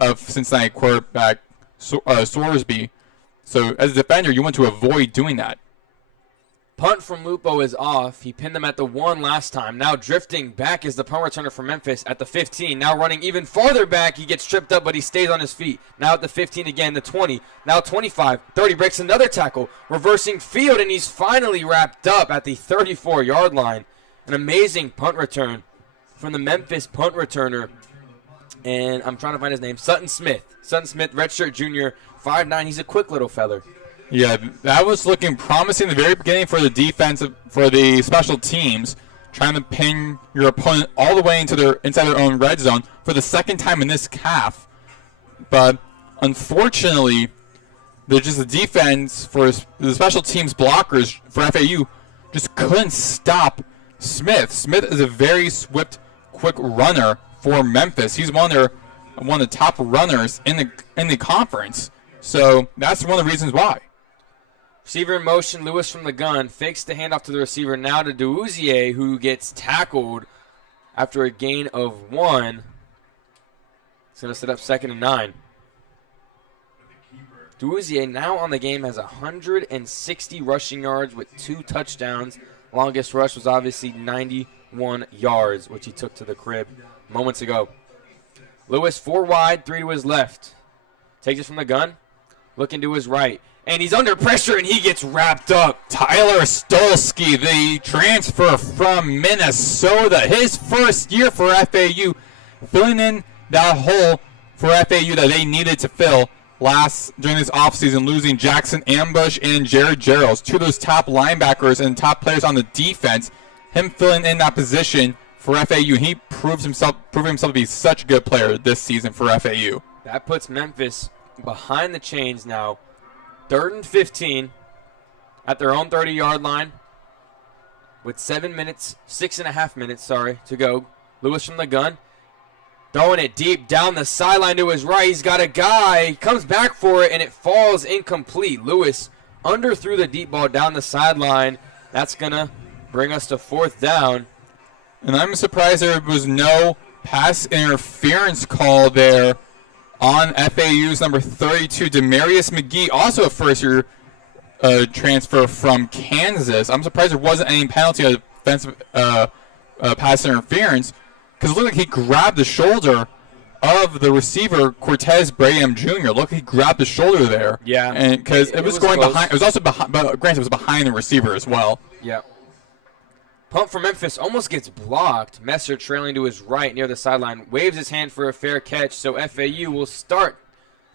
of Cincinnati quarterback Sorsby. So as a defender, you want to avoid doing that. Punt from Lupo is off. He pinned him at the 1 last time. Now drifting back is the punt returner for Memphis at the 15. Now running even farther back. He gets tripped up, but he stays on his feet. Now at the 15 again, the 20. Now 25, 30, breaks another tackle. Reversing field, and he's finally wrapped up at the 34-yard line. An amazing punt return from the Memphis punt returner. And I'm trying to find his name. Sutton Smith. Sutton Smith, redshirt junior, 5'9". He's a quick little feather. Yeah, that was looking promising in the very beginning for the for the special teams, trying to pin your opponent all the way inside their own red zone for the second time in this half. But unfortunately, the defense for the special teams blockers for FAU just couldn't stop Smith. Smith is a very swift, quick runner for Memphis. He's one of the top runners in the conference. So that's one of the reasons why. Receiver in motion, Lewis from the gun, fakes the handoff to the receiver, now to DeWuzier, who gets tackled after a gain of 1. It's going to set up 2nd and 9. DeWuzier now on the game has 160 rushing yards with 2 touchdowns. Longest rush was obviously 91 yards, which he took to the crib moments ago. Lewis 4 wide, 3 to his left. Takes it from the gun, looking to his right. And he's under pressure, and he gets wrapped up. Tyler Stolsky, the transfer from Minnesota, his first year for FAU, filling in that hole for FAU that they needed to fill during this offseason, losing Jackson Ambush and Jared Gerald, two of those top linebackers and top players on the defense. Him filling in that position for FAU, he proving himself to be such a good player this season for FAU. That puts Memphis behind the chains now. 3rd and 15 at their own 30-yard line with 6.5 minutes, to go. Lewis from the gun, throwing it deep down the sideline to his right. He's got a guy. He comes back for it, and it falls incomplete. Lewis underthrew the deep ball down the sideline. That's going to bring us to 4th down. And I'm surprised there was no pass interference call there on FAU's number 32, Demarius McGee, also a first-year transfer from Kansas. I'm surprised there wasn't any penalty on defensive pass interference, because it looked like he grabbed the shoulder of the receiver, Cortez Brayden Jr. Look, he grabbed the shoulder there. Yeah. And because it was going close. behind. It was also behind, but granted, it was behind the receiver as well. Yeah. Pump for Memphis almost gets blocked. Messer trailing to his right near the sideline. Waves his hand for a fair catch, so FAU will start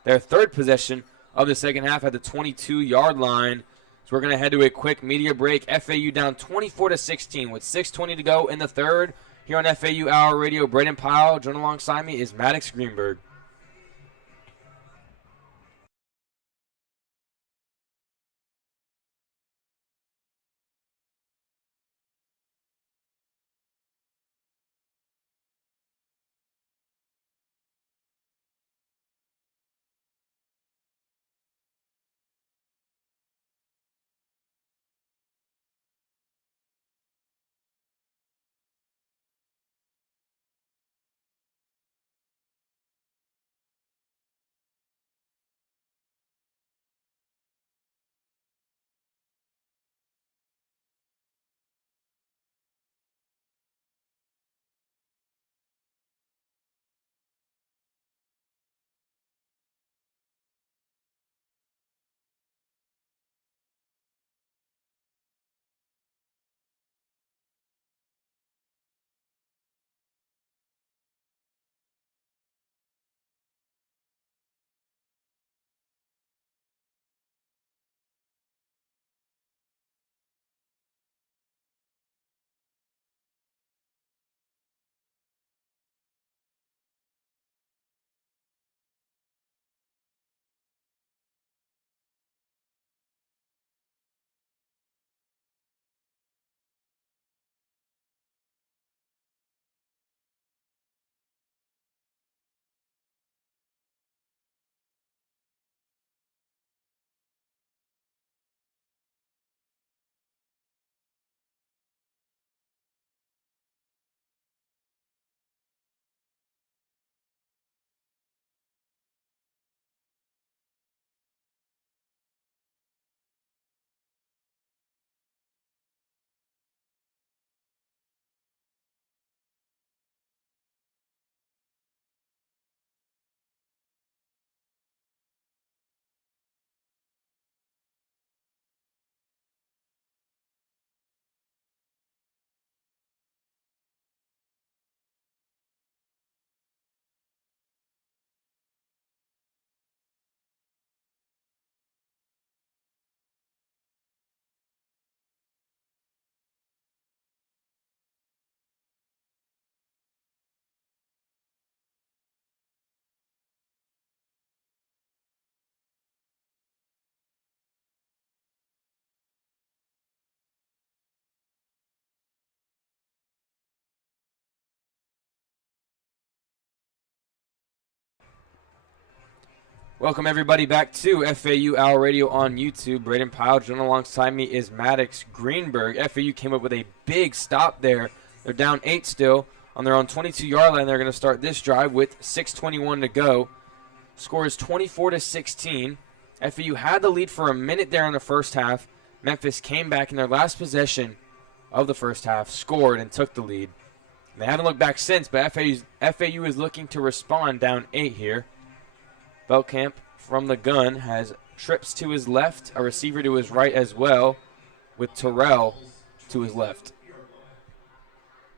their 3rd possession of the second half at the 22-yard line. So we're going to head to a quick media break. FAU down 24-16 with 6:20 to go in the 3rd. Here on FAU Owl Radio, Brayden Pyle. Joined alongside me is Maddox Greenberg. Welcome, everybody, back to FAU Owl Radio on YouTube. Brayden Pyle, joined alongside me is Maddox Greenberg. FAU came up with a big stop there. They're down 8 still on their own 22-yard line. They're going to start this drive with 6:21 to go. Score is 24-16. FAU had the lead for a minute there in the first half. Memphis came back in their last possession of the first half, scored, and took the lead. They haven't looked back since, but FAU is looking to respond down 8 here. Veltkamp from the gun has trips to his left, a receiver to his right as well, with Terrell to his left.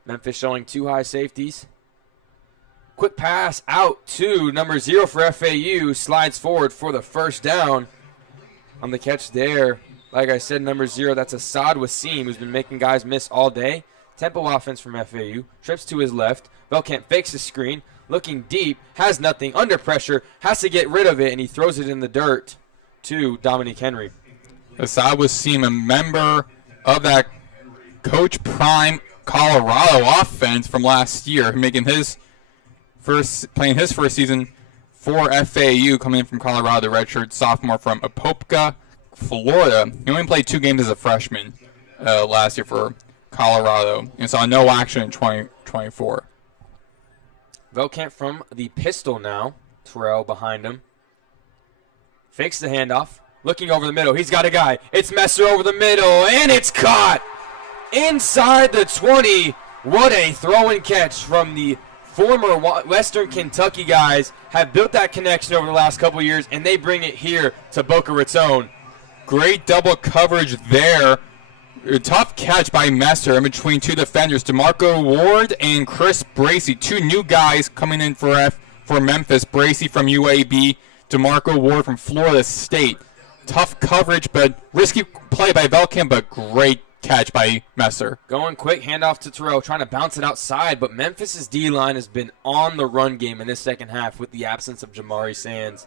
Memphis showing 2 high safeties. Quick pass out to number 0 for FAU. Slides forward for the first down. On the catch there, like I said, number 0, that's Assad Wasim, who's been making guys miss all day. Tempo offense from FAU. Trips to his left. Veltkamp fakes the screen. Looking deep. Has nothing. Under pressure. Has to get rid of it, and he throws it in the dirt to Dominique Henry. Assad Wasim, a member of that Coach Prime Colorado offense from last year, playing his first season for FAU, coming in from Colorado, the redshirt sophomore from Apopka, Florida. He only played 2 games as a freshman last year for Colorado, and saw no action in 2024. Veltkamp from the pistol now. Terrell behind him. Fakes the handoff. Looking over the middle. He's got a guy. It's Messer over the middle, and it's caught inside the 20. What a throw and catch from the former Western Kentucky guys. Have built that connection over the last couple years, and they bring it here to Boca Raton. Great double coverage there. A tough catch by Messer in between 2 defenders, DeMarco Ward and Chris Bracey, 2 new guys coming in for Memphis. Bracey from UAB, DeMarco Ward from Florida State. Tough coverage, but risky play by Veltkamp, but great catch by Messer. Going quick, handoff to Terrell, trying to bounce it outside, but Memphis' D-line has been on the run game in this second half with the absence of Jamari Sands.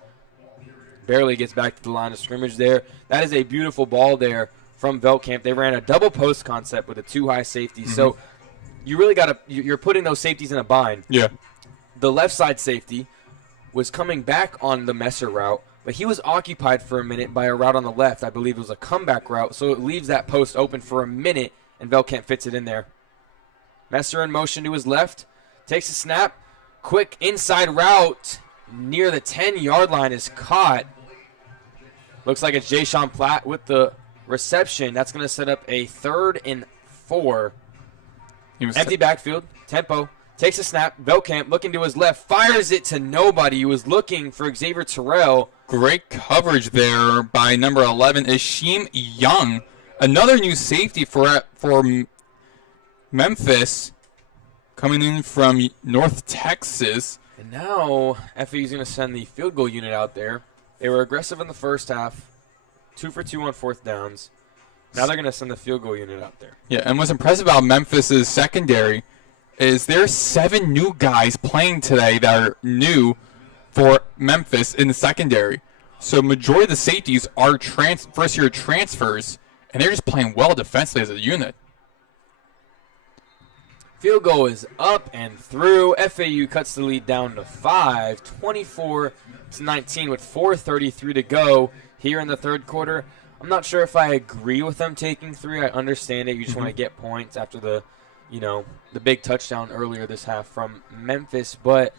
Barely gets back to the line of scrimmage there. That is a beautiful ball there from Veltkamp. They ran a double post concept with a 2 high safeties. So you really you're putting those safeties in a bind. Yeah. The left side safety was coming back on the Messer route, but he was occupied for a minute by a route on the left. I believe it was a comeback route, so it leaves that post open for a minute, and Veltkamp fits it in there. Messer in motion to his left, takes a snap, quick inside route near the 10-yard line is caught. Looks like it's Jay-Sean Platt with the reception. That's going to set up a 3rd and 4. Empty backfield, tempo, takes a snap. Veltkamp looking to his left, fires it to nobody. He was looking for Xavier Terrell. Great coverage there by number 11, Ishim Young. Another new safety for Memphis, coming in from North Texas. And now FAU's going to send the field goal unit out there. They were aggressive in the first half, 2 for 2 on 4th downs. Now they're going to send the field goal unit out there. Yeah, and what's impressive about Memphis' secondary is there's 7 new guys playing today that are new for Memphis in the secondary. So majority of the safeties are first-year transfers, and they're just playing well defensively as a unit. Field goal is up and through. FAU cuts the lead down to 5, 24-19 with 4:33 to go here in the third quarter. I'm not sure if I agree with them taking 3. I understand it. You just want to get points after the big touchdown earlier this half from Memphis, but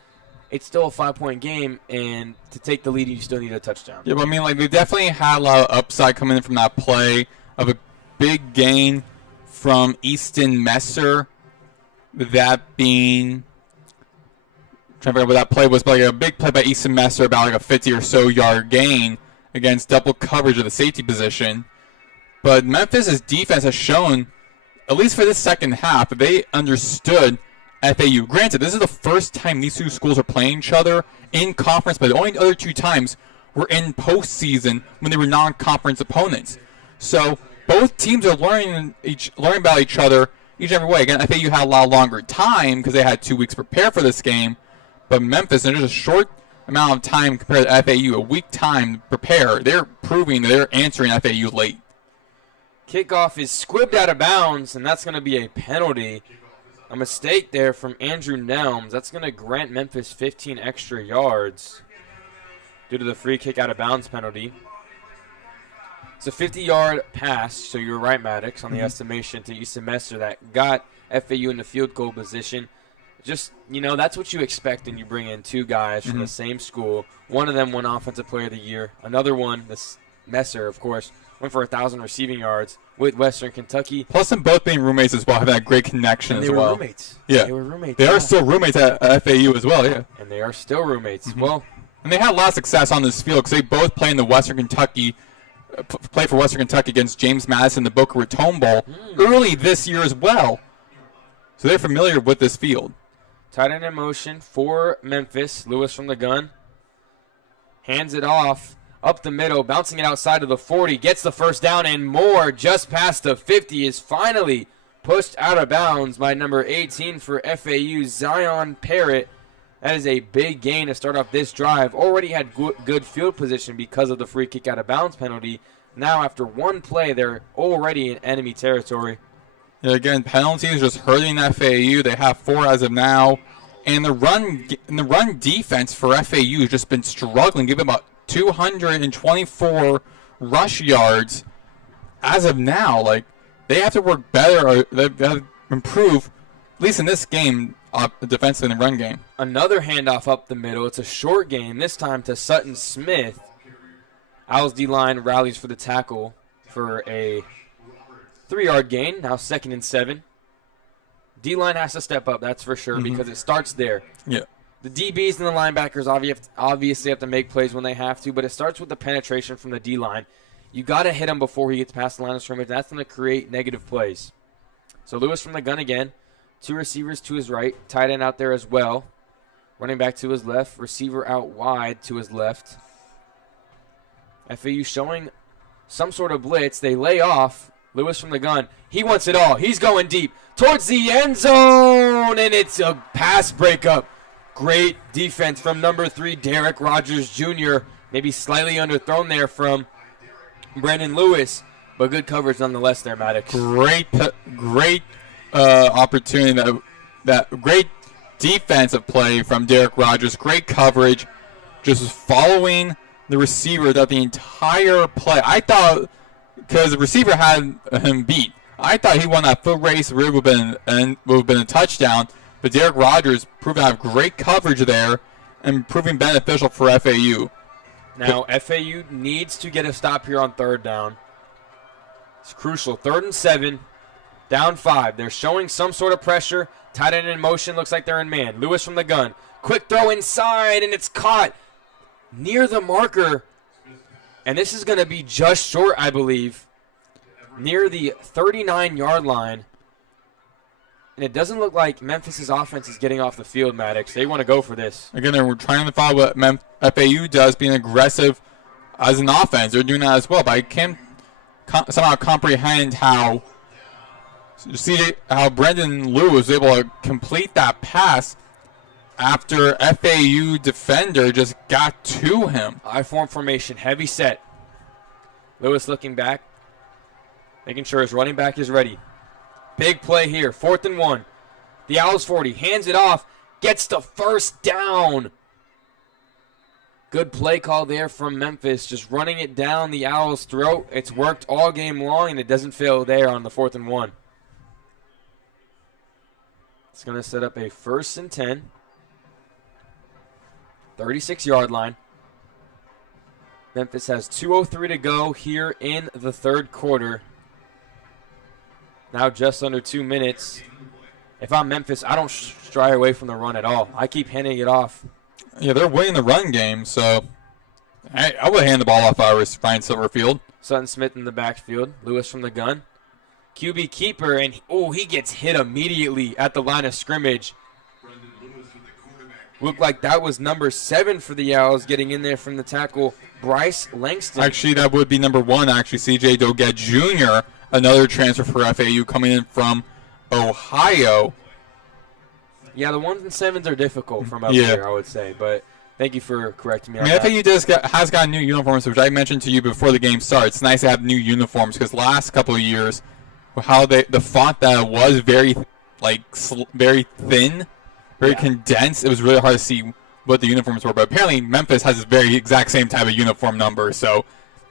it's still a 5-point game, and to take the lead, you still need a touchdown. Yeah, but I mean, they definitely had a lot of upside coming in from that play of a big gain from Easton Messer. That being, trying to figure out what that play was, but like a big play by Easton Messer, about like a 50 or so yard gain against double coverage of the safety position. But Memphis' defense has shown, at least for this second half, that they understood FAU. Granted, this is the first time these 2 schools are playing each other in conference, but the only other 2 times were in postseason when they were non-conference opponents. So both teams are learning about each other each and every way. Again, FAU had a lot longer time because they had 2 weeks to prepare for this game, but Memphis, in just a short amount of time compared to FAU, a week time to prepare, they're proving that they're answering FAU late. Kickoff is squibbed out of bounds, and that's going to be a penalty. A mistake there from Andrew Nelms. That's going to grant Memphis 15 extra yards due to the free kick out of bounds penalty. It's a 50-yard pass, so you're right, Maddox, on the estimation to Easton Messer that got FAU in the field goal position. Just, that's what you expect when you bring in 2 guys from the same school. One of them won Offensive Player of the Year. Another one, this Messer, of course, went for 1,000 receiving yards with Western Kentucky. Plus them both being roommates as well, having that great connection And as they well. were roommates. Yeah. They were roommates. They are still roommates at FAU as well, yeah. And they are still roommates. Well, and they had a lot of success on this field because they both play in the Western Kentucky, play for Western Kentucky against James Madison in the Boca Raton Bowl early this year as well. So they're familiar with this field. tight end in motion for Memphis. Lewis from the gun. Hands it off. Up the middle, bouncing it outside of the 40, gets the first down and more, just past the 50, is finally pushed out of bounds by number 18 for FAU, Zion Parrott. That is a big gain to start off this drive. Already had good field position because of the free kick out of bounds penalty. Now, after one play, they're already in enemy territory. Yeah, again, penalties just hurting FAU. They have 4 as of now. And the run defense for FAU has just been struggling, giving about 224 rush yards as of now. Like, they have to work better, or they have to improve, at least in this game, defensively in the run game. Another handoff up the middle. It's a short game, this time to Sutton Smith. Owls D-line rallies for the tackle for a 3-yard gain. Now 2nd and 7. D-line has to step up, that's for sure, because it starts there. Yeah. The DBs and the linebackers obviously have to make plays when they have to, but it starts with the penetration from the D-line. You got to hit him before he gets past the line of scrimmage. That's going to create negative plays. So Lewis from the gun again. 2 receivers to his right. Tight end out there as well. Running back to his left. Receiver out wide to his left. FAU showing some sort of blitz. They lay off. Lewis from the gun. He wants it all. He's going deep towards the end zone, and it's a pass breakup. Great defense from number 3, Derek Rogers Jr. Maybe slightly underthrown there from Brandon Lewis, but good coverage nonetheless there, Maddox. Great opportunity, that great defensive play from Derek Rogers. Great coverage, just following the receiver throughout the entire play. I thought, because the receiver had him beat, I thought he won that foot race. It would have been a touchdown. But Derek Rogers proved to have great coverage there and proving beneficial for FAU. Now, FAU needs to get a stop here on 3rd down. It's crucial. 3rd and 7, down 5. They're showing some sort of pressure. Tight end in motion. Looks like they're in man. Lewis from the gun. Quick throw inside, and it's caught near the marker. And this is going to be just short, I believe, near the 39-yard line. And it doesn't look like Memphis' offense is getting off the field, Maddox. They want to go for this. Again, they're trying to follow what FAU does, being aggressive as an offense. They're doing that as well. But I can't somehow comprehend how Brandon Lewis was able to complete that pass after FAU defender just got to him. I-form formation, heavy set. Lewis looking back, making sure his running back is ready. Big play here, 4th and 1. The Owls 40, hands it off, gets the first down. Good play call there from Memphis, just running it down the Owls' throat. It's worked all game long, and it doesn't fail there on the 4th and 1. It's going to set up a 1st and 10. 36-yard line. Memphis has 2:03 to go here in the 3rd quarter. Now just under 2 minutes. If I'm Memphis, I don't stray away from the run at all. I keep handing it off. Yeah, they're winning the run game, so I would hand the ball off if I was Ryan Silverfield. Sutton Smith in the backfield. Lewis from the gun. QB keeper, and he gets hit immediately at the line of scrimmage. Looked like that was number 7 for the Owls getting in there from the tackle, Bryce Langston. Actually, that would be number 1, CJ Doggett Jr., another transfer for FAU coming in from Ohio. Yeah, the 1s and 7s are difficult from up here, I would say, but thank you for correcting me on that. FAU has got new uniforms, which I mentioned to you before the game starts. It's nice to have new uniforms because last couple of years, how the font that it was very thin, very condensed. It was really hard to see what the uniforms were. But apparently Memphis has this very exact same type of uniform number, so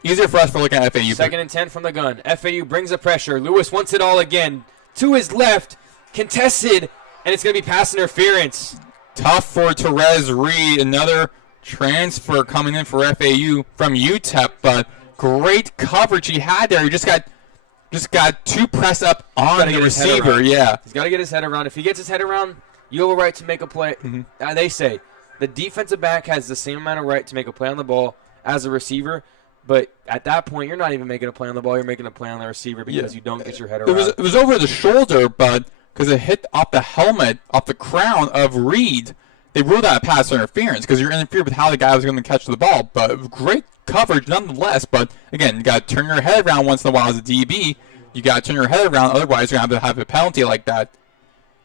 easier for us to look at FAU. 2nd and 10 from the gun. FAU brings the pressure. Lewis wants it all again. To his left, contested, and it's going to be pass interference. Tough for Therese Reed, another transfer coming in for FAU from UTEP, but great coverage he had there. He just got too pressed up on the receiver. Yeah. He's got to get his head around. If he gets his head around, you have a right to make a play. Mm-hmm. They say the defensive back has the same amount of right to make a play on the ball as a receiver. But at that point, you're not even making a play on the ball. You're making a play on the receiver because you don't get your head around. It was over the shoulder, but because it hit off the helmet, off the crown of Reed, they ruled out pass interference because you're interfering with how the guy was going to catch the ball. But great coverage nonetheless. But, again, you got to turn your head around once in a while as a DB. You got to turn your head around. Otherwise, you're going to have a penalty like that.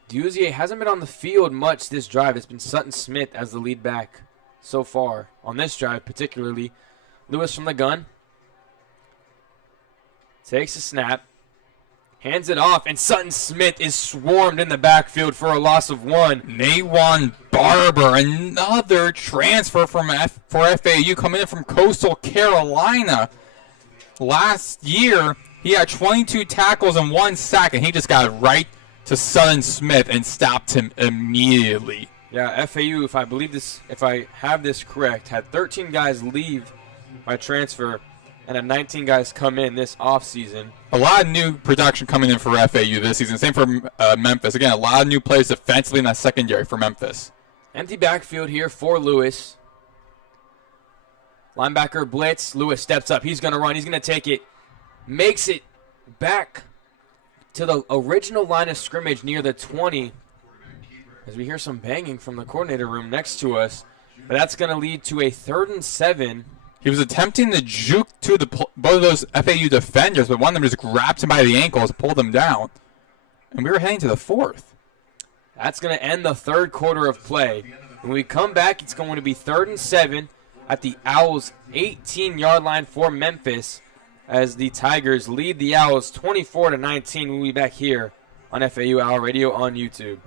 Duzier hasn't been on the field much this drive. It's been Sutton Smith as the lead back so far on this drive particularly. Lewis from the gun. Takes a snap. Hands it off, and Sutton Smith is swarmed in the backfield for a loss of 1. Nawan Barber, another transfer for FAU coming in from Coastal Carolina. Last year, he had 22 tackles and 1 sack, and he just got right to Sutton Smith and stopped him immediately. Yeah, FAU, if I have this correct, had 13 guys leave by transfer and had 19 guys come in this offseason. A lot of new production coming in for FAU this season. Same for Memphis. Again, a lot of new players defensively in that secondary for Memphis. Empty backfield here for Lewis. Linebacker blitz. Lewis steps up. He's going to run. He's going to take it. Makes it back to the original line of scrimmage near the 20. As we hear some banging from the coordinator room next to us. But that's going to lead to a 3rd and 7. He was attempting to juke to both of those FAU defenders, but one of them just grabbed him by the ankles and pulled him down. And we were heading to the 4th. That's going to end the 3rd quarter of play. When we come back, it's going to be 3rd and 7 at the Owls' 18-yard line for Memphis as the Tigers lead the Owls 24-19. We'll be back here on FAU Owl Radio on YouTube.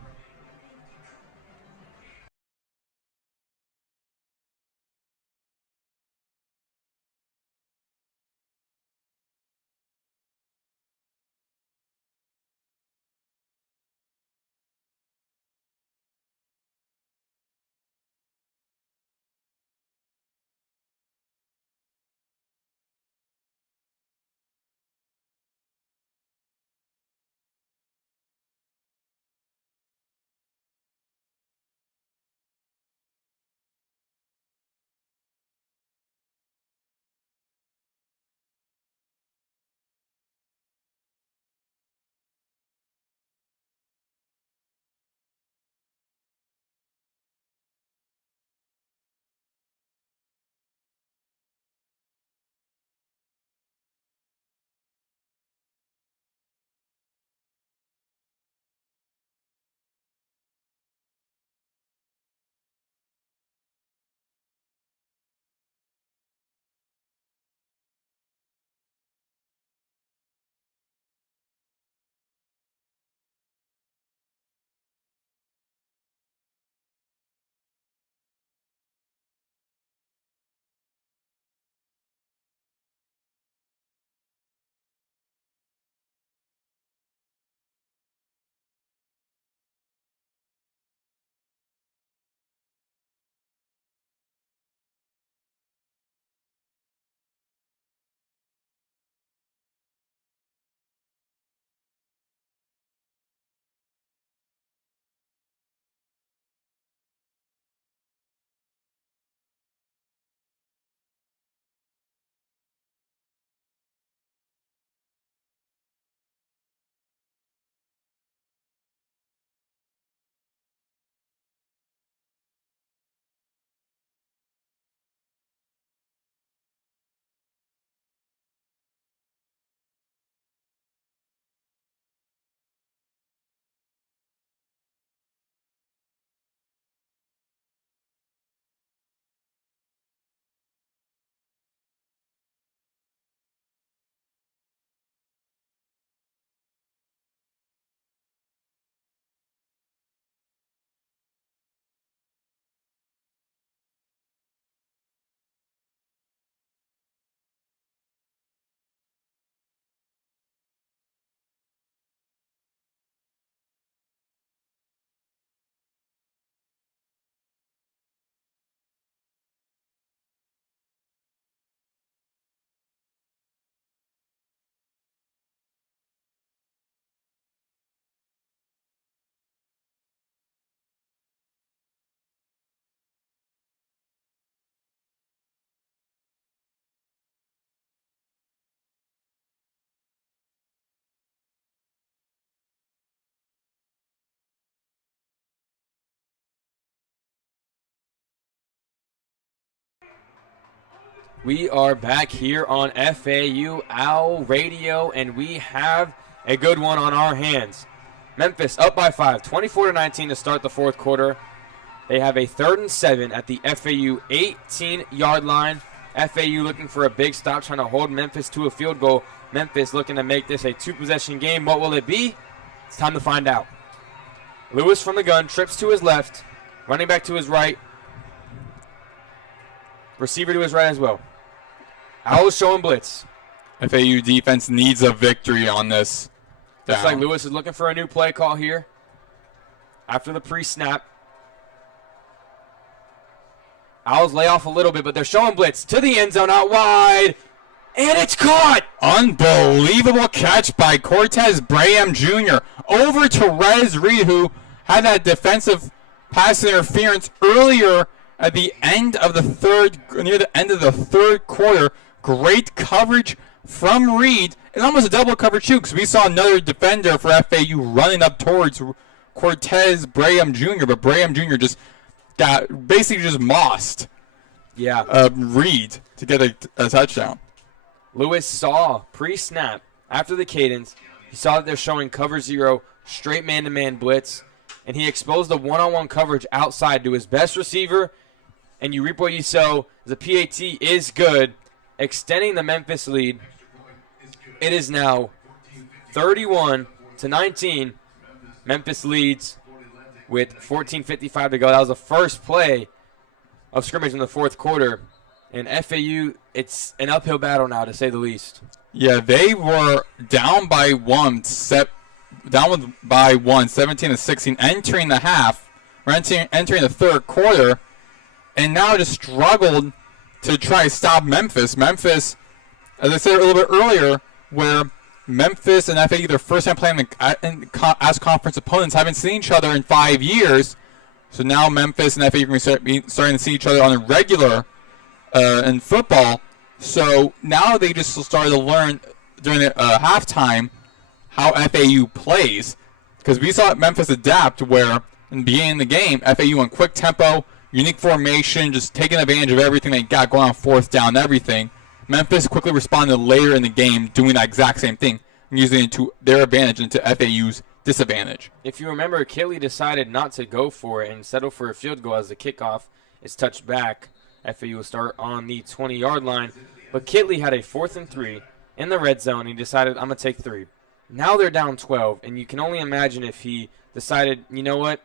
We are back here on FAU Owl Radio, and we have a good one on our hands. Memphis up by 5, 24-19 to start the fourth quarter. They have a 3rd and 7 at the FAU 18-yard line. FAU looking for a big stop, trying to hold Memphis to a field goal. Memphis looking to make this a 2-possession game. What will it be? It's time to find out. Lewis from the gun, trips to his left, running back to his right, receiver to his right as well. Owls showing blitz. FAU defense needs a victory on this. Looks like Lewis is looking for a new play call here after the pre-snap. Owls lay off a little bit, but they're showing blitz to the end zone, out wide, and it's caught! Unbelievable catch by Cortez Brayden Jr. over to Rez Reed, who had that defensive pass interference earlier at the end of the near the end of the third quarter. Great coverage from Reed. It's almost a double coverage too, because we saw another defender for FAU running up towards Cortez Brayden Jr., but Brayden Jr. just got basically just mossed Reed to get a touchdown. Lewis saw pre-snap after the cadence. He saw that they're showing cover 0, straight man-to-man blitz, and he exposed the one-on-one coverage outside to his best receiver, and you reap what you sow. The PAT is good, extending the Memphis lead. It is now 31-19. Memphis leads with 14:55 to go. That was the first play of scrimmage in the fourth quarter. And FAU, it's an uphill battle now, to say the least. Yeah, they were down by 17-16, entering the half, entering the third quarter, and now just struggled to try to stop Memphis. Memphis, as I said a little bit earlier, where Memphis and FAU, their first time playing as conference opponents, haven't seen each other in 5 years. So now Memphis and FAU are starting to see each other on a regular in football. So now they just started to learn during the halftime how FAU plays. Because we saw Memphis adapt where in the beginning of the game, FAU on quick tempo, unique formation, just taking advantage of everything they got going on fourth down, everything. Memphis quickly responded later in the game doing that exact same thing, using it to their advantage and to FAU's disadvantage. If you remember, Kitley decided not to go for it and settle for a field goal as the kickoff is touched back. FAU will start on the 20-yard line. But Kitley had a 4th and 3 in the red zone. He decided, I'm going to take 3. Now they're down 12, and you can only imagine if he decided, you know what,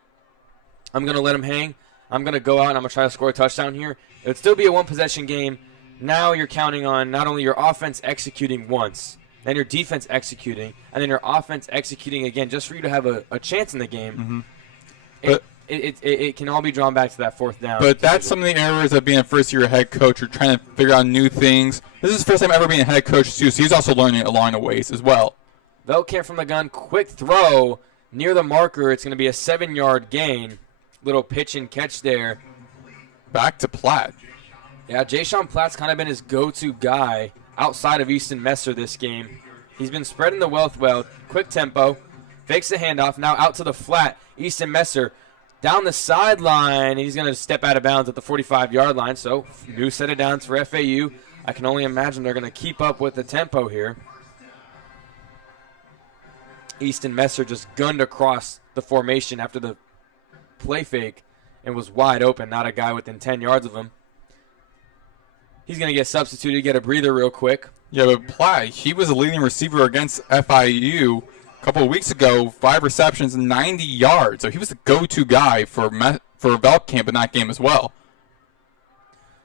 I'm going to let him hang. I'm going to go out and I'm going to try to score a touchdown here. It would still be a one-possession game. Now you're counting on not only your offense executing once, then your defense executing, and then your offense executing again just for you to have a chance in the game. Mm-hmm. It can all be drawn back to that fourth down. But that's some of the errors of being a first-year head coach. You're trying to figure out new things. This is his first time ever being a head coach, too, so he's also learning along the ways as well. Velkamp from the gun, quick throw near the marker. It's going to be a 7-yard gain. Little pitch and catch there. Back to Platt. Yeah, Jayshon Platt's kind of been his go-to guy outside of Easton Messer this game. He's been spreading the wealth well. Quick tempo. Fakes the handoff. Now out to the flat. Easton Messer down the sideline. He's going to step out of bounds at the 45-yard line. So, new set of downs for FAU. I can only imagine they're going to keep up with the tempo here. Easton Messer just gunned across the formation after the play fake and was wide open. Not a guy within 10 yards of him. He's going to get substituted, get a breather real quick. Yeah, but Platt, he was a leading receiver against FIU a couple of weeks ago, 5 receptions and 90 yards. So he was the go-to guy for Velkamp in that game as well.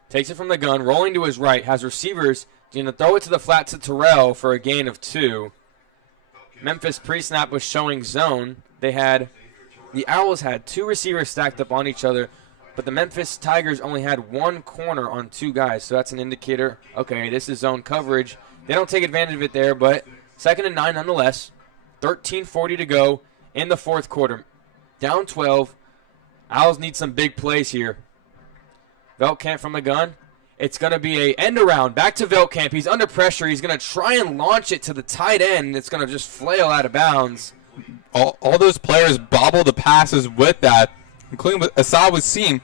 Takes it from the gun, rolling to his right, has receivers going to throw it to the flat to Terrell for a gain of 2. Memphis pre-snap was showing zone. The Owls had 2 receivers stacked up on each other, but the Memphis Tigers only had 1 corner on 2 guys, so that's an indicator, okay, this is zone coverage. They don't take advantage of it there, but 2nd and 9 nonetheless. 13:40 to go in the fourth quarter. Down 12. Owls need some big plays here. Velkamp from the gun. It's going to be a end around. Back to Velkamp. He's under pressure. He's going to try and launch it to the tight end. It's going to just flail out of bounds. All those players bobble the passes with that, including Asad Wasim,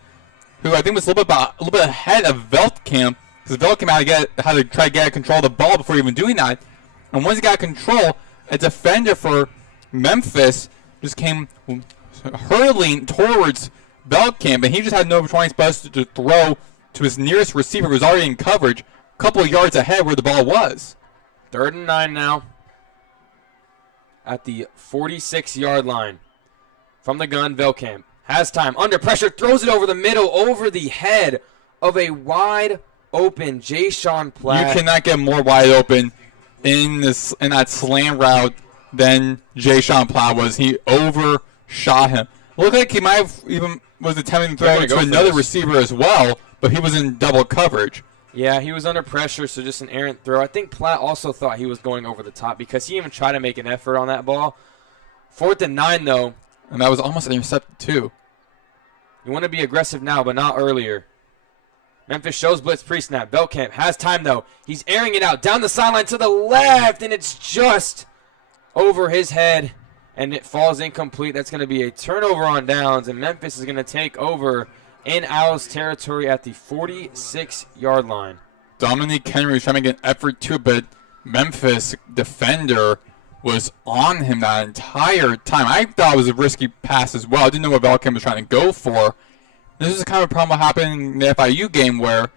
who I think was a little bit ahead of Velkamp because Velcom had to try to get control of the ball before even doing that. And once he got control, a defender for Memphis just came hurtling towards Velcom, and he just had no choice but to throw to his nearest receiver who was already in coverage, a couple of yards ahead where the ball was. 3rd and 9 now at the 46-yard line. From the gun, Velcom has time, under pressure, throws it over the middle, over the head of a wide open Jay-Sean Platt. You cannot get more wide open in that slant route than Jay-Sean Platt was. He overshot him. Looked like he might have even was attempting to throw it to another receiver as well, but he was in double coverage. Yeah, he was under pressure, so just an errant throw. I think Platt also thought he was going over the top because he even tried to make an effort on that ball. 4th and 9, though. And that was almost intercepted, too. You want to be aggressive now, but not earlier. Memphis shows blitz pre-snap. Velcom has time, though. He's airing it out down the sideline to the left, and it's just over his head, and it falls incomplete. That's going to be a turnover on downs, and Memphis is going to take over in Owls territory at the 46-yard line. Dominique Henry was trying to make an effort too, but Memphis defender was on him that entire time. I thought it was a risky pass as well. I didn't know what Velcom was trying to go for. This is kind of a problem that happened in the FIU game where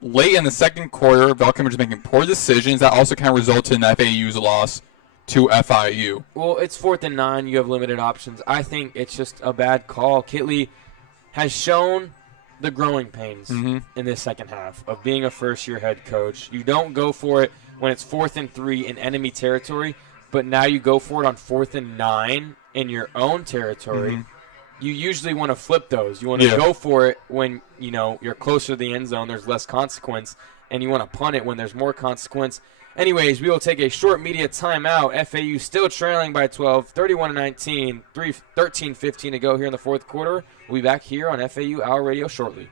late in the second quarter, Velcom was just making poor decisions. That also kind of resulted in FAU's loss to FIU. Well, it's 4th and 9. You have limited options. I think it's just a bad call. Kitley has shown the growing pains in this second half of being a first-year head coach. You don't go for it when it's 4th and 3 in enemy territory, but now you go for it on 4th and 9 in your own territory. You usually want to flip those. You want to go for it when you're closer to the end zone, there's less consequence, and you want to punt it when there's more consequence. Anyways, we will take a short media timeout. FAU still trailing by 12, 31-19, 13-15 to go here in the fourth quarter. We'll be back here on FAU Owl Radio shortly.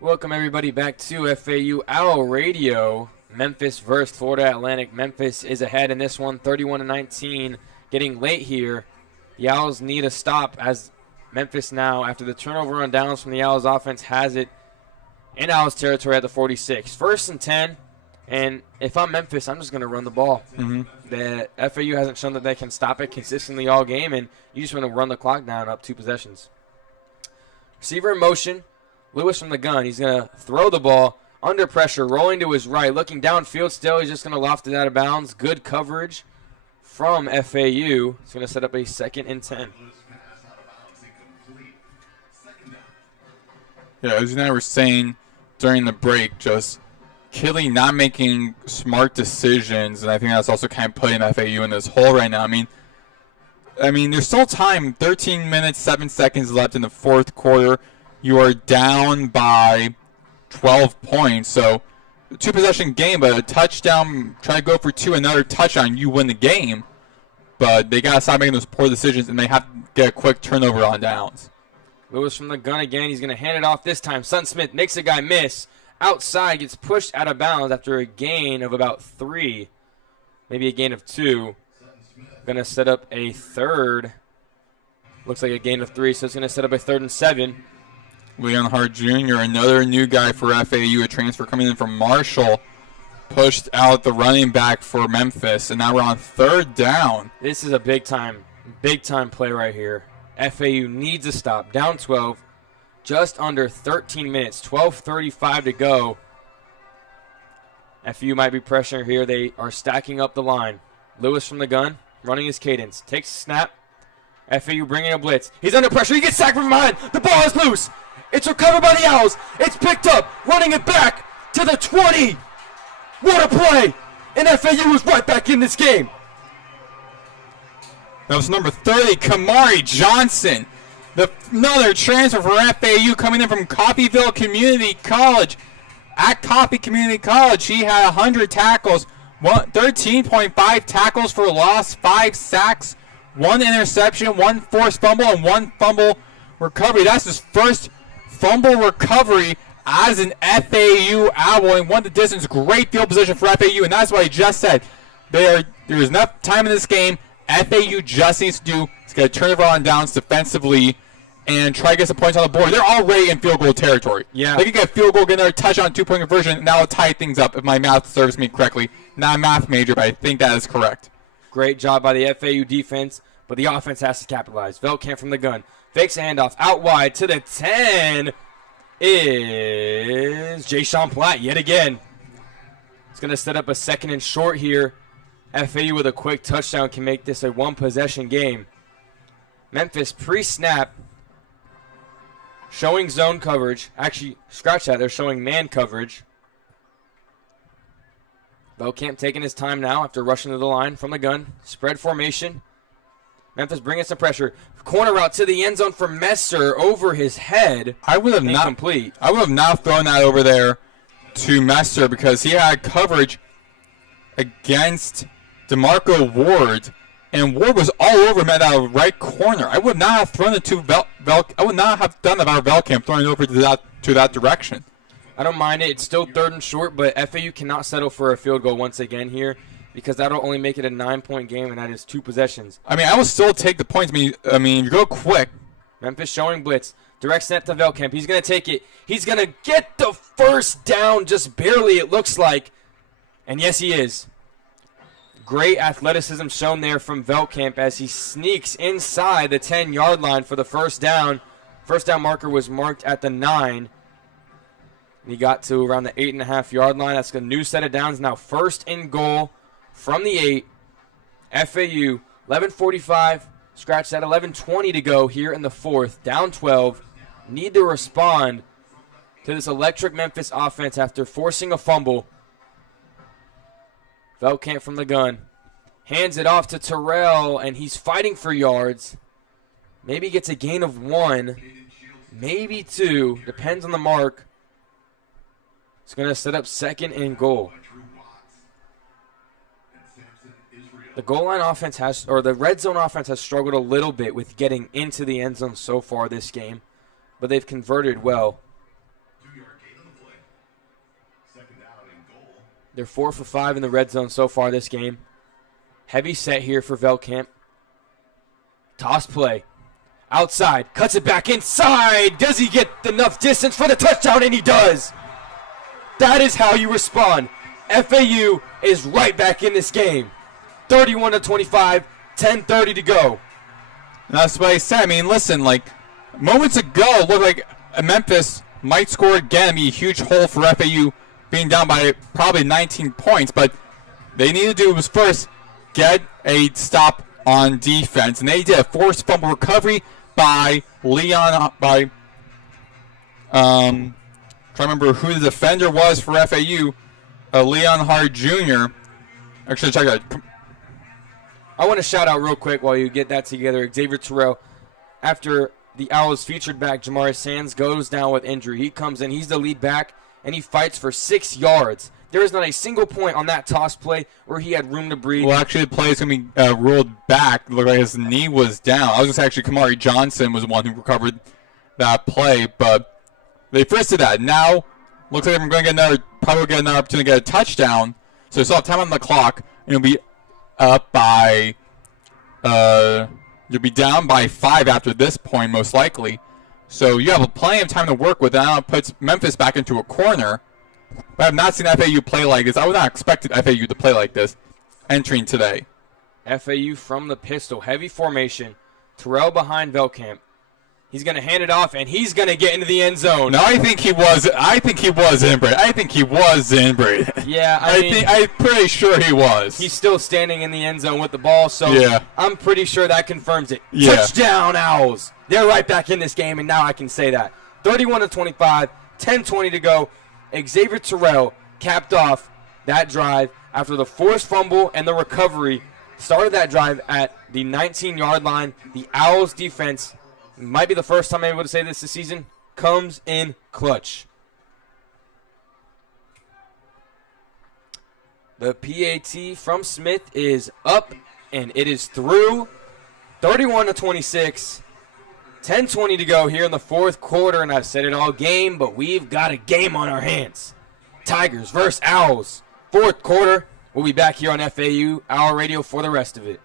Welcome, everybody, back to FAU Owl Radio. Memphis versus Florida Atlantic. Memphis is ahead in this one, 31-19. Getting late here. The Owls need a stop as Memphis now, after the turnover on downs from the Owls offense, has it in Owls territory at the 46. 1st and 10, and if I'm Memphis, I'm just going to run the ball. The FAU hasn't shown that they can stop it consistently all game, and you just want to run the clock down up 2 possessions. Receiver in motion. Lewis from the gun. He's going to throw the ball under pressure, rolling to his right, looking downfield still. He's just going to loft it out of bounds. Good coverage from FAU. It's going to set up a 2nd and 10. Yeah, as you and I were saying during the break, just Killy not making smart decisions, and I think that's also kind of putting FAU in this hole right now. I mean, there's still time. 13 minutes, 7 seconds left in the fourth quarter. you are down by 12 points. So, two-possession game, but a touchdown, try to go for two, another touchdown, you win the game. But they got to stop making those poor decisions, and they have to get a quick turnover on downs. Lewis from the gun again. He's going to hand it off this time. Son Smith makes a guy miss. Outside, gets pushed out of bounds after a gain of about 3. Maybe a gain of 2. Going to set up a third. Looks like a gain of 3, so it's going to set up a 3rd and 7. Leon Hart Jr., another new guy for FAU, a transfer coming in from Marshall, pushed out the running back for Memphis, and now we're on 3rd down. This is a big time play right here. FAU needs a stop. Down 12, just under 13 minutes, 12:35 to go. FAU might be pressuring here. They are stacking up the line. Lewis from the gun, running his cadence. Takes a snap. FAU bringing a blitz. He's under pressure. He gets sacked from behind. The ball is loose. It's recovered by the Owls. It's picked up. Running it back to the 20. What a play. And FAU is right back in this game. That was number 30, Kamari Johnson. Another transfer for FAU coming in from Coffeyville Community College. At Coffey Community College, he had 100 tackles, 13.5 tackles for loss, 5 sacks, 1 interception, 1 forced fumble, and 1 fumble recovery. That's his first fumble recovery as an FAU Owl, and won the distance. Great field position for FAU, and that's what I just said. There's enough time in this game. FAU just needs to do is get a turnover on downs defensively and try to get some points on the board. They're already in field goal territory. Yeah. They can get a field goal, get another touchdown, 2-point conversion, and that will tie things up if my math serves me correctly. Not a math major, but I think that is correct. Great job by the FAU defense, but the offense has to capitalize. Veldkamp from the gun. Fakes a handoff out wide to the 10 is Jay-Sean Platt yet again. It's going to set up a 2nd and short here. FAU with a quick touchdown can make this a 1-possession game. Memphis pre-snap showing zone coverage. Actually, scratch that. They're showing man coverage. Veldkamp taking his time now after rushing to the line from the gun. Spread formation. Memphis bringing some pressure. Corner route to the end zone for Messer over his head. I would have not thrown that over there to Messer because he had coverage against DeMarco Ward, and Ward was all over him at that right corner. I would not have thrown it to I would not have done that about Veldkamp throwing it over to that direction. I don't mind it. It's still 3rd and short, but FAU cannot settle for a field goal once again here because that'll only make it a 9-point game, and that is 2 possessions. I mean, I will still take the points. I mean, you go quick. Memphis showing blitz. Direct snap to Veldkamp. He's going to take it. He's going to get the first down just barely, it looks like. And yes, he is. Great athleticism shown there from Veldkamp as he sneaks inside the 10-yard line for the first down. First down marker was marked at the 9. He got to around the 8.5-yard line. That's a new set of downs. Now 1st and goal from the 8. FAU, 11:45. Scratch that, 11:20 to go here in the 4th. Down 12. Need to respond to this electric Memphis offense after forcing a fumble. Veldkamp from the gun. Hands it off to Terrell, and he's fighting for yards. Maybe gets a gain of 1. Maybe 2. Depends on the mark. It's going to set up 2nd and goal. The goal line offense the red zone offense has struggled a little bit with getting into the end zone so far this game, but they've converted well. They're 4 for 5 in the red zone so far this game. Heavy set here for Veldkamp. Toss play. Outside. Cuts it back inside. Does he get enough distance for the touchdown? And he does. That is how you respond. FAU is right back in this game. 31-25. 10:30 to go. That's what I said. I mean, listen, moments ago, it looked like Memphis might score again and be a huge hole for FAU, being down by probably 19 points, but they needed to do was first get a stop on defense, and they did a forced fumble recovery by trying to remember who the defender was for FAU, Leon Hart Jr. Actually, check that. I want to shout out real quick while you get that together. Xavier Terrell, after the Owls featured back, Jamari Sands, goes down with injury. He comes in, he's the lead back, and he fights for 6 yards. There is not a single point on that toss play where he had room to breathe. Well, actually, the play is going to be ruled back. It looked like his knee was down. I was going to say, actually, Kamari Johnson was the one who recovered that play, but they fristed that. Now, looks like they're going to probably get another opportunity to get a touchdown. So they still have time on the clock, and it'll be up by, you'll be down by 5 after this point, most likely. So you have plenty of time to work with, and now it puts Memphis back into a corner. But I have not seen FAU play like this. I would not expect FAU to play like this entering today. FAU from the pistol. Heavy formation. Terrell behind Velkamp. He's going to hand it off, and he's going to get into the end zone. No, I think he was in, Brayden. Yeah, I'm pretty sure he was. He's still standing in the end zone with the ball, so yeah. I'm pretty sure that confirms it. Yeah. Touchdown, Owls. They're right back in this game, and now I can say that. 31-25, 10:20 to go. Xavier Terrell capped off that drive after the forced fumble and the recovery. Started that drive at the 19-yard line. The Owls defense, might be the first time I'm able to say this season, comes in clutch. The PAT from Smith is up, and it is through. 31-26. 10:20 to go here in the fourth quarter, and I've said it all game, but we've got a game on our hands. Tigers versus Owls. Fourth quarter. We'll be back here on FAU Owl Radio for the rest of it.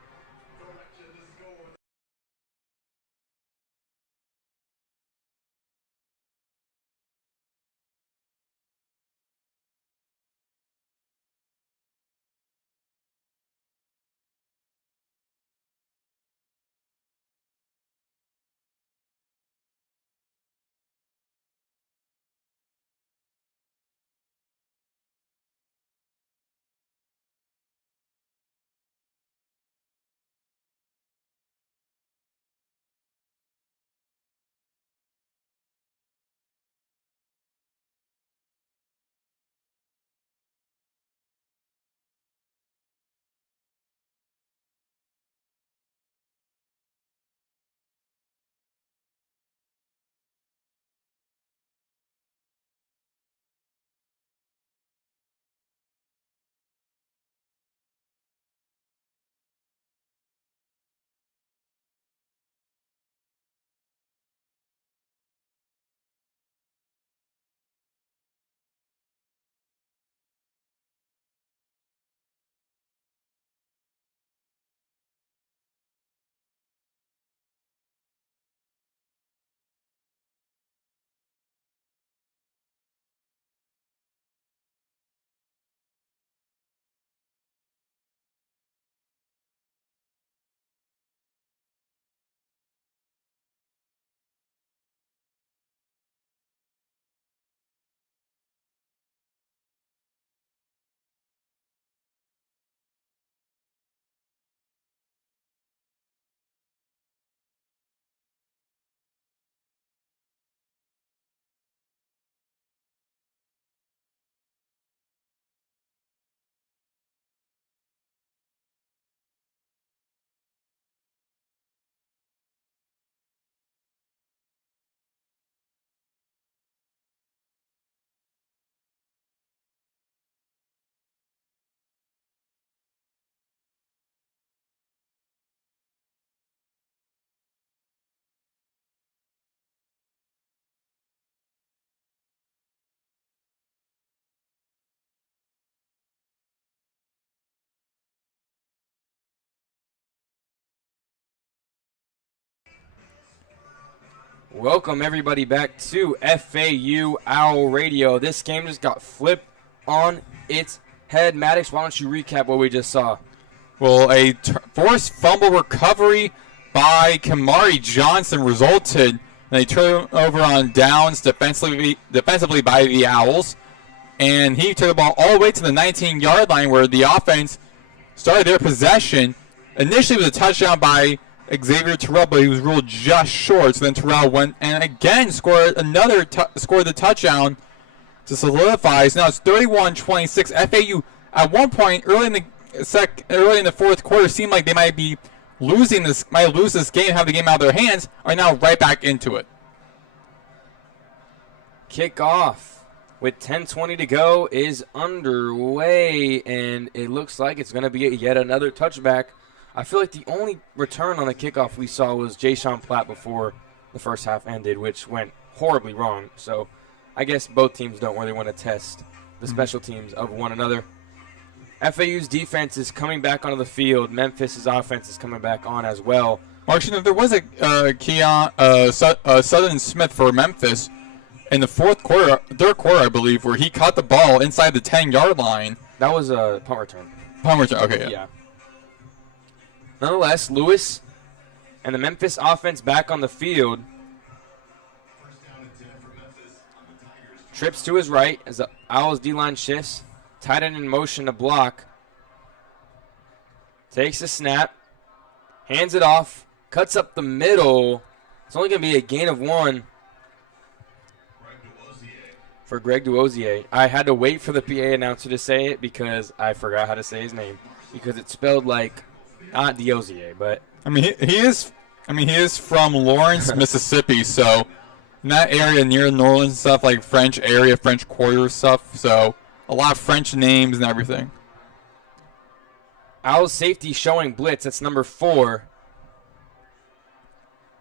Welcome, everybody, back to FAU Owl Radio. This game just got flipped on its head. Maddox, why don't you recap what we just saw? Well, a forced fumble recovery by Kamari Johnson resulted in a turnover on downs defensively by the Owls. And he took the ball all the way to the 19-yard line where the offense started their possession. Initially, it was a touchdown by Xavier Terrell, but he was ruled just short. So then Terrell went and again scored the touchdown to solidify. So now it's 31-26. FAU at one point early in the fourth quarter seemed like they might be lose this game, have the game out of their hands, are now right back into it. Kickoff with 10:20 to go is underway, and it looks like it's going to be yet another touchback. I feel like the only return on the kickoff we saw was Jay-Sean Platt before the first half ended, which went horribly wrong. So I guess both teams don't really want to test the special teams of one another. FAU's defense is coming back onto the field. Memphis's offense is coming back on as well. Actually, there was Sutton Smith for Memphis in the third quarter, I believe, where he caught the ball inside the 10-yard line. That was a punt return. Punt return, okay, yeah. Nonetheless, Lewis and the Memphis offense back on the field. Trips to his right as the Owls D-line shifts. Tight end in motion to block. Takes a snap. Hands it off. Cuts up the middle. It's only going to be a gain of 1 for Greg Duozier. I had to wait for the PA announcer to say it because I forgot how to say his name. Because it's spelled like, not Duozier, but... I mean, he is from Lawrence, Mississippi, so in that area near New Orleans and stuff, like French area, French Quarter stuff, so a lot of French names and everything. Owls safety showing blitz. That's number 4.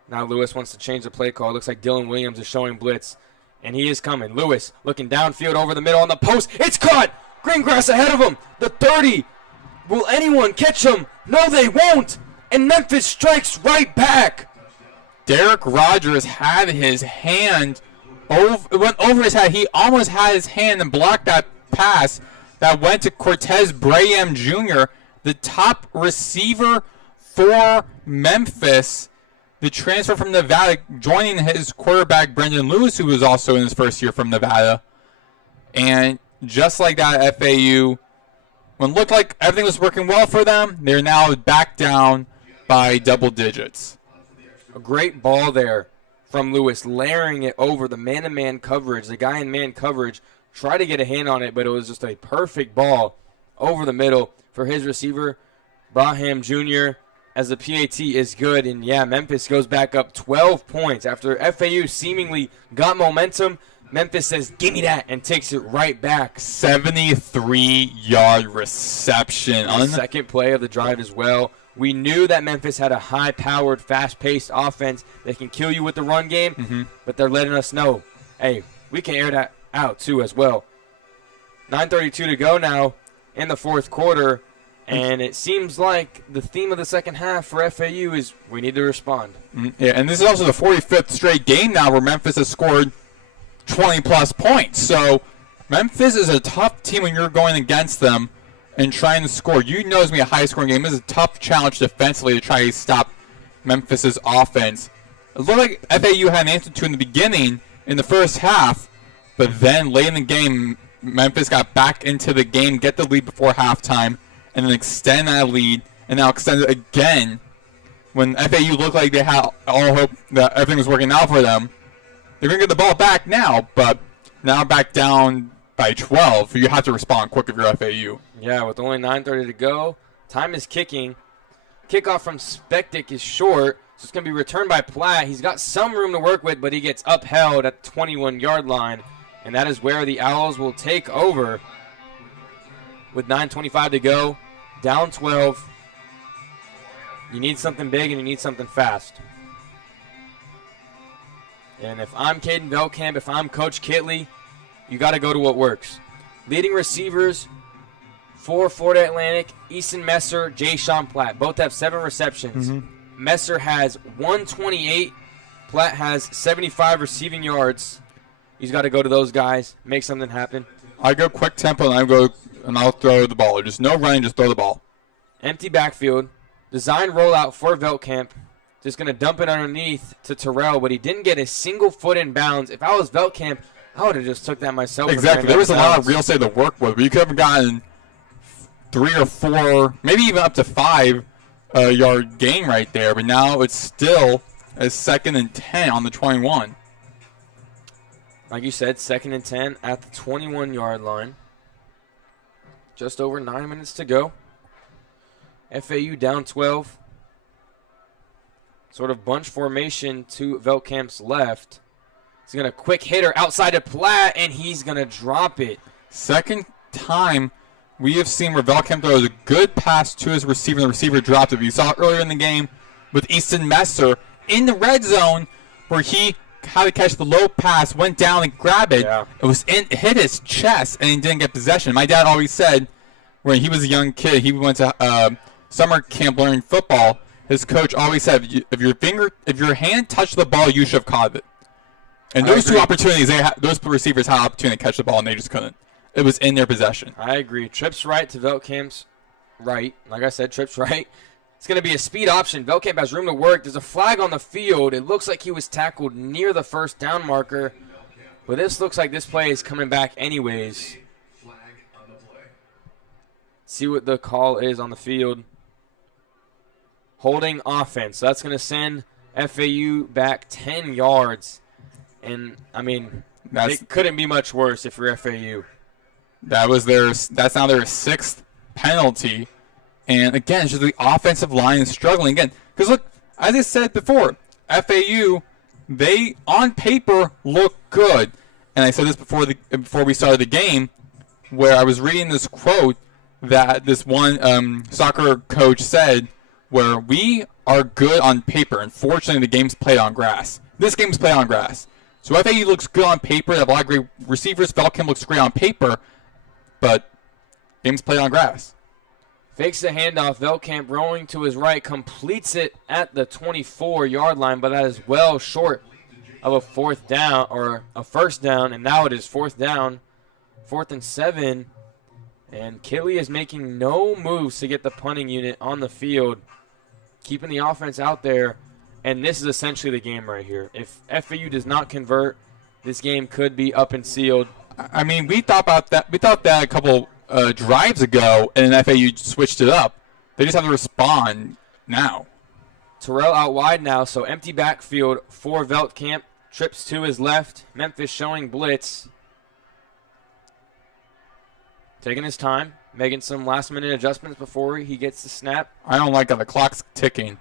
Now Lewis wants to change the play call. It looks like Dylan Williams is showing blitz, and he is coming. Lewis looking downfield over the middle on the post. It's caught! Greengrass ahead of him. The 30. Will anyone catch him? No, they won't. And Memphis strikes right back. Derek Rogers had his hand went over his head. He almost had his hand and blocked that pass that went to Cortez Brayden Jr., the top receiver for Memphis, the transfer from Nevada, joining his quarterback, Brendan Lewis, who was also in his first year from Nevada. And just like that, FAU, when it looked like everything was working well for them, they're now back down by double digits. A great ball there from Lewis, layering it over the man-to-man coverage. The guy in man coverage tried to get a hand on it, but it was just a perfect ball over the middle for his receiver, Braham Jr., as the PAT is good. And, yeah, Memphis goes back up 12 points. After FAU seemingly got momentum, Memphis says, give me that, and takes it right back. 73-yard reception. On the second play of the drive as well. We knew that Memphis had a high-powered, fast-paced offense that can kill you with the run game, but they're letting us know, hey, we can air that out too as well. 9:32 to go now in the fourth quarter, and it seems like the theme of the second half for FAU is we need to respond. Yeah, and this is also the 45th straight game now where Memphis has scored 20-plus points. So Memphis is a tough team when you're going against them and trying to score. You know it's going to be a high-scoring game. This is a tough challenge defensively to try to stop Memphis's offense. It looked like FAU had an answer to in the beginning in the first half, but then late in the game, Memphis got back into the game, get the lead before halftime, and then extend that lead, and now extend it again when FAU looked like they had all hope that everything was working out for them. They're going to get the ball back now, but now back down by 12. You have to respond quick if you're FAU. Yeah, with only 9:30 to go, time is kicking. Kickoff from Spektic is short, so it's going to be returned by Platt. He's got some room to work with, but he gets upheld at the 21-yard line, and that is where the Owls will take over with 9:25 to go, down 12. You need something big and you need something fast. And if I'm Caden Velkamp, if I'm Coach Kitley, you got to go to what works. Leading receivers for Florida Atlantic, Easton Messer, Jay-Sean Platt. Both have 7 receptions. Messer has 128. Platt has 75 receiving yards. He's got to go to those guys, make something happen. I go quick tempo and I'll throw the ball. Just no running, just throw the ball. Empty backfield. Design rollout for Velkamp. Just going to dump it underneath to Terrell, but he didn't get a single foot in bounds. If I was Velkamp, I would have just took that myself. Exactly. There was a lot of real estate to work with, but you could have gotten 3 or 4, maybe even up to 5 yard gain right there. But now it's still a 2nd and 10 on the 21. Like you said, 2nd and 10 at the 21-yard line. Just over 9 minutes to go. FAU down 12. Sort of bunch formation to Velkamp's left. He's going to quick hitter outside to Platt, and he's going to drop it. Second time we have seen where Velkamp throws a good pass to his receiver, and the receiver dropped it. You saw it earlier in the game with Easton Messer in the red zone where he had to catch the low pass, went down and grabbed it. Yeah. It hit his chest, and he didn't get possession. My dad always said when he was a young kid, he went to summer camp learning football. His coach always said, if your hand touched the ball, you should have caught it. And those two opportunities, those receivers had an opportunity to catch the ball, and they just couldn't. It was in their possession. I agree. Trips right to Velkamp's right. Like I said, trips right. It's going to be a speed option. Velkamp has room to work. There's a flag on the field. It looks like he was tackled near the first down marker. But this looks like this play is coming back anyways. See what the call is on the field. Holding offense. So that's going to send FAU back 10 yards. And, I mean, it couldn't be much worse if you're FAU. That's now their sixth penalty. And, again, it's just the offensive line is struggling again. Because, look, as I said before, FAU, they, on paper, look good. And I said this before we started the game, where I was reading this quote that this one soccer coach said, where we are good on paper. Unfortunately, the game's played on grass. This game's played on grass. So FAU looks good on paper. They have a lot of great receivers. Velkamp looks great on paper. But game's played on grass. Fakes the handoff. Velkamp rolling to his right. Completes it at the 24-yard line. But that is well short of a fourth down or a first down. And now it is fourth down. 4th and 7. And Killy is making no moves to get the punting unit on the field. Keeping the offense out there. And this is essentially the game right here. If FAU does not convert, this game could be up and sealed. I mean, we thought about that. We thought that a couple drives ago, and then FAU switched it up. They just have to respond now. Terrell out wide now, so empty backfield for Velkamp. Trips to his left. Memphis showing blitz. Taking his time, making some last-minute adjustments before he gets the snap. I don't like that. The clock's ticking.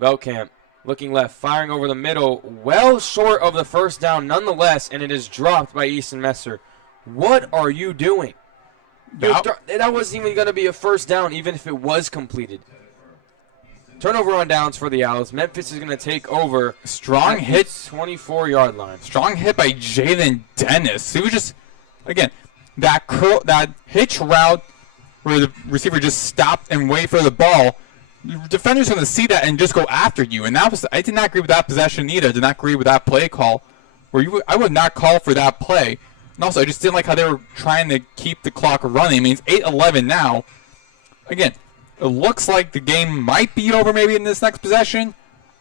Velkamp looking left, firing over the middle, well short of the first down nonetheless, and it is dropped by Easton Messer. What are you doing? That wasn't even going to be a first down, even if it was completed. Turnover on downs for the Owls. Memphis is going to take over. Strong hit. 24-yard line. Strong hit by Jalen Dennis. He was just, again, that hitch route where the receiver just stopped and waited for the ball. Defenders going to see that and just go after you. And I did not agree with that possession either. I did not agree with that play call. I would not call for that play. And also, I just didn't like how they were trying to keep the clock running. I mean, it's 8-11 now. Again, it looks like the game might be over maybe in this next possession.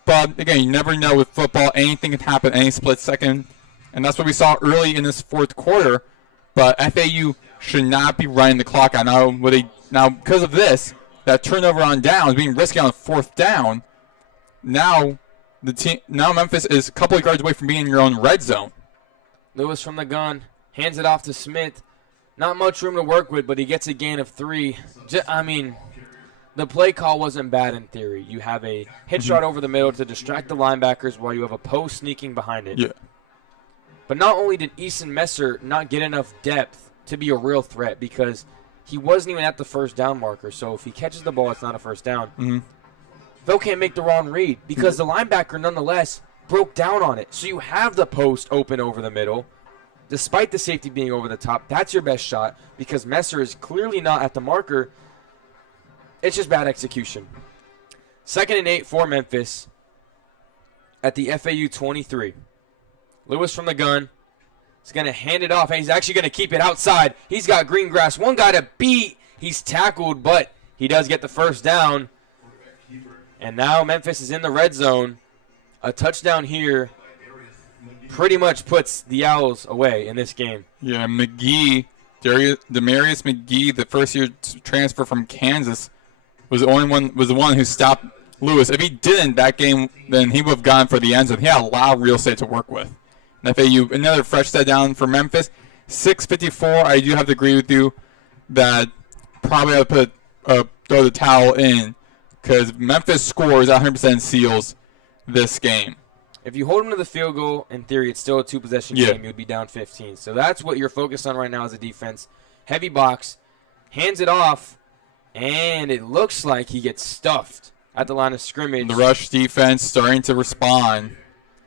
But, again, you never know with football. Anything can happen any split second. And that's what we saw early in this fourth quarter. But FAU should not be running the clock out. Now, because of this, that turnover on downs being risky on the fourth down. Now Memphis is a couple of yards away from being in your own red zone. Lewis from the gun, hands it off to Smith. Not much room to work with, but he gets a gain of 3. The play call wasn't bad in theory. You have a hitch route over the middle to distract the linebackers while you have a post sneaking behind it. Yeah. But not only did Easton Messer not get enough depth to be a real threat because he wasn't even at the first down marker. So if he catches the ball, it's not a first down. Mm-hmm. Phil can't make the wrong read because the linebacker nonetheless broke down on it. So you have the post open over the middle. Despite the safety being over the top, that's your best shot because Messer is clearly not at the marker. It's just bad execution. 2nd and 8 for Memphis at the FAU 23. Lewis from the gun. He's going to hand it off. He's actually going to keep it outside. He's got green grass. One guy to beat. He's tackled, but he does get the first down. And now Memphis is in the red zone. A touchdown here pretty much puts the Owls away in this game. Yeah, Demarius McGee, the first-year transfer from Kansas, was the one who stopped Lewis. If he didn't that game, then he would have gone for the end zone. He had a lot of real estate to work with. And FAU, another fresh set down for Memphis. 6:54. I do have to agree with you that probably I would throw the towel in because Memphis scores 100% seals. this game. If you hold them to the field goal, in theory, it's still a two-possession game. You would be down 15. So that's what you're focused on right now as a defense. Heavy box, hands it off, and it looks like he gets stuffed at the line of scrimmage. The rush defense starting to respond,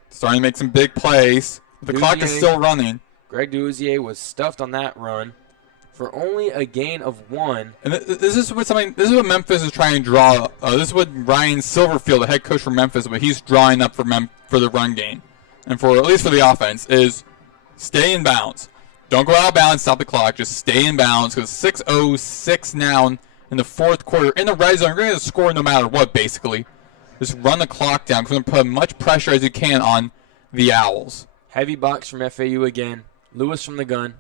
starting to make some big plays. The clock is still running. Greg Duzier was stuffed on that run for only a gain of 1. And this is what Memphis is trying to draw. This is what Ryan Silverfield, the head coach for Memphis, what he's drawing up for the run game, and for at least for the offense, is stay in bounds. Don't go out of bounds, stop the clock. Just stay in bounds because 6:06 now in the fourth quarter in the red zone. You're going to score no matter what, basically. Just run the clock down because we're going to put as much pressure as you can on the Owls. Heavy box from FAU again. Lewis from the gun.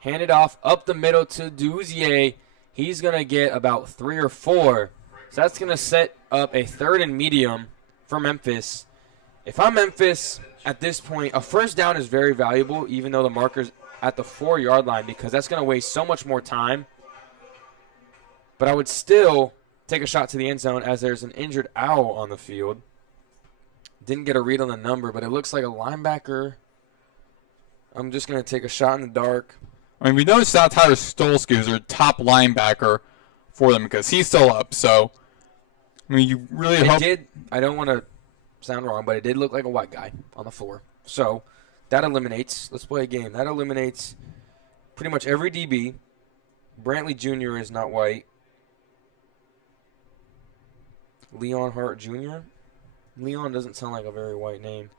Hand it off up the middle to Duzier. He's going to get about 3 or 4. So that's going to set up a 3rd and medium for Memphis. If I'm Memphis at this point, a first down is very valuable, even though the marker's at the 4-yard line, because that's going to waste so much more time. But I would still take a shot to the end zone as there's an injured Owl on the field. Didn't get a read on the number, but it looks like a linebacker. I'm just going to take a shot in the dark. I mean, we know it's not Tyler Stolsky, who's their top linebacker for them, because he's still up. So, I mean, you really hope. I don't want to sound wrong, but it did look like a white guy on the floor. So, that eliminates. Let's play a game. That eliminates pretty much every DB. Brantley Jr. is not white. Leon Hart Jr.? Leon doesn't sound like a very white name.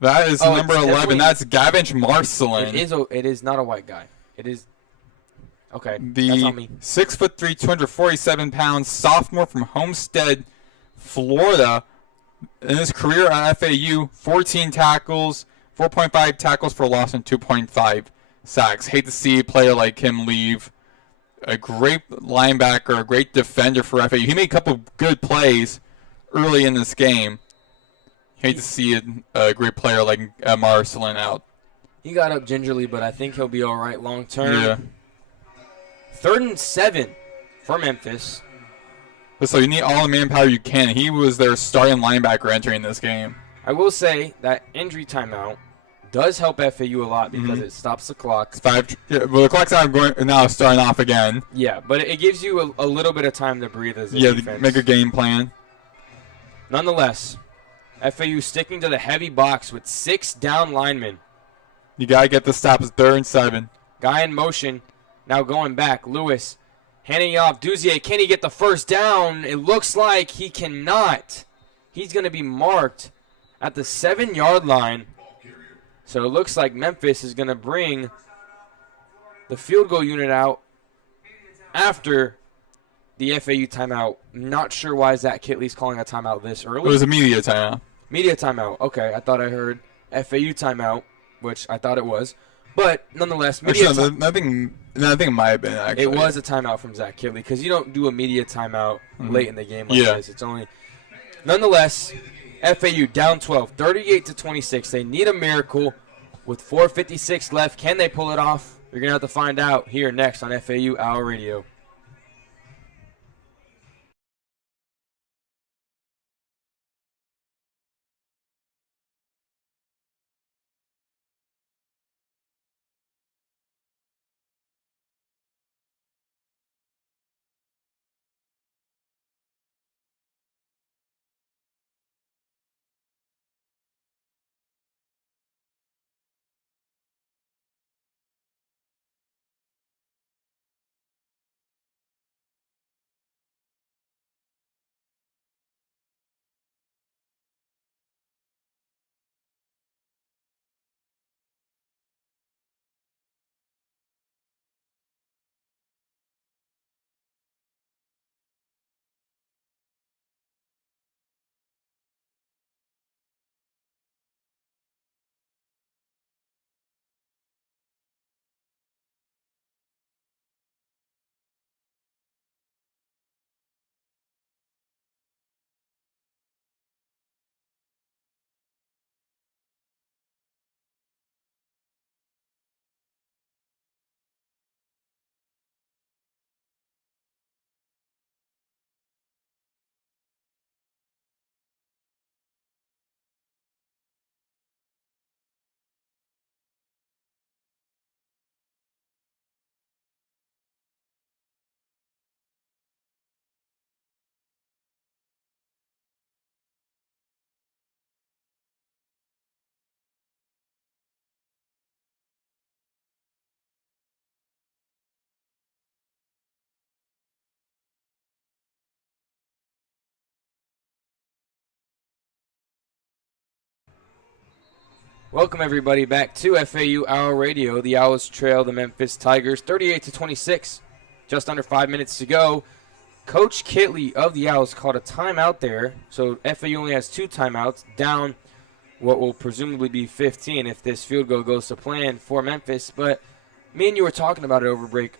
That is number 11. That's Gavin Marcelin. It is not a white guy. It is. Okay, the that's on me. 6'3", 247-pound sophomore from Homestead, Florida. In his career at FAU, 14 tackles, 4.5 tackles for loss, and 2.5 sacks. Hate to see a player like him leave. A great linebacker, a great defender for FAU. He made a couple of good plays early in this game. Hate to see a great player like Marcelin out. He got up gingerly, but I think he'll be all right long term. Yeah. 3rd and 7 for Memphis. So you need all the manpower you can. He was their starting linebacker entering this game. I will say that injury timeout does help FAU a lot because it stops the clock. Well, the clock's now starting off again. Yeah, but it gives you a little bit of time to breathe as a defense. Make a game plan. Nonetheless, FAU sticking to the heavy box with 6 down linemen. You got to get the stop. It's 3rd and 7. Guy in motion. Now going back. Lewis handing off. Duzier, can he get the first down? It looks like he cannot. He's going to be marked at the 7-yard line. So it looks like Memphis is going to bring the field goal unit out after the FAU timeout. Not sure why Zach Kitley's calling a timeout this early. It was a media timeout. Media timeout. Okay, I thought I heard FAU timeout, which I thought it was. But nonetheless, media actually, I think it might have been, actually. It was a timeout from Zach Kitley because you don't do a media timeout late in the game like this. It's only. Nonetheless, FAU down 12, 38-26. They need a miracle with 4:56 left. Can they pull it off? You're going to have to find out here next on FAU Owl Radio. Welcome everybody back to FAU Owl Radio. The Owls trail the Memphis Tigers 38-26. Just under 5 minutes to go. Coach Kitley of the Owls called a timeout there. So FAU only has 2 timeouts, down what will presumably be 15 if this field goal goes to plan for Memphis. But me and you were talking about it over break.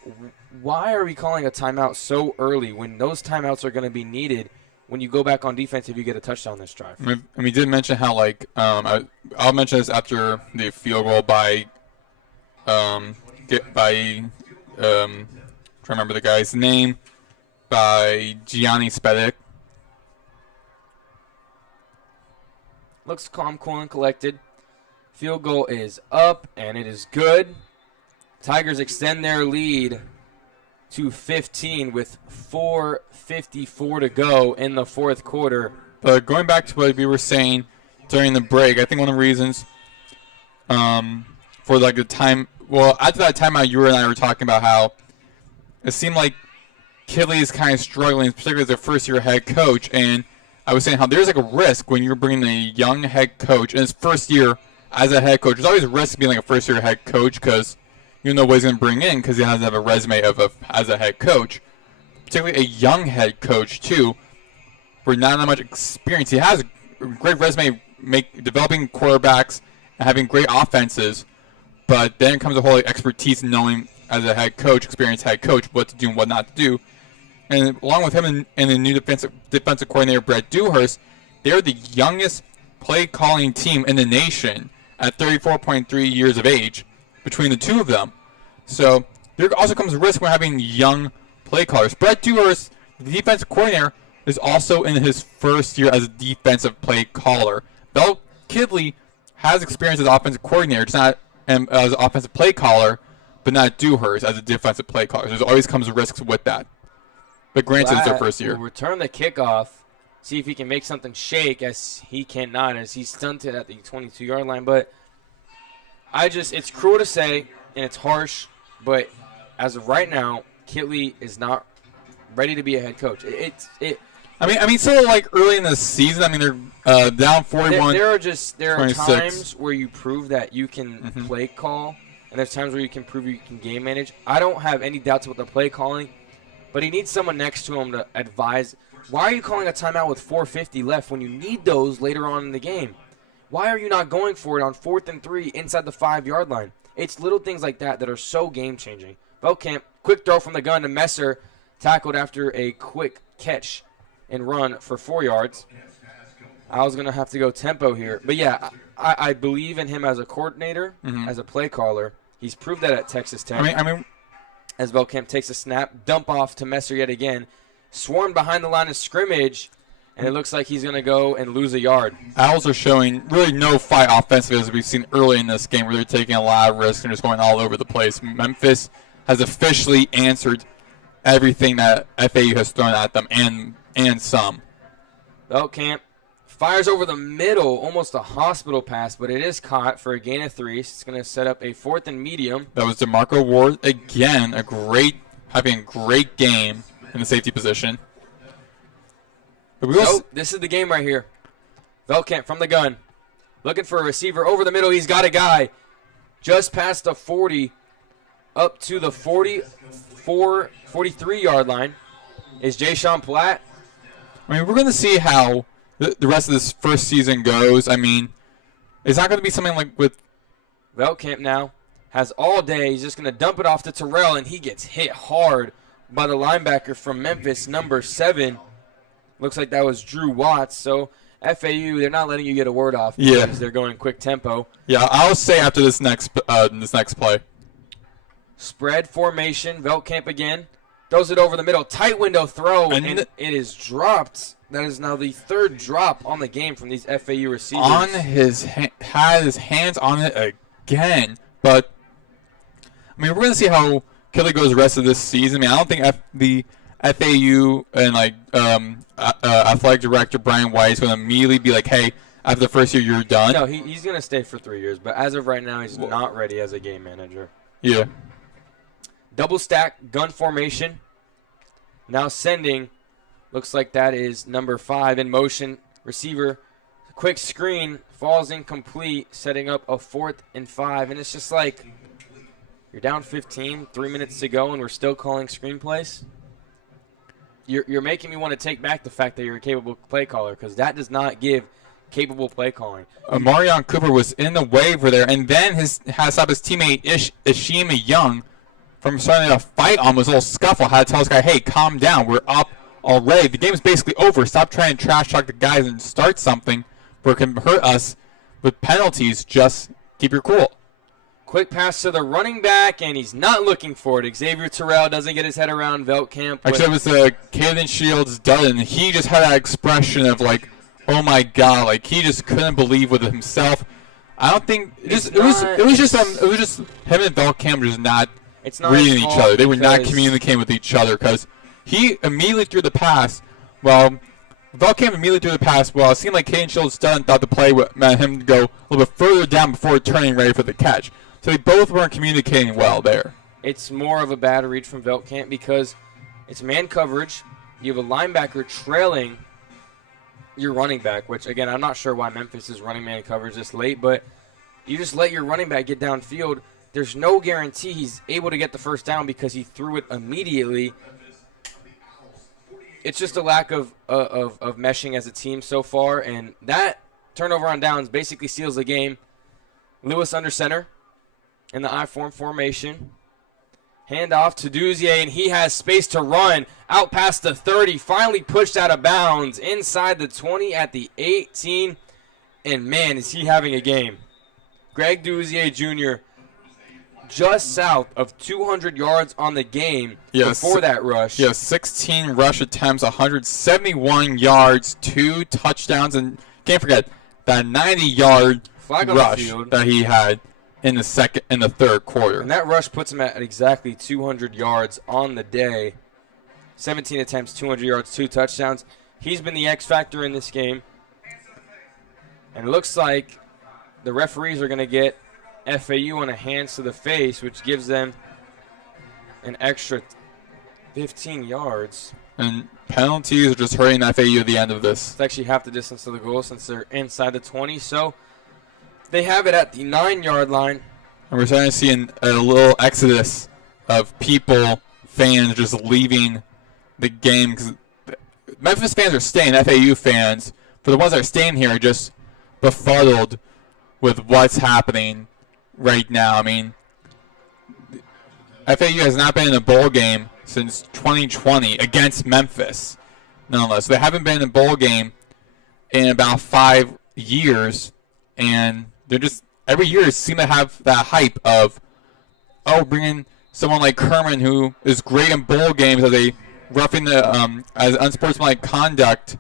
Why are we calling a timeout so early when those timeouts are going to be needed when you go back on defense if you get a touchdown this drive? I mean, we did mention how, like, I'll mention this after the field goal by trying to remember the guy's name, by Gianni Spedic. Looks calm, cool, and collected. Field goal is up, and it is good. Tigers extend their lead to 15 with 4:54 to go in the fourth quarter. But going back to what we were saying during the break, I think one of the reasons for like the time, well, after that timeout, you and I were talking about how it seemed like Kitley is kind of struggling, particularly as a first-year head coach. And I was saying how there's like a risk when you're bringing a young head coach in his first year as a head coach. There's always a risk being like a first-year head coach because you know what he's going to bring in because he has to have a resume as a head coach. Particularly a young head coach, too, with not that much experience. He has a great resume developing quarterbacks and having great offenses, but then comes a whole expertise in knowing as a head coach, experienced head coach, what to do and what not to do. And along with him and the new defensive coordinator, Brett Dewhurst, they're the youngest play-calling team in the nation at 34.3 years of age between the two of them. So there also comes a risk when having young play callers. Brett Dewhurst, the defensive coordinator, is also in his first year as a defensive play caller. Bill Kitley has experience as offensive coordinator, just not as an offensive play caller, but not Dewhurst as a defensive play caller. There's always comes risks with that. But granted, it's their first year. Will return the kickoff, see if he can make something shake, as he cannot, as he's stunted at the 22-yard line. But it's cruel to say, and it's harsh, but as of right now, Kitley is not ready to be a head coach. I mean, so like early in the season, I mean they're down 41. There are times where you prove that you can play call, and there's times where you can prove you can game manage. I don't have any doubts about the play calling, but he needs someone next to him to advise. Why are you calling a timeout with 4:50 left when you need those later on in the game? Why are you not going for it on 4th and 3 inside the 5-yard line? It's little things like that that are so game-changing. Velkamp, quick throw from the gun to Messer, tackled after a quick catch and run for 4 yards. I was going to have to go tempo here. But, yeah, I believe in him as a coordinator, as a play caller. He's proved that at Texas Tech. I mean, as Velkamp takes a snap, dump off to Messer yet again. Swarmed behind the line of scrimmage, and it looks like he's going to go and lose a yard. Owls are showing really no fight offensively as we've seen early in this game where they're taking a lot of risks and just going all over the place. Memphis has officially answered everything that FAU has thrown at them and some. Velkamp fires over the middle, almost a hospital pass, but it is caught for a gain of 3. It's going to set up a 4th and medium. That was DeMarco Ward again, having a great game in the safety position. This is the game right here. Velkamp from the gun. Looking for a receiver over the middle. He's got a guy just past the 40 up to the 43-yard line. Is Jay-Sean Platt. I mean, we're going to see how the rest of this first season goes. I mean, it's not going to be something like with Velkamp now has all day. He's just going to dump it off to Terrell, and he gets hit hard by the linebacker from Memphis, number 7. Looks like that was Drew Watts. So FAU, they're not letting you get a word off because they're going quick tempo. Yeah, I'll say after this next play. Spread formation. Velkamp again. Throws it over the middle. Tight window throw, and it is dropped. That is now the 3rd drop on the game from these FAU receivers. Had his hands on it again. But, I mean, we're going to see how Kitley goes the rest of this season. I mean, I don't think the FAU and athletic director Brian White is going to immediately be like, hey, after the first year, you're done. No, he's going to stay for 3 years. But as of right now, he's not ready as a game manager. Yeah. Double stack gun formation. Now sending. Looks like that is number 5 in motion. Receiver. Quick screen falls incomplete, setting up a 4th and 5. And it's just like, you're down 15, 3 minutes to go, and we're still calling screenplays. You're making me want to take back the fact that you're a capable play caller, because that does not give capable play calling. Marion Cooper was in the waiver there, and then has stopped his teammate Ishima Young from starting a fight almost, a little scuffle. Had to tell this guy, hey, calm down. We're up already. The game is basically over. Stop trying to trash talk the guys and start something where it can hurt us with penalties. Just keep your cool. Quick pass to the running back, and he's not looking for it. Xavier Terrell doesn't get his head around Veltkamp. Actually, it was Caden Shields Dutton. He just had that expression of like, oh my god, like he just couldn't believe with himself. I don't think it was just him and Veltkamp just not reading each other. They were not communicating with each other because he immediately threw the pass. Well, Veltkamp immediately threw the pass. Well, it seemed like Caden Shields Dutton thought the play meant him to go a little bit further down before turning ready for the catch. So they both weren't communicating well there. It's more of a bad read from Veltkamp because it's man coverage. You have a linebacker trailing your running back, which, again, I'm not sure why Memphis is running man coverage this late, but you just let your running back get downfield. There's no guarantee he's able to get the first down because he threw it immediately. It's just a lack of meshing as a team so far, and that turnover on downs basically seals the game. Lewis under center in the I-form formation. Hand off to Duzier, and he has space to run out past the 30. Finally pushed out of bounds inside the 20 at the 18. And, man, is he having a game. Greg Duzier Jr. just south of 200 yards on the game before that rush. Yeah, 16 rush attempts, 171 yards, 2 touchdowns. And can't forget that 90-yard rush that he had in the third quarter. And that rush puts him at exactly 200 yards on the day. 17 attempts, 200 yards, 2 touchdowns. He's been the X factor in this game. And it looks like the referees are going to get FAU on a hands to the face, which gives them an extra 15 yards. And penalties are just hurting FAU at the end of this. It's actually half the distance to the goal since they're inside the 20. So they have it at the 9-yard line. And we're starting to see a little exodus of people, fans just leaving the game. Because Memphis fans are staying, FAU fans, for the ones that are staying here, are just befuddled with what's happening right now. I mean, FAU has not been in a bowl game since 2020 against Memphis, nonetheless. They haven't been in a bowl game in about 5 years, and they're just every year seem to have that hype of, oh, bringing someone like Kerman who is great in bowl games as a roughing the as unsportsmanlike conduct,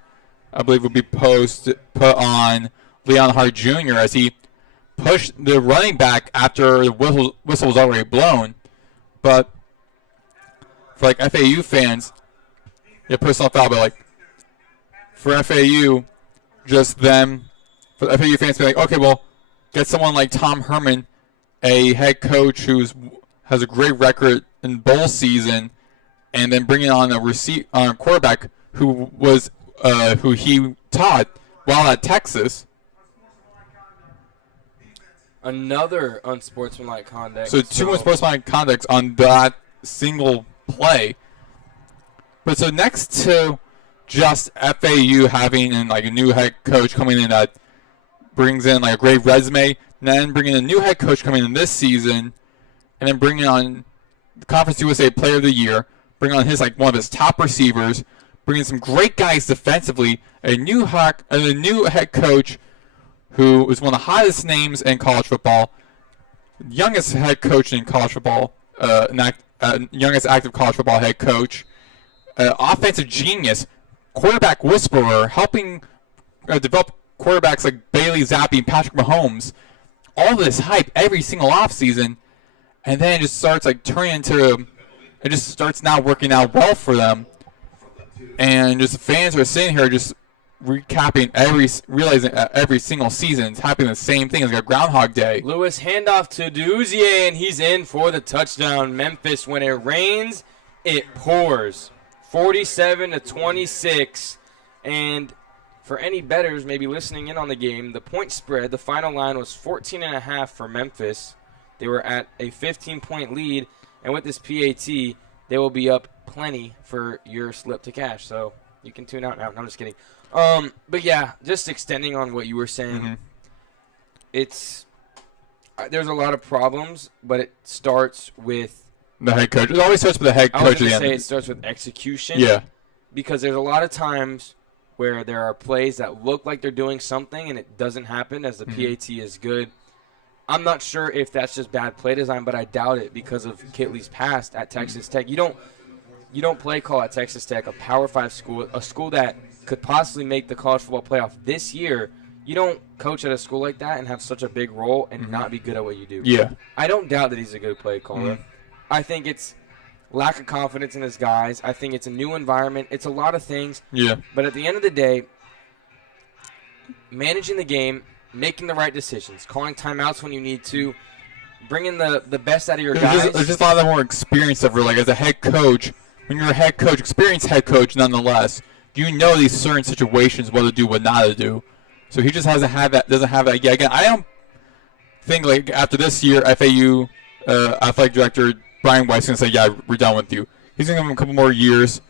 I believe would be put on Leon Hart Jr. as he pushed the running back after the whistle was already blown. But for like FAU fans, it puts off out, but like for FAU, just them, for the FAU fans to be like, okay, well, get someone like Tom Herman, a head coach who has a great record in bowl season, and then bringing on a quarterback who he taught while at Texas. Another unsportsmanlike conduct. So two unsportsmanlike conducts on that single play. But so next to just FAU having like a new head coach coming in that brings in like a great resume, and then bringing a new head coach coming in this season, and then bringing on the Conference USA Player of the Year, bringing on one of his top receivers, bringing some great guys defensively, a new head coach who is one of the hottest names in college football, youngest head coach in college football, youngest active college football head coach, offensive genius, quarterback whisperer, helping develop quarterbacks like Bailey Zappi and Patrick Mahomes. All this hype every single offseason, and then it just starts it just starts not working out well for them. And just fans are sitting here just recapping realizing every single season it's happening the same thing. It's like a Groundhog Day. Lewis handoff to Duzier, and he's in for the touchdown. Memphis, when it rains, it pours. 47-26, and for any bettors maybe listening in on the game, the point spread, the final line was 14.5 for Memphis. They were at a 15-point lead, and with this PAT, they will be up plenty for your slip to cash. So you can tune out now. No, I'm just kidding. But yeah, just extending on what you were saying, there's a lot of problems, but it starts with the head coach. It always starts with the head coach. I was going to say it starts with execution. Yeah. Because there's a lot of times where there are plays that look like they're doing something and it doesn't happen as the PAT is good. I'm not sure if that's just bad play design, but I doubt it because of Kitley's past at Texas Tech. You don't play call at Texas Tech, a Power 5 school, a school that could possibly make the college football playoff this year. You don't coach at a school like that and have such a big role and not be good at what you do. Yeah. I don't doubt that he's a good play caller. I think it's lack of confidence in his guys. I think it's a new environment. It's a lot of things. Yeah. But at the end of the day, managing the game, making the right decisions, calling timeouts when you need to, bringing the best out of your guys. There's just a lot of more experience of like as a head coach. When you're a head coach, experienced head coach, nonetheless, you know these certain situations, what to do, what not to do. So he just doesn't have that. Yeah, again, I don't think like after this year, FAU athletic director Brian White's going to say, yeah, we're done with you. He's going to give him a couple more years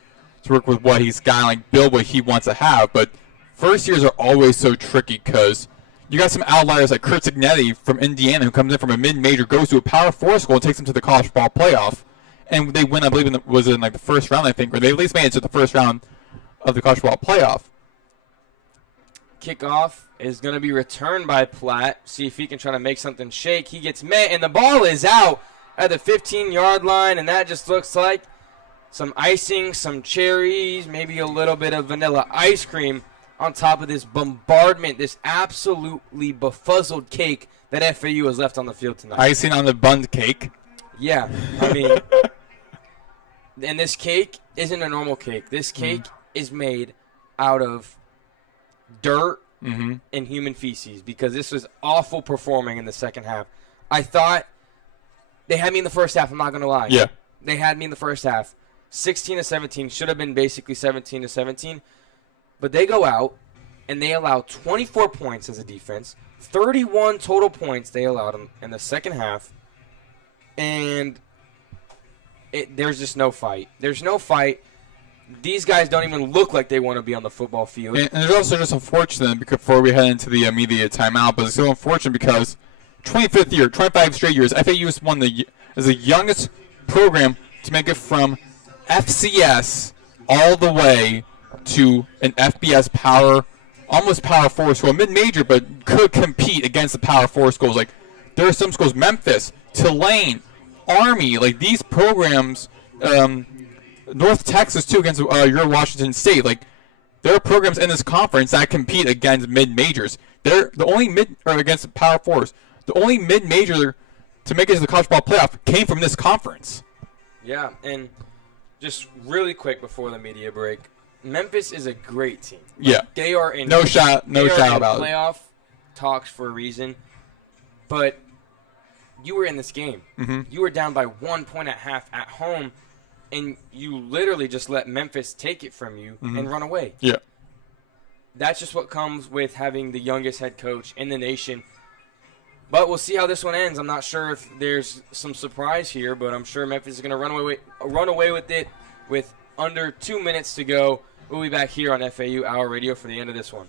to work with what he's got, like build what he wants to have. But first years are always so tricky because you got some outliers like Kurt Signetti from Indiana who comes in from a mid-major, goes to a Power 4 school and takes them to the college football playoff. And they win, I believe, was in like the first round, I think, or they at least made it to the first round of the college football playoff. Kickoff is going to be returned by Platt. See if he can try to make something shake. He gets met, and the ball is out at the 15-yard line, and that just looks like some icing, some cherries, maybe a little bit of vanilla ice cream on top of this bombardment, this absolutely befuzzled cake that FAU has left on the field tonight. Icing on the bun cake. Yeah, I mean, and this cake isn't a normal cake. This cake is made out of dirt and human feces because this was awful performing in the second half. I thought they had me in the first half, I'm not going to lie. Yeah. They had me in the first half. 16-17, should have been basically 17-17. But they go out, and they allow 24 points as a defense. 31 total points they allowed in the second half. And there's just no fight. There's no fight. These guys don't even look like they want to be on the football field. And it's also just unfortunate before we head into the immediate timeout, but it's so unfortunate because 25th year, 25 straight years, FAU has won is the youngest program to make it from FCS all the way to an FBS almost Power 4 school, mid-major, but could compete against the Power 4 schools. Like, there are some schools, Memphis, Tulane, Army, like these programs, North Texas too against your Washington State. Like, there are programs in this conference that compete against mid-majors. They're the only against the Power 4s. The only mid-major to make it to the college ball playoff came from this conference. Yeah, and just really quick before the media break, Memphis is a great team. Yeah, they are in no shot about playoff talks for a reason. But you were in this game. You were down by 1 point at half at home, and you literally just let Memphis take it from you and run away. Yeah, that's just what comes with having the youngest head coach in the nation. But we'll see how this one ends. I'm not sure if there's some surprise here, but I'm sure Memphis is going to run away with it with under 2 minutes to go. We'll be back here on FAU Owl Radio for the end of this one.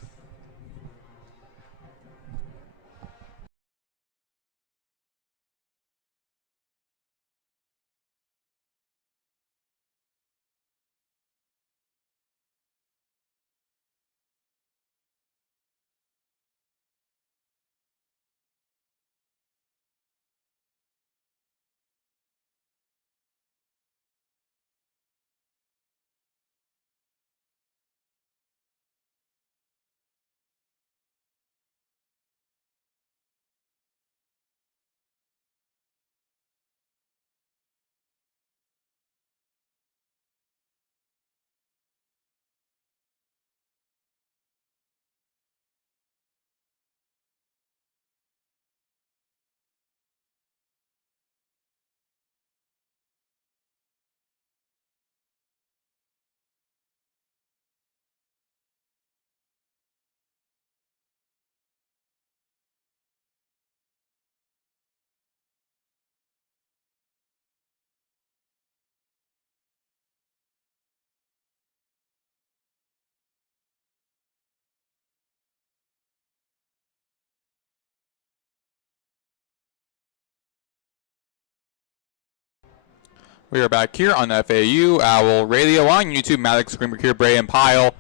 We are back here on FAU Owl Radio on YouTube. Maddox, Greenberg here, Brayden, Pyle.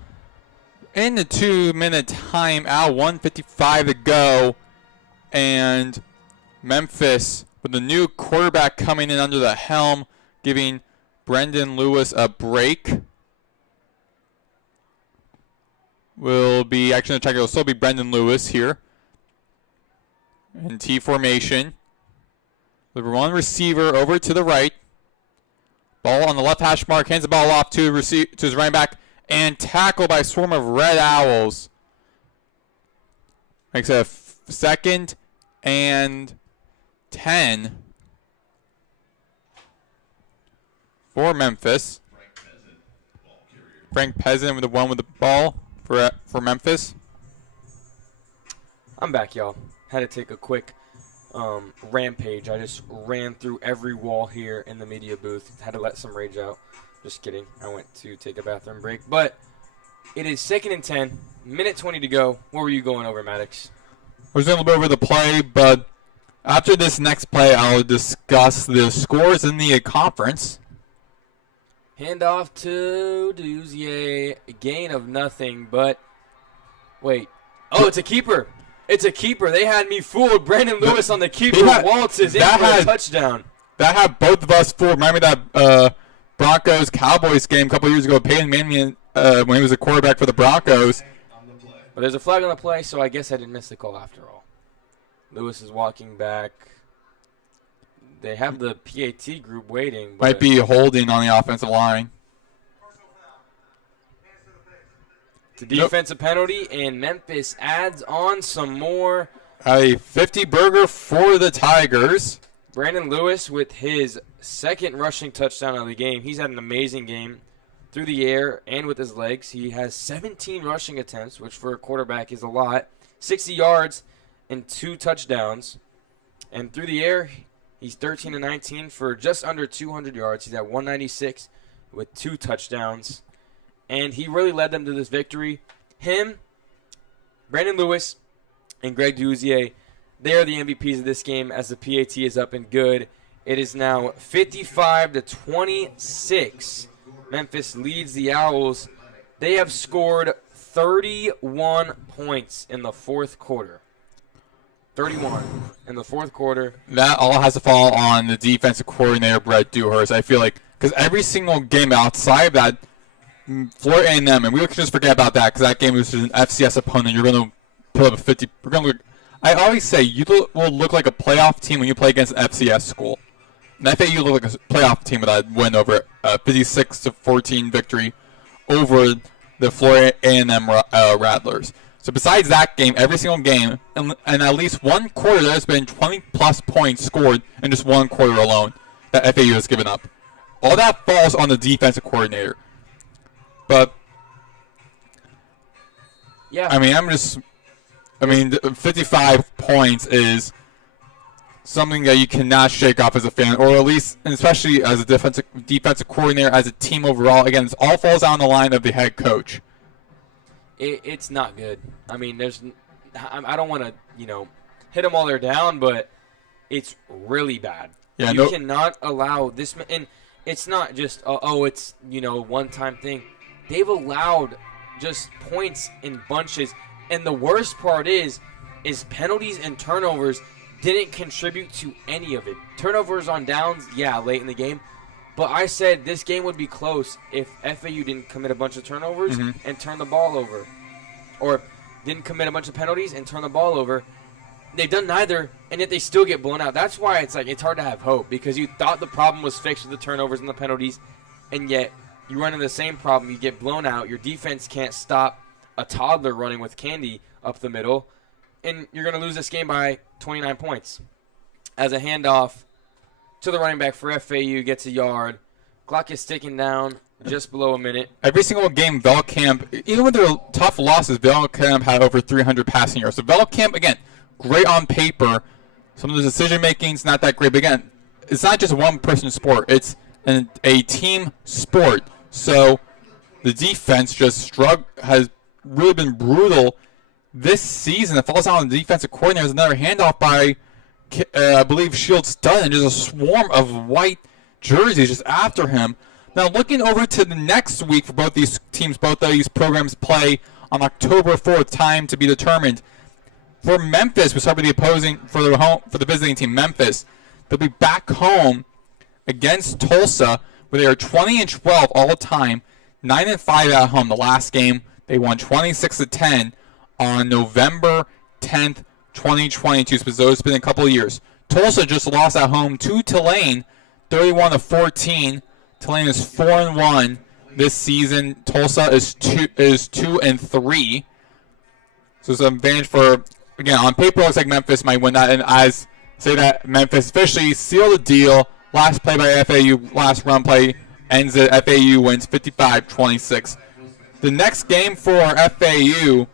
In the 2-minute timeout, 1:55 to go. And Memphis with the new quarterback coming in under the helm, giving Brayden Lewis a break. Will be, actually, the check, it'll still be Brayden Lewis here. In T formation. With one receiver over to the right. Ball on the left hash mark, hands the ball off to his running back, and tackled by a swarm of Red Owls. Makes it a 2nd and 10 for Memphis. Frank Peasant with the one with the ball for Memphis. I'm back, y'all. Had to take a quick rampage. I just ran through every wall here in the media booth. Had to let some rage out. Just kidding. I went to take a bathroom break. But it is 2nd and 10. Minute 20 to go. What were you going over, Maddox? I was going to go over the play, but after this next play, I'll discuss the scores in the conference. Handoff to Duzier. Gain of nothing, but wait. Oh, it's a keeper. It's a keeper. They had me fooled. Brayden Lewis on the keeper. Waltzes in for a touchdown. That had both of us fooled. Remember that Broncos-Cowboys game a couple years ago? Peyton Manning, when he was a quarterback for the Broncos. But there's a flag on the play, so I guess I didn't miss the call after all. Lewis is walking back. They have the PAT group waiting. Might be holding on the offensive line. It's a defensive penalty, and Memphis adds on some more. A 50-burger for the Tigers. Brayden Lewis with his 2nd rushing touchdown of the game. He's had an amazing game through the air and with his legs. He has 17 rushing attempts, which for a quarterback is a lot. 60 yards and 2 touchdowns. And through the air, he's 13 and 19 for just under 200 yards. He's at 196 with 2 touchdowns. And he really led them to this victory. Him, Brayden Lewis, and Greg Duzier, they are the MVPs of this game as the PAT is up and good. It is now 55-26. Memphis leads the Owls. They have scored 31 points in the 4th quarter. 31 in the 4th quarter. That all has to fall on the defensive coordinator, Brett Dewhurst. I feel like, because every single game outside of that, Florida A&M, and we can just forget about that because that game was just an FCS opponent. You're going to put up a 50. We're going to look, I always say you will look like a playoff team when you play against an FCS school. And FAU look like a playoff team with that win over a 56-14 victory over the Florida A&M Rattlers. So besides that game, every single game, and at least one quarter, there's been 20-plus points scored in just one quarter alone that FAU has given up. All that falls on the defensive coordinator. But, yeah, I mean, 55 points is something that you cannot shake off as a fan, or at least, and especially as a defensive coordinator, as a team overall. Again, it all falls down the line of the head coach. It's not good. I mean, I don't want to, hit them while they're down, but it's really bad. Yeah, you cannot allow this, and it's not just, it's, one-time thing. They've allowed just points in bunches, and the worst part is penalties and turnovers didn't contribute to any of it. Turnovers on downs, yeah, late in the game. But I said this game would be close if FAU didn't commit a bunch of turnovers and turn the ball over. Or didn't commit a bunch of penalties and turn the ball over. They've done neither, and yet they still get blown out. That's why it's hard to have hope, because you thought the problem was fixed with the turnovers and the penalties, and yet you run into the same problem. You get blown out. Your defense can't stop a toddler running with candy up the middle, and you're going to lose this game by 29 points. As a handoff to the running back for FAU, gets a yard. Clock is ticking down, just below a minute. Every single game, Velkamp, even with their tough losses, Velkamp had over 300 passing yards. So Velkamp, again, great on paper. Some of the decision-making is not that great. But again, it's not just a one-person sport. It's a team sport. So the defense has really been brutal this season. It falls down on the defensive coordinator. There's another handoff by, I believe, Shields Dunn, and just a swarm of white jerseys just after him. Now, looking over to the next week for both these teams, both of these programs play on October 4th, time to be determined. For Memphis, we start with the visiting team, Memphis. They'll be back home against Tulsa, where they are 20-12 all the time, 9-5 at home. The last game, they won 26-10 on November 10th, 2022. So those have been a couple of years. Tulsa just lost at home to Tulane, 31-14. Tulane is 4-1 this season. Tulsa is 2-3. So it's an advantage for, again, on paper it looks like Memphis might win that, and I say that Memphis officially sealed the deal. Last play by FAU, last run play ends it. FAU wins 55-26. The next game for FAU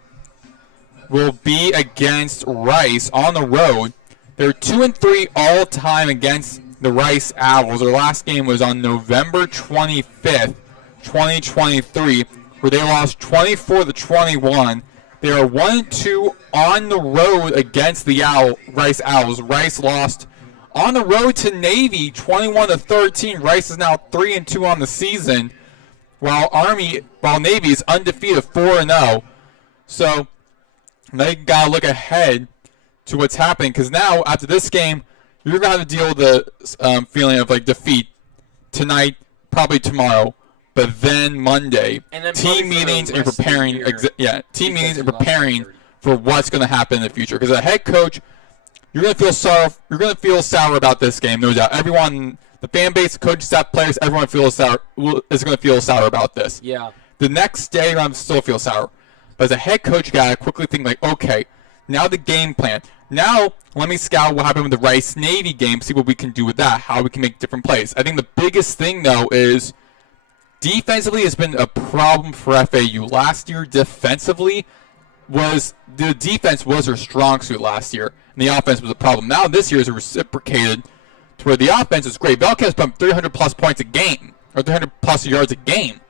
will be against Rice on the road. They're 2-3 all time against the Rice Owls. Their last game was on November 25th, 2023, where they lost 24-21. They are 1-2 on the road against the Rice Owls. Rice lost on the road to Navy, 21-13. Rice is now 3-2 on the season, while Navy is undefeated, 4-0. So they gotta look ahead to what's happening, because now after this game, you're gonna have to deal with the feeling of like defeat tonight, probably tomorrow, but then Monday, team meetings and preparing. Team meetings and preparing for what's going to happen in the future. Because as a head coach, you're going to feel sorrow. You're going to feel sour about this game, no doubt. Everyone, the fan base, coach, staff, players, everyone is going to feel sour about this. Yeah. The next day, you're going to still feel sour. But as a head coach, you got to quickly think like, okay, now the game plan. Now let me scout what happened with the Rice Navy game, see what we can do with that, how we can make different plays. I think the biggest thing though is defensively has been a problem for FAU. Last year, defensively, the defense was their strong suit last year, and the offense was a problem. Now this year is reciprocated to where the offense is great. Belkin's pumped 300-plus points a game, or 300-plus yards a game.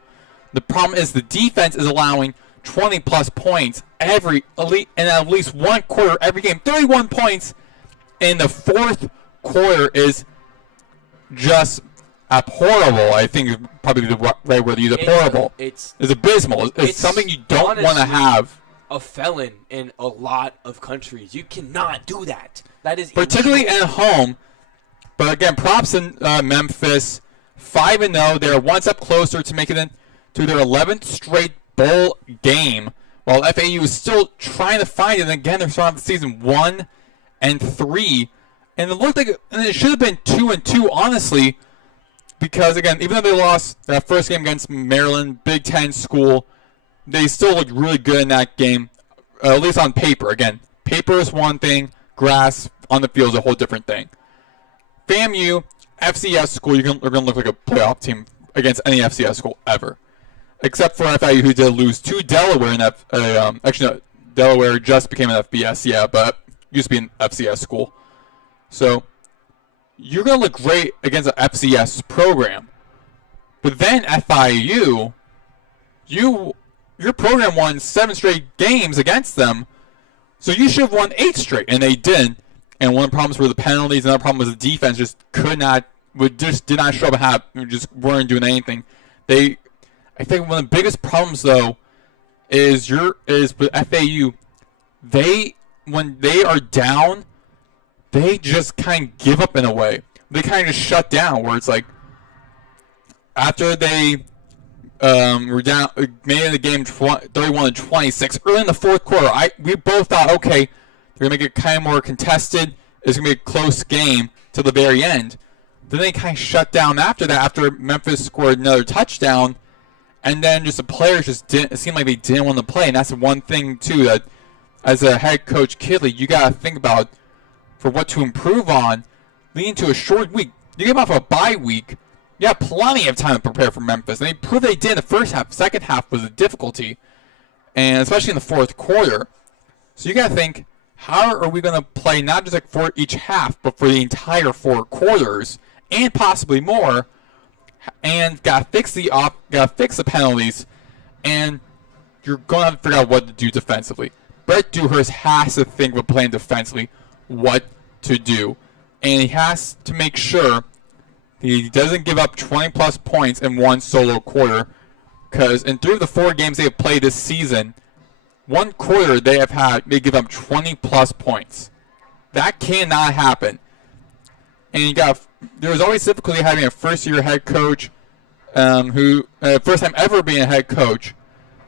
The problem is the defense is allowing 20-plus points in at least one quarter every game. 31 points in the fourth quarter is just abhorrible. I think is probably the right word to use. Abhorrible. It's abysmal. It's something you don't want to have. A felon in a lot of countries. You cannot do that. That is particularly at home. But again, props in Memphis. 5-0. They're one step closer to making it to their 11th straight bowl game, while FAU is still trying to find it. And again, they're starting the season 1-3, and it looked like it should have been 2-2, honestly. Because, again, even though they lost that first game against Maryland, Big Ten school, they still looked really good in that game, at least on paper. Again, paper is one thing, grass on the field is a whole different thing. FAMU, FCS school, you're going to look like a playoff team against any FCS school ever. Except for FIU, who did lose to Delaware. Actually, no, Delaware just became an FBS, but used to be an FCS school. So you're going to look great against an FCS program. But then FIU, your program won 7 straight games against them, so you should have won 8 straight, and they didn't. And one of the problems were the penalties. Another problem was the defense just did not show up and just weren't doing anything. I think one of the biggest problems though is with FAU. When they are down, they just kind of give up in a way. They kind of just shut down, where it's like after they were down, made the game 31-26 early in the fourth quarter. We both thought, okay, they're gonna make it kind of more contested. It's gonna be a close game till the very end. Then they kind of shut down after that. After Memphis scored another touchdown. And then just the players it seemed like they didn't want to play. And that's one thing, too, that as a head coach, Kidley, you got to think about for what to improve on leading to a short week. You get off a bye week, you have plenty of time to prepare for Memphis. And they proved they did in the first half. Second half was a difficulty, and especially in the fourth quarter. So you got to think, how are we going to play not just like for each half, but for the entire 4 quarters and possibly more? And gotta fix the penalties, and you're gonna have to figure out what to do defensively. Brett Dewhurst has to think about playing defensively, what to do, and he has to make sure He doesn't give up 20-plus points in one solo quarter, because in 3 of the 4 games they have played this season, one quarter they give up 20-plus points. That cannot happen. And there was always difficulty having a first-year head coach who first time ever being a head coach.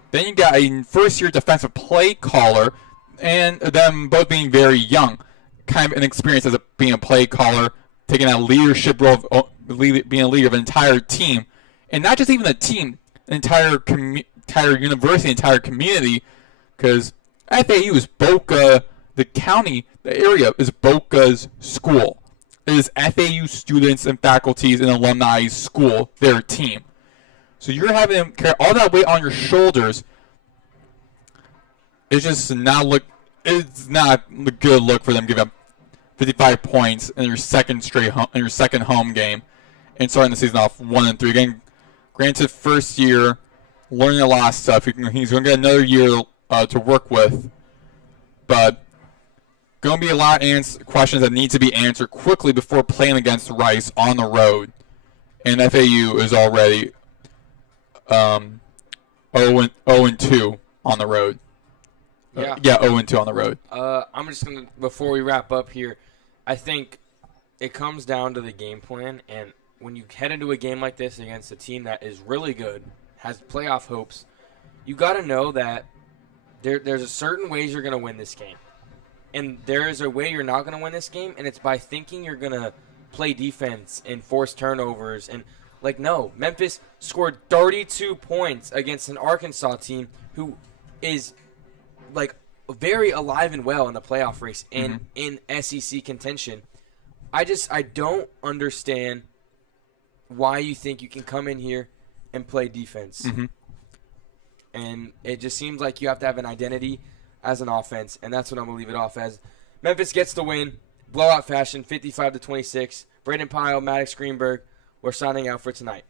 Then you got a first-year defensive play caller, and them both being very young, kind of inexperienced as being a play caller, taking that leadership role of being a leader of an entire team, and not just even a team, an entire university, entire community, because FAU is Boca, the county, the area is Boca's school. It is FAU students and faculties and alumni school, their team. So you're having them carry all that weight on your shoulders. It's just not it's not a good look for them to give up 55 points in your second home game and starting the season off 1-3. Again, granted, first year, learning a lot of stuff. He's going to get another year to work with, but going to be a lot of questions that need to be answered quickly before playing against Rice on the road. And FAU is already 0-2 on the road. Yeah, 0-2 on the road. I'm just going to, before we wrap up here, I think it comes down to the game plan. And when you head into a game like this against a team that is really good, has playoff hopes, you got to know that there's a certain ways you're going to win this game. And there is a way you're not going to win this game, and it's by thinking you're going to play defense and force turnovers. And, no, Memphis scored 32 points against an Arkansas team who is, very alive and well in the playoff race and in SEC contention. I don't understand why you think you can come in here and play defense. Mm-hmm. And it just seems like you have to have an identity as an offense, and that's what I'm going to leave it off as. Memphis gets the win, blowout fashion, 55-26. Brayden, Pyle, Maddox, Greenberg, we're signing out for tonight.